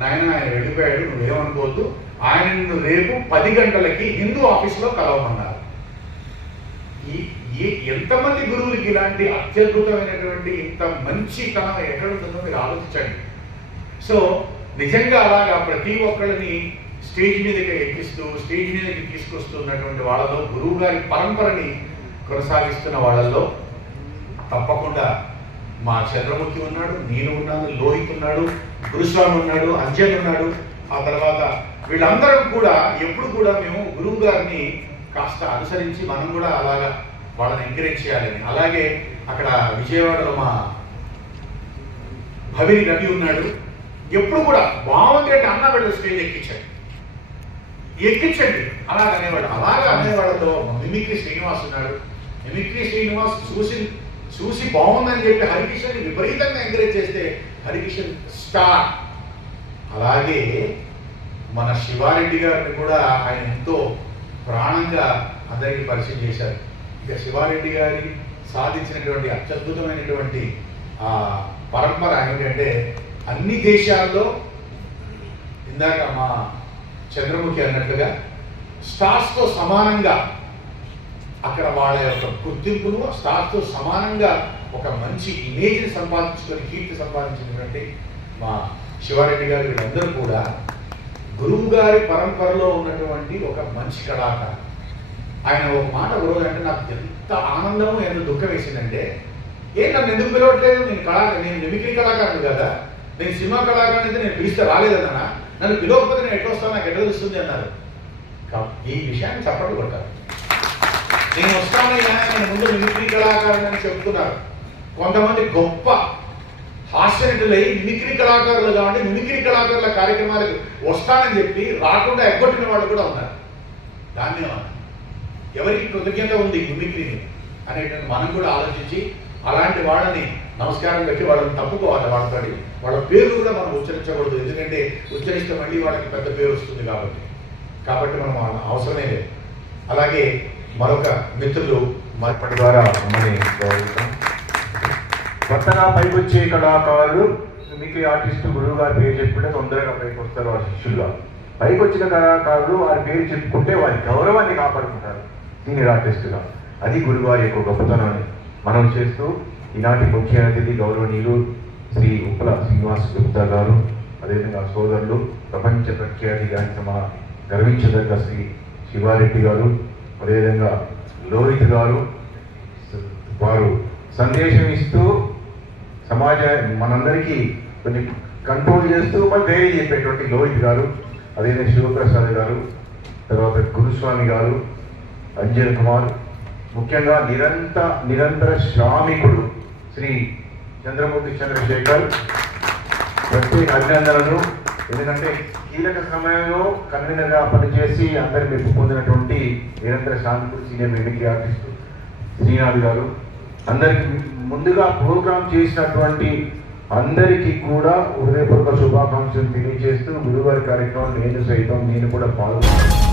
నాయన ఆయన వెళ్ళిపోయాడు, నువ్వేమనుకోవద్దు, ఆయన నిన్ను రేపు 10 గంటలకి హిందూ ఆఫీస్లో కలవమన్నారు. ఎంతమంది గురువులకి ఇలాంటి అత్యద్భుతమైనటువంటి ఇంత మంచితనం ఎక్కడ ఉంటుందో మీరు ఆలోచించండి. సో నిజంగా అలాగా ప్రతి ఒక్కళ్ళని స్టేజ్ మీదకి ఎక్కిస్తూ స్టేజ్ మీదకి తీసుకొస్తున్నటువంటి వాళ్ళలో, గురువు గారి పరంపరని కొనసాగిస్తున్న వాళ్ళల్లో తప్పకుండా మా చంద్రముఖి ఉన్నాడు, నేను ఉన్నాను, లోహిత్ ఉన్నాడు, గురుస్వామి ఉన్నాడు, అంజన్ ఉన్నాడు. ఆ తర్వాత వీళ్ళందరం కూడా ఎప్పుడు కూడా మేము గురువు గారిని కాస్త అనుసరించి మనం కూడా అలాగా వాళ్ళని ఎంకరేజ్ చేయాలని. అలాగే అక్కడ విజయవాడలో మా భవిని రవి ఉన్నాడు. ఎప్పుడు కూడా బాగుంది అంటే అన్న వాళ్ళు స్టేజ్ ఎక్కించండి అలాగ అనేవాడు. అలాగా అనేవాళ్ళతో మిమిక్రీ శ్రీనివాస్ ఉన్నాడు. మిమిక్రీ శ్రీనివాస్ చూసి బాగుందని చెప్పి హరికిషన్ విపరీతంగా ఎంకరేజ్ చేస్తే హరికిషన్ స్టార్. అలాగే మన శివారెడ్డి గారిని కూడా ఆయన ఎంతో ప్రాణంగా అందరికీ పరిచయం చేశారు. ఇక శివారెడ్డి గారి సాధించినటువంటి అత్యద్భుతమైనటువంటి పరంపర ఏమిటంటే అన్ని దేశాల్లో ఇందాక మా చంద్రముఖి అన్నట్లుగా స్టార్స్తో సమానంగా అక్కడ వాళ్ళ యొక్క గుర్తింపును స్టార్స్తో సమానంగా ఒక మంచి ఇమేజ్ని సంపాదించుకొని కీర్తి సంపాదించినటువంటి మా శివారెడ్డి గారు వీళ్ళందరూ కూడా గురువు గారి పరంపరలో ఉన్నటువంటి ఒక మంచి కళాకారు. ఆయన ఒక మాట గురువు అంటే నాకు ఎంత ఆనందము ఎంత దుఃఖం వేసిందంటే, నన్ను ఎందుకు పిలవట్లేదు, నేను మిమిక్రీ కళాకారుడు కదా, నేను సినిమా కళాకారుడు అయితే నేను పిలిస్తే రాలేదన్నా, నన్ను పిలవకపోతే నేను ఎట్లా వస్తాను, నాకు ఎట్లా తెలుస్తుంది అన్నారు. ఈ విషయాన్ని చప్పట్లు కొట్టారు. నేను వస్తానైనా నేను ముందు మిమిక్రీ కళాకారుడు అని చెప్తున్నారు. కొంతమంది గొప్ప హాస్యనటులై మిమిక్రీ కళాకారులు కాబట్టి మిమిక్రీ కళాకారుల కార్యక్రమాలకు వస్తానని చెప్పి రాకుండా ఎగ్గొట్టిన వాళ్ళు కూడా ఉన్నారు. దాన్ని ఎవరికి కృతజ్ఞత ఉంది మిమిక్రీని అనేటువంటి మనం కూడా ఆలోచించి అలాంటి వాళ్ళని నమస్కారం పెట్టి వాళ్ళని తప్పుకోవాలి. వాళ్ళ పేరు కూడా మనం ఉచ్చరించకూడదు, ఎందుకంటే ఉచ్చరిస్తే మళ్ళీ వాళ్ళకి పెద్ద పేరు వస్తుంది కాబట్టి మనం అవసరమే లేదు. అలాగే మరొక మిత్రులు మార్పడి ద్వారా అమ్మని గౌరవిస్తాం. కొత్తగా పైకి వచ్చే కళాకారులు మిమిక్రీ ఆర్టిస్టు గురువు గారి పేరు చెప్పుకుంటే తొందరగా పైకి వస్తారు వారి శిష్యులుగా. పైకి వచ్చిన కళాకారులు వారి పేరు చెప్పుకుంటే వారి గౌరవాన్ని కాపాడుకుంటారు సీనియర్ ఆర్టిస్టుగా. అది గురువారి యొక్క గొప్పతనాన్ని మనం చేస్తూ ఈనాటి ముఖ్య అతిథి గౌరవనీయులు శ్రీ ఉప్పల శ్రీనివాస్ గుప్తా గారు, అదేవిధంగా సోదరులు ప్రపంచ ప్రఖ్యాతి గాంచిన గర్వించదగ్గ శ్రీ శివారెడ్డి గారు, అదేవిధంగా లోహిత్ గారు, వారు సందేశం ఇస్తూ మనందరికీ కొంచెం కంట్రోల్ చేస్తూ మరి ధైర్యం చెప్పేటువంటి లోహిత్ గారు, అదేవిధంగా శివప్రసాద్ గారు, తర్వాత గురుస్వామి గారు, అంజన్ కుమార్, ముఖ్యంగా నిరంతర శ్రామికుడు శ్రీ చంద్రమూర్తి చంద్రశేఖర్, ప్రత్యేక అభినందనలు. ఎందుకంటే కీలక సమయంలో కన్వీనర్గా పనిచేసి అందరి మెప్పు పొందినటువంటి నిరంతర శ్రామికుడు సీనియర్ మిమిక్రీ ఆర్టిస్టు శ్రీనాథ్ గారు, అందరికి ముందుగా ప్రోగ్రాం చేసినటువంటి అందరికీ కూడా హృదయపూర్వక శుభాకాంక్షలు తెలియజేస్తూ గురువారి కార్యక్రమం నేను కూడా పాల్గొన్నాను.